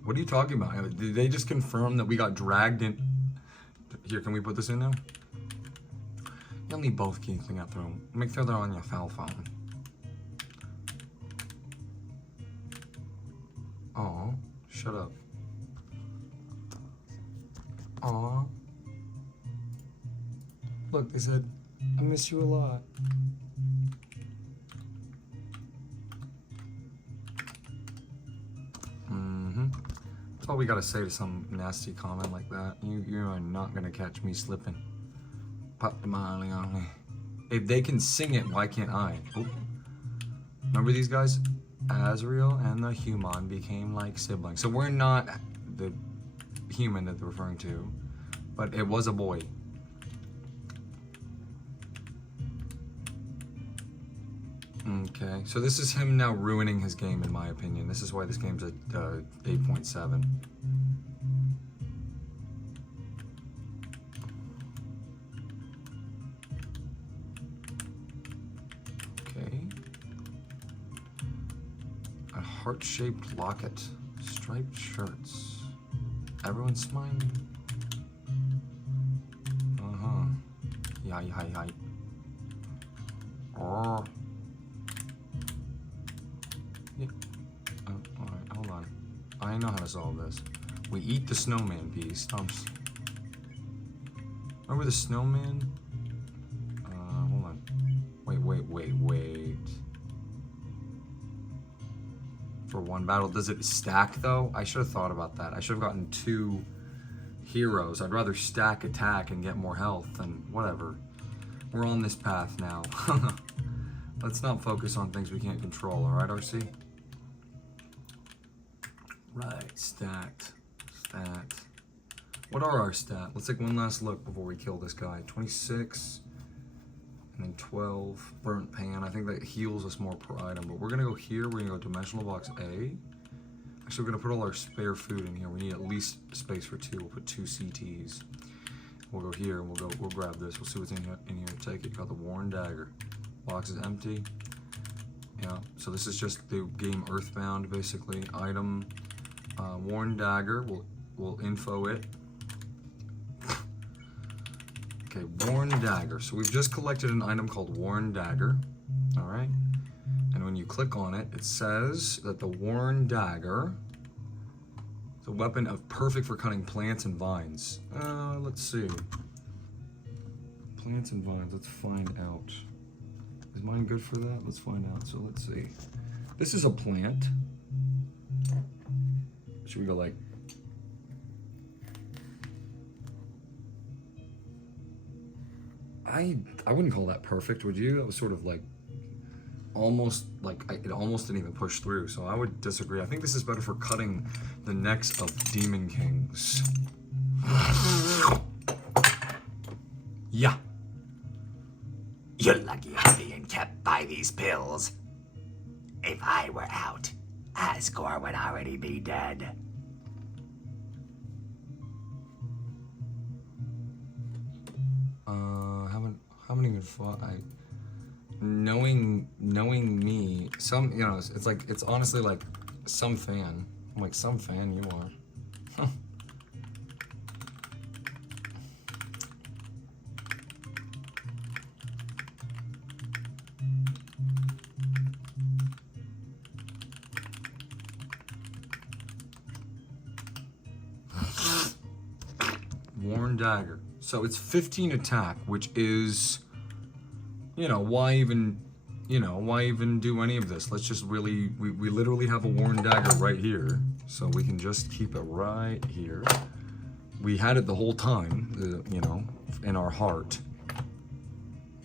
What are you talking about? Did they just confirm that we got dragged in? Here, can we put this in now? You'll need both keys to get through. Make sure they're on your cell phone. Aw, shut up. Aw. Look, they said, I miss you a lot. That's all we gotta say to some nasty comment like that. You are not gonna catch me slipping. Pop the molly on me. If they can sing it, why can't I? Oh. Remember these guys? Azrael and the human became like siblings. So we're not the human that they're referring to, but it was a boy. Okay, so this is him now ruining his game, in my opinion. This is why this game's at 8.7. Okay. A heart-shaped locket. Striped shirts. Everyone's smiling. Uh-huh. Yai. Oh. Alright, hold on. I know how to solve this. We eat the snowman piece. Remember the snowman? Hold on. Wait. For one battle, does it stack though? I should have thought about that. I should have gotten 2 heroes. I'd rather stack attack and get more health than whatever. We're on this path now. Let's not focus on things we can't control, alright, RC? Right, stacked. What are our stats? Let's take one last look before we kill this guy. 26, and then 12, burnt pan. I think that heals us more per item, but we're gonna go here, we're gonna go dimensional box A. Actually, we're gonna put all our spare food in here. We need at least space for 2. We'll put 2 CTs. We'll go here, and we'll grab this. We'll see what's in here. Take it. Got the worn dagger. Box is empty. Yeah, so this is just the game Earthbound, basically. Item, worn dagger. We'll info it. Okay, worn dagger. So we've just collected an item called worn dagger. All right, and when you click on it, it says that the worn dagger is a weapon perfect for cutting plants and vines. Let's see. Plants and vines, let's find out. Is mine good for that? Let's find out. So let's see. This is a plant. Should we go like... I wouldn't call that perfect, would you? That was sort of like almost like it almost didn't even push through, so I would disagree. I think this is better for cutting the necks of demon kings. Yeah. You're lucky I'm being kept by these pills. If I were out, Asgore would already be dead. Haven't even fought. Knowing me, some, you know, it's like, it's honestly like some fan. I'm like, some fan you are. Worn dagger. So it's 15 attack, which is, you know, why even do any of this? Let's just really, we literally have a worn dagger right here, so we can just keep it right here. We had it the whole time, you know, in our heart.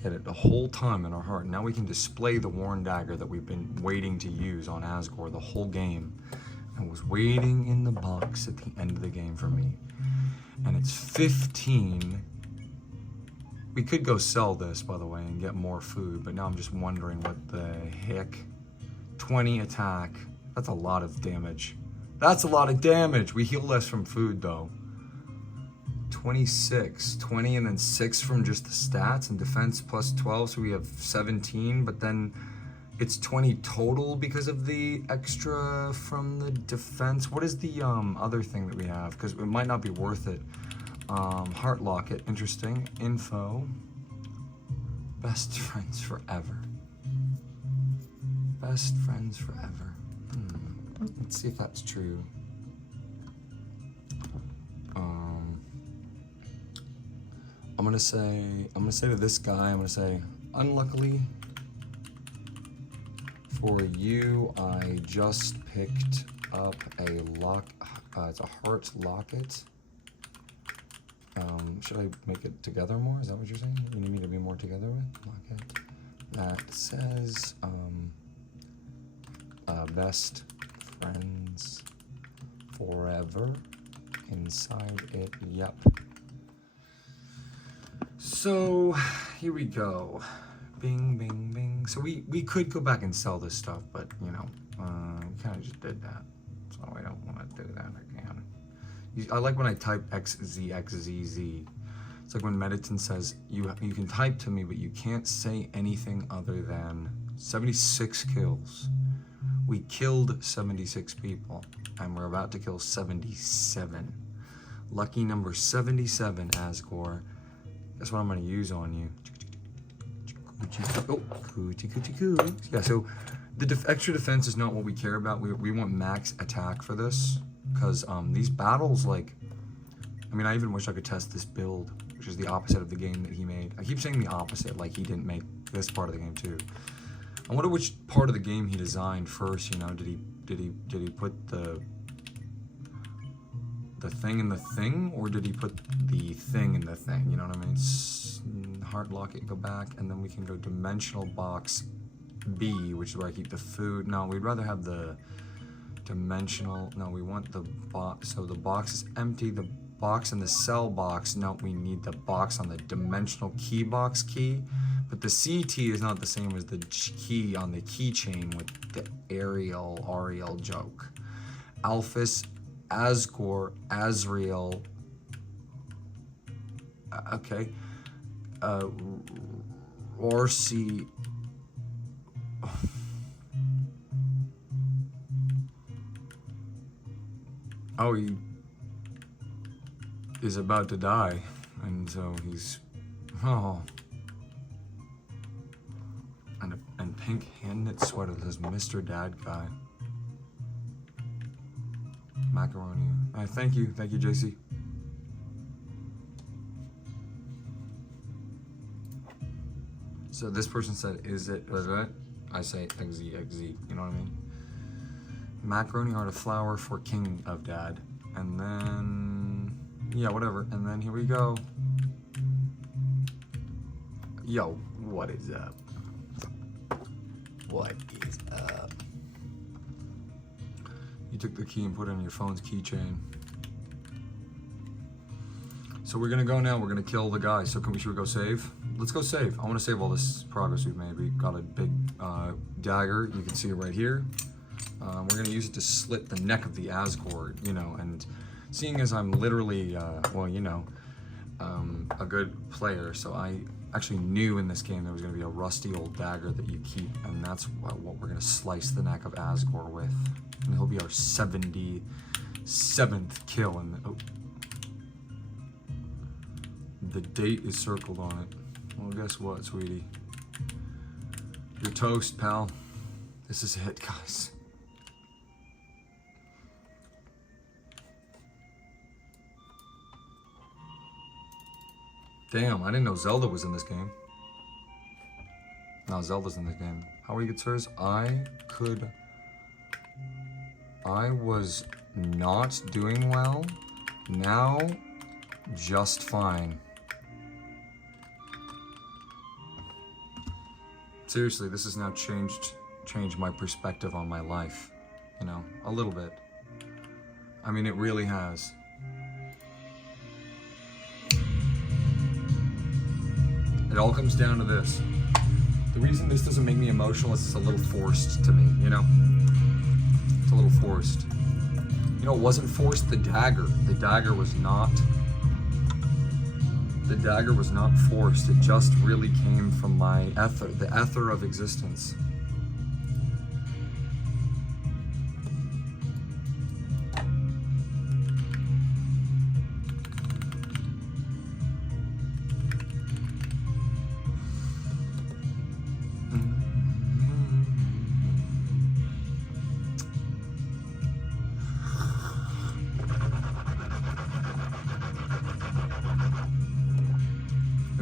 Had it the whole time in our heart. Now we can display the worn dagger that we've been waiting to use on Asgore the whole game. And was waiting in the box at the end of the game for me. And it's 15. We could go sell this, by the way, and get more food, but now I'm just wondering what the heck. 20 attack. That's a lot of damage. That's a lot of damage. We heal less from food, though. 26. 20 and then 6 from just the stats, and defense plus 12, so we have 17, but then it's 20 total because of the extra from the defense. What is the other thing that we have? Because it might not be worth it. Heart locket, interesting. Info. Best friends forever. Best friends forever. Let's see if that's true. I'm gonna say to this guy, I'm gonna say, unluckily for you, I just picked up a it's a heart locket. Should I make it together more? Is that what you're saying? You need me to be more together with? Locket. That says, best friends forever inside it. Yep. So here we go. Bing, bing, bing. So we could go back and sell this stuff, but you know, we kind of just did that. So I don't want to do that again. I like when I type XZXZZ. It's like when Mediton says, you can type to me, but you can't say anything other than 76 kills. We killed 76 people, and we're about to kill 77. Lucky number 77, Asgore. That's what I'm going to use on you. Oh, coochie coochie coo. Yeah, so the extra defense is not what we care about. We want max attack for this, because these battles, like, I mean, I even wish I could test this build, which is the opposite of the game that he made. I keep saying the opposite, like he didn't make this part of the game too. I wonder which part of the game he designed first. You know, did he put the thing in the thing, or did he put the thing in the thing? You know what I mean? Heart locket, go back, and then we can go dimensional box B, which is where I keep the food. No, we'd rather have the dimensional. No, we want the box. So the box is empty. The box in the cell box. No, we need the box on the dimensional key box key. But the CT is not the same as the key on the keychain with the Ariel joke. Alphys, Asgore, Azrael. Okay. Orsi. Oh, he is about to die, and so he's, oh. And pink hand knit sweater that says Mr. Dad Guy. Macaroni. Thank you, JC. So this person said, is it? I say XZ, XZ. You know what I mean? Macaroni heart of flour for king of dad. And then, yeah, whatever. And then here we go. Yo, what is up? What is up? You took the key and put it on your phone's keychain. So we're gonna go now. We're gonna kill the guy. So should we go save? Let's go save. I want to save all this progress we've made. We got a big dagger. You can see it right here. We're gonna use it to slit the neck of the Asgore. You know, and seeing as I'm literally, well, you know, a good player, so I actually knew in this game there was gonna be a rusty old dagger that you keep, and that's what we're gonna slice the neck of Asgore with. And he'll be our 77th kill. And oh. The date is circled on it. Well, guess what, sweetie? You're toast, pal. This is it, guys. Damn, I didn't know Zelda was in this game. No, Zelda's in this game. How are you, good sirs? I was not doing well. Now, just fine. Seriously, this has now changed my perspective on my life, you know, a little bit. I mean, it really has. It all comes down to this. The reason this doesn't make me emotional is it's a little forced to me, you know? It's a little forced. You know, it wasn't forced, the dagger. The dagger was not forced. It just really came from my ether, the ether of existence.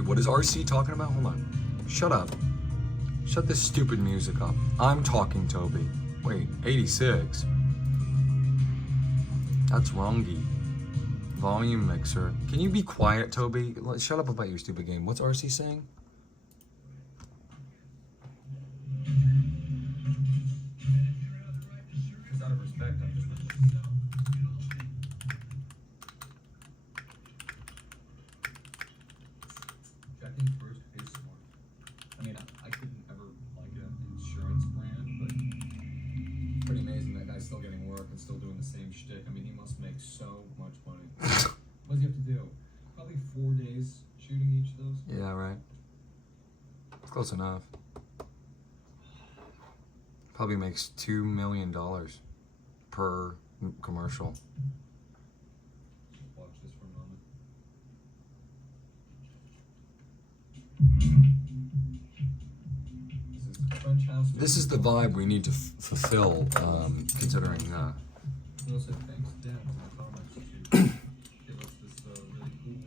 What is RC talking about? Hold on. Shut up. Shut this stupid music up. I'm talking, Toby. Wait, 86? That's wrongy. Volume mixer. Can you be quiet, Toby? Shut up about your stupid game. What's RC saying? Just out of respect, I'm just checking first is smart. I mean, I couldn't ever like an insurance brand, but pretty amazing that guy's still getting work and still doing the same shtick. I mean, he must make so much money. What does he have to do? Probably 4 days shooting each of those. Yeah, right. Close enough. Probably makes $2 million per commercial. Watch this for a moment. This is French house. This is the vibe we need to fulfill, considering We also have thanks to Dan in the comments to give us this really cool.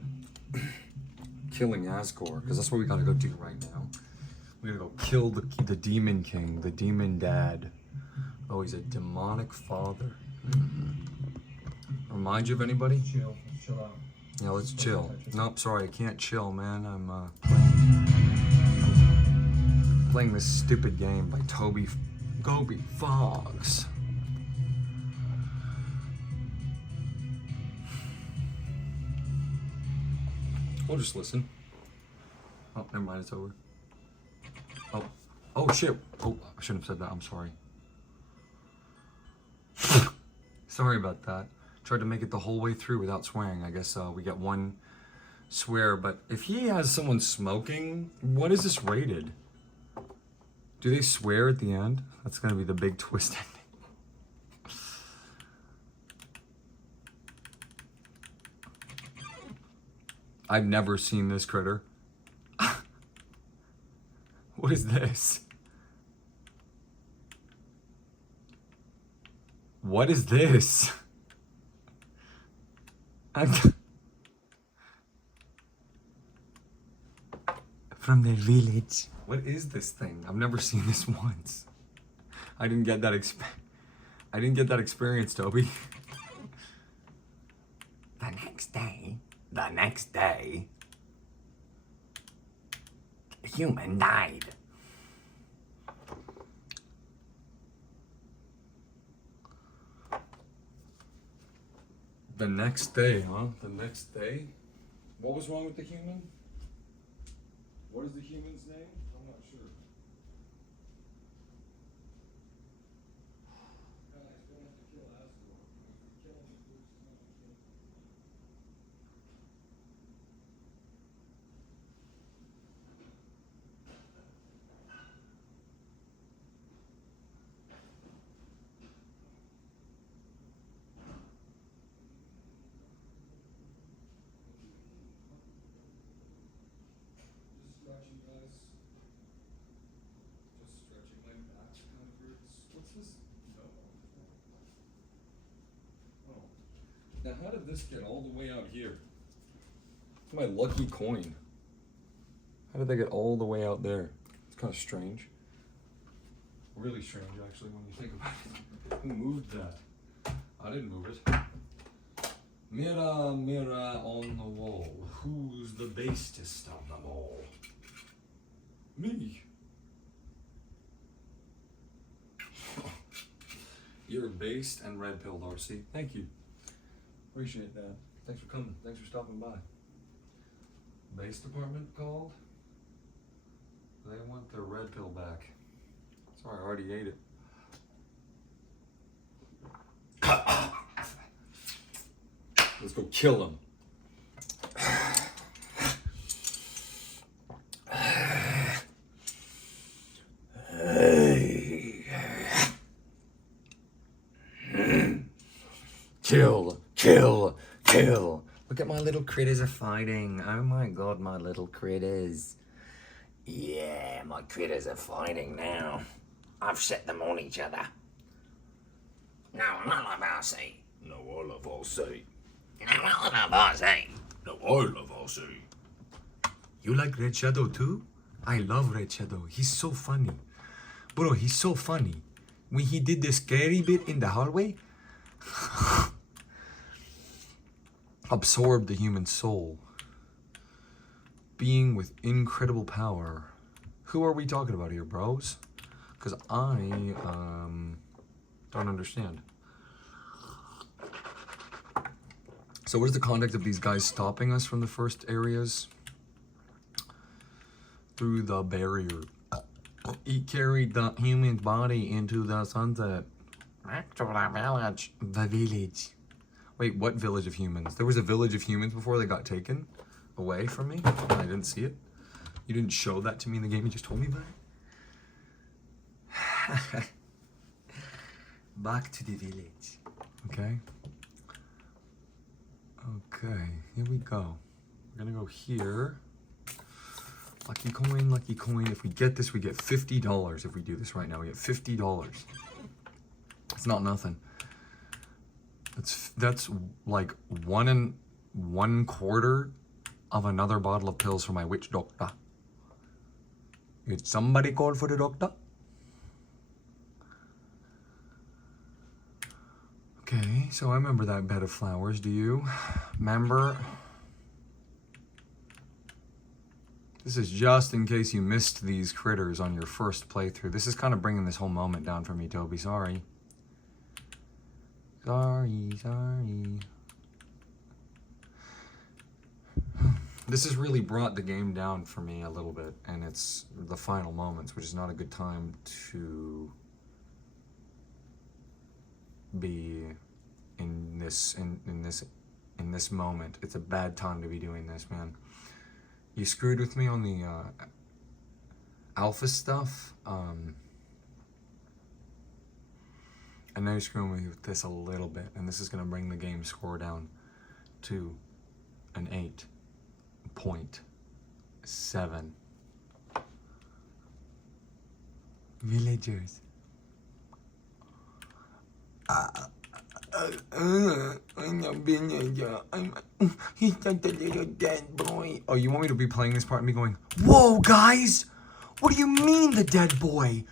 killing Asgore, because that's what we gotta go do right now. We gotta go kill the demon king, the demon dad. Oh, he's a demonic father. Remind you of anybody? Chill out. Yeah, let's chill. Nope, sorry, I can't chill, man. I'm playing this stupid game by Toby Fox. We'll just listen. Oh, never mind, it's over. Oh shit. Oh, I shouldn't have said that. I'm sorry. Sorry about that. Tried to make it the whole way through without swearing. I guess we get one swear, but if he has someone smoking, what is this rated? Do they swear at the end? That's gonna be the big twist ending. I've never seen this critter. What is this? What is this? from the village. What is this thing? I've never seen this once. I didn't get that experience, Toby. The next day, a human died. The next day, huh? The next day? What was wrong with the human? What is the human's name? I'm not sure. Guys, we don't have to kill Asgore. If we kill him, it loses time to kill him. Just stretching, guys. Just stretching. My back kind of hurts. What's this? No. Oh. Now, how did this get all the way out here? It's my lucky coin. How did they get all the way out there? It's kind of strange. Really strange, actually, when you think about it. Who moved that? I didn't move it. Mirror, mirror on the wall, who's the bestest of them all? Me. You're based and red pill, Darcy. Thank you. Appreciate that. Thanks for coming. Thanks for stopping by. Base department called? They want their red pill back. Sorry, I already ate it. Let's go kill him. Kill, kill, kill. Look at my little critters are fighting. Oh my god, my little critters. Yeah, my critters are fighting now. I've set them on each other. Now all of our say. No, all of us say. Now all of our say. No, all of us say. You like Red Shadow too? I love Red Shadow. He's so funny. Bro, he's so funny. When he did the scary bit in the hallway, absorbed the human soul. Being with incredible power. Who are we talking about here, bros? Because I don't understand. So what is the context of these guys stopping us from the first areas? Through the barrier. He carried the human body into the sunset. Back to the village. The village. Wait, what village of humans? There was a village of humans before they got taken away from me. I didn't see it. You didn't show that to me in the game. You just told me about it. Back to the village. Okay. Okay, here we go. We're gonna go here. Lucky coin, lucky coin. If we get this, we get $50. If we do this right now, we get $50. It's not nothing. That's like 1 1/4 of another bottle of pills for my witch doctor. Did somebody call for the doctor? Okay, so I remember that bed of flowers. Do you? Remember? This is just in case you missed these critters on your first playthrough. This is kind of bringing this whole moment down for me, Toby. Sorry. Sorry. This has really brought the game down for me a little bit, and it's the final moments, which is not a good time to be in this moment. It's a bad time to be doing this, man. You screwed with me on the alpha stuff, and now you're screwing me with this a little bit, and this is gonna bring the game score down to an 8.7. Villagers. He's just a little dead boy. Oh, you want me to be playing this part and me going, whoa, guys! What do you mean, the dead boy?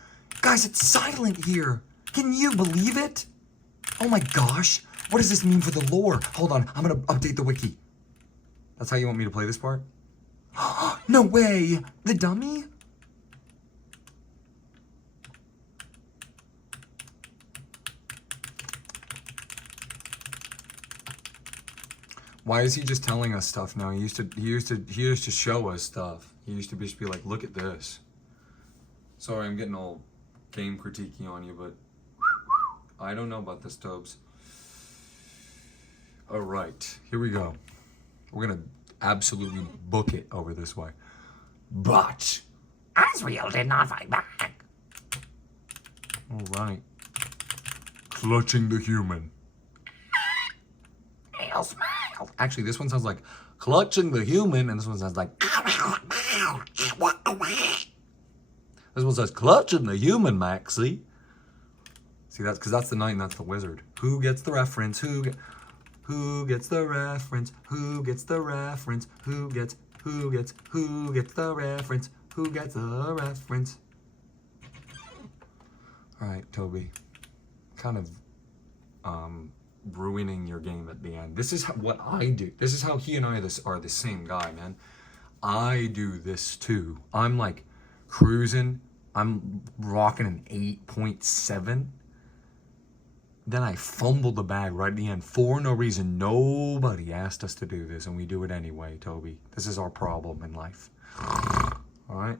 Guys, it's silent here. Can you believe it? Oh my gosh. What does this mean for the lore? Hold on, I'm gonna update the wiki. That's how you want me to play this part? No way! The dummy? Why is he just telling us stuff now? He used to show us stuff. He used to just be like, look at this. Sorry, I'm getting all game critiquey on you, but I don't know about this, Tobes. All right, here we go. We're gonna absolutely book it over this way. But Asriel did not fight back. all right, clutching the human. Hail smile. Actually, this one sounds like clutching the human, and this one sounds like. This one says clutching the human, Maxie. See, that's because that's the knight and that's the wizard. Who gets the reference? Who gets the reference? Who gets the reference? Who gets the reference? Who gets the reference? All right, Toby. Kind of ruining your game at the end. This is what I do. This is how he and I are the same guy, man. I do this too. I'm like cruising. I'm rocking an 8.7. Then I fumble the bag right at the end for no reason. Nobody asked us to do this, and we do it anyway, Toby. This is our problem in life. All right?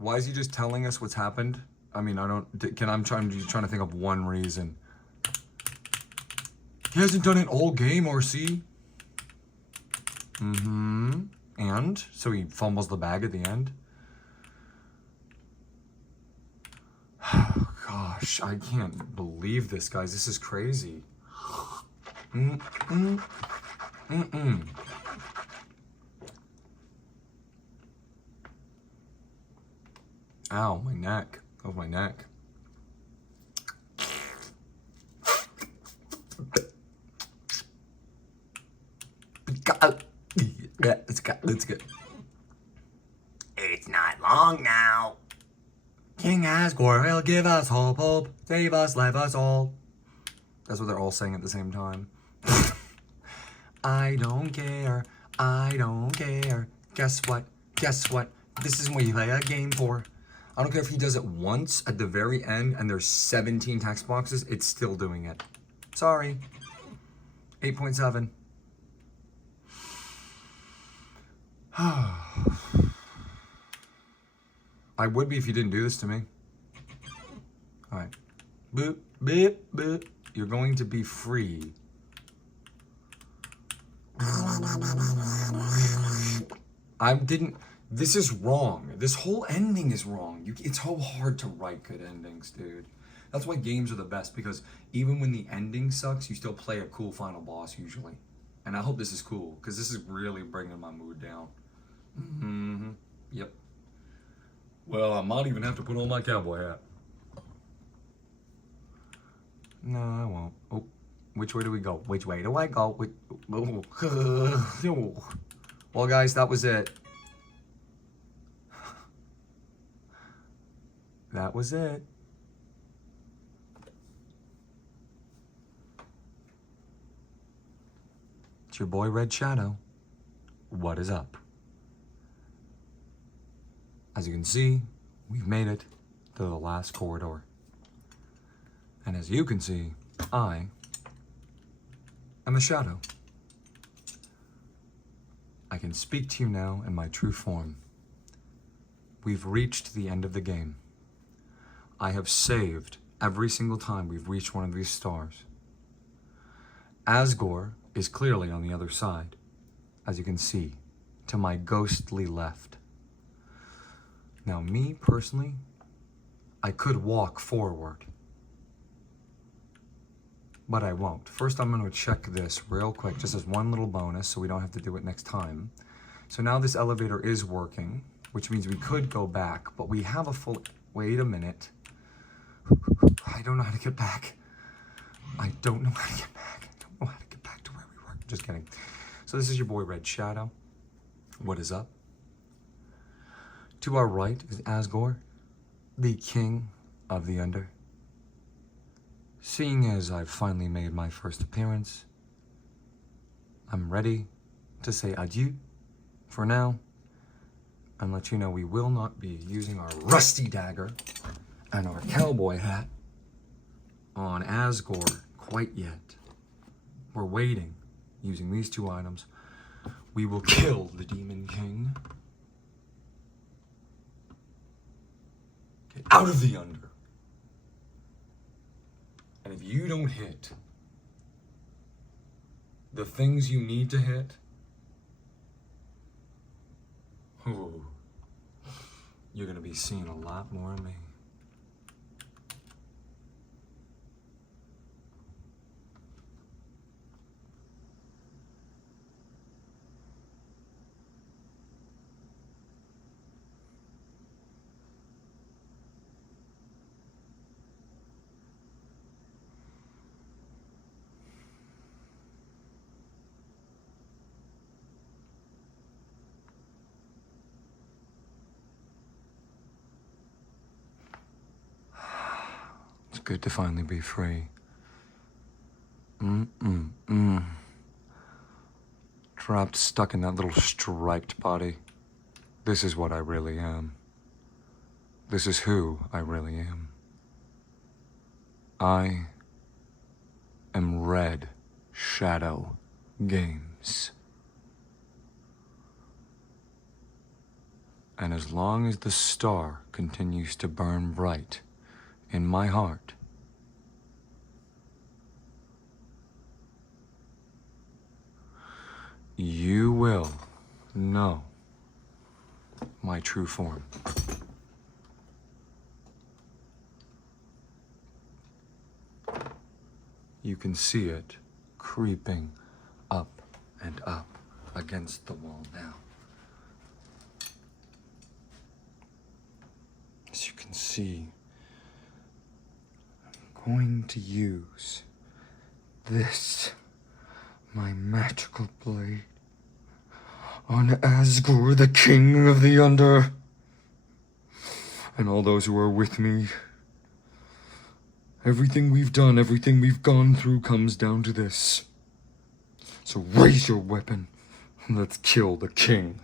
Why is he just telling us what's happened? I mean, I'm trying to think of one reason. He hasn't done it all game, RC. And? So he fumbles the bag at the end? Gosh, I can't believe this, guys. This is crazy. Ow, my neck. Oh, my neck. It's good. It's not long now. King Asgore will give us hope, save us, life us all. That's what they're all saying at the same time. I don't care. Guess what? This is what you play a game for. I don't care if he does it once at the very end and there's 17 text boxes, it's still doing it. Sorry. 8.7. I would be if you didn't do this to me. All right. Boop, beep, boop. You're going to be free. This is wrong. This whole ending is wrong. It's so hard to write good endings, dude. That's why games are the best, because even when the ending sucks, you still play a cool final boss usually. And I hope this is cool, because this is really bringing my mood down. Yep. Well, I might even have to put on my cowboy hat. No, I won't. Oh, which way do we go? Which way do I go? Well, guys, that was it. That was it. It's your boy Red Shadow. What is up? As you can see, we've made it to the last corridor. And as you can see, I am a shadow. I can speak to you now in my true form. We've reached the end of the game. I have saved every single time we've reached one of these stars. Asgore is clearly on the other side, as you can see, to my ghostly left. Now, me personally, I could walk forward, but I won't. First, I'm going to check this real quick, just as one little bonus, so we don't have to do it next time. So now this elevator is working, which means we could go back, but we have a full... Wait a minute. I don't know how to get back. I don't know how to get back. I don't know how to get back to where we were. Just kidding. So this is your boy Red Shadow. What is up? To our right is Asgore, the king of the Under. Seeing as I've finally made my first appearance, I'm ready to say adieu for now and let you know we will not be using our rusty dagger and our cowboy hat on Asgore quite yet. We're waiting. Using these two items, we will kill the Demon King. Get out of the Under. And if you don't hit the things you need to hit, ooh, you're gonna be seeing a lot more of me. It's good to finally be free. Trapped, stuck in that little striped body. This is what I really am. This is who I really am. I am Red Shadow Games. And as long as the star continues to burn bright in my heart, you will know my true form. You can see it creeping up and up against the wall now. As you can see, I'm going to use this, my magical blade, on Asgore, the king of the Under, and all those who are with me. Everything we've done, everything we've gone through comes down to this. So raise your weapon and let's kill the king.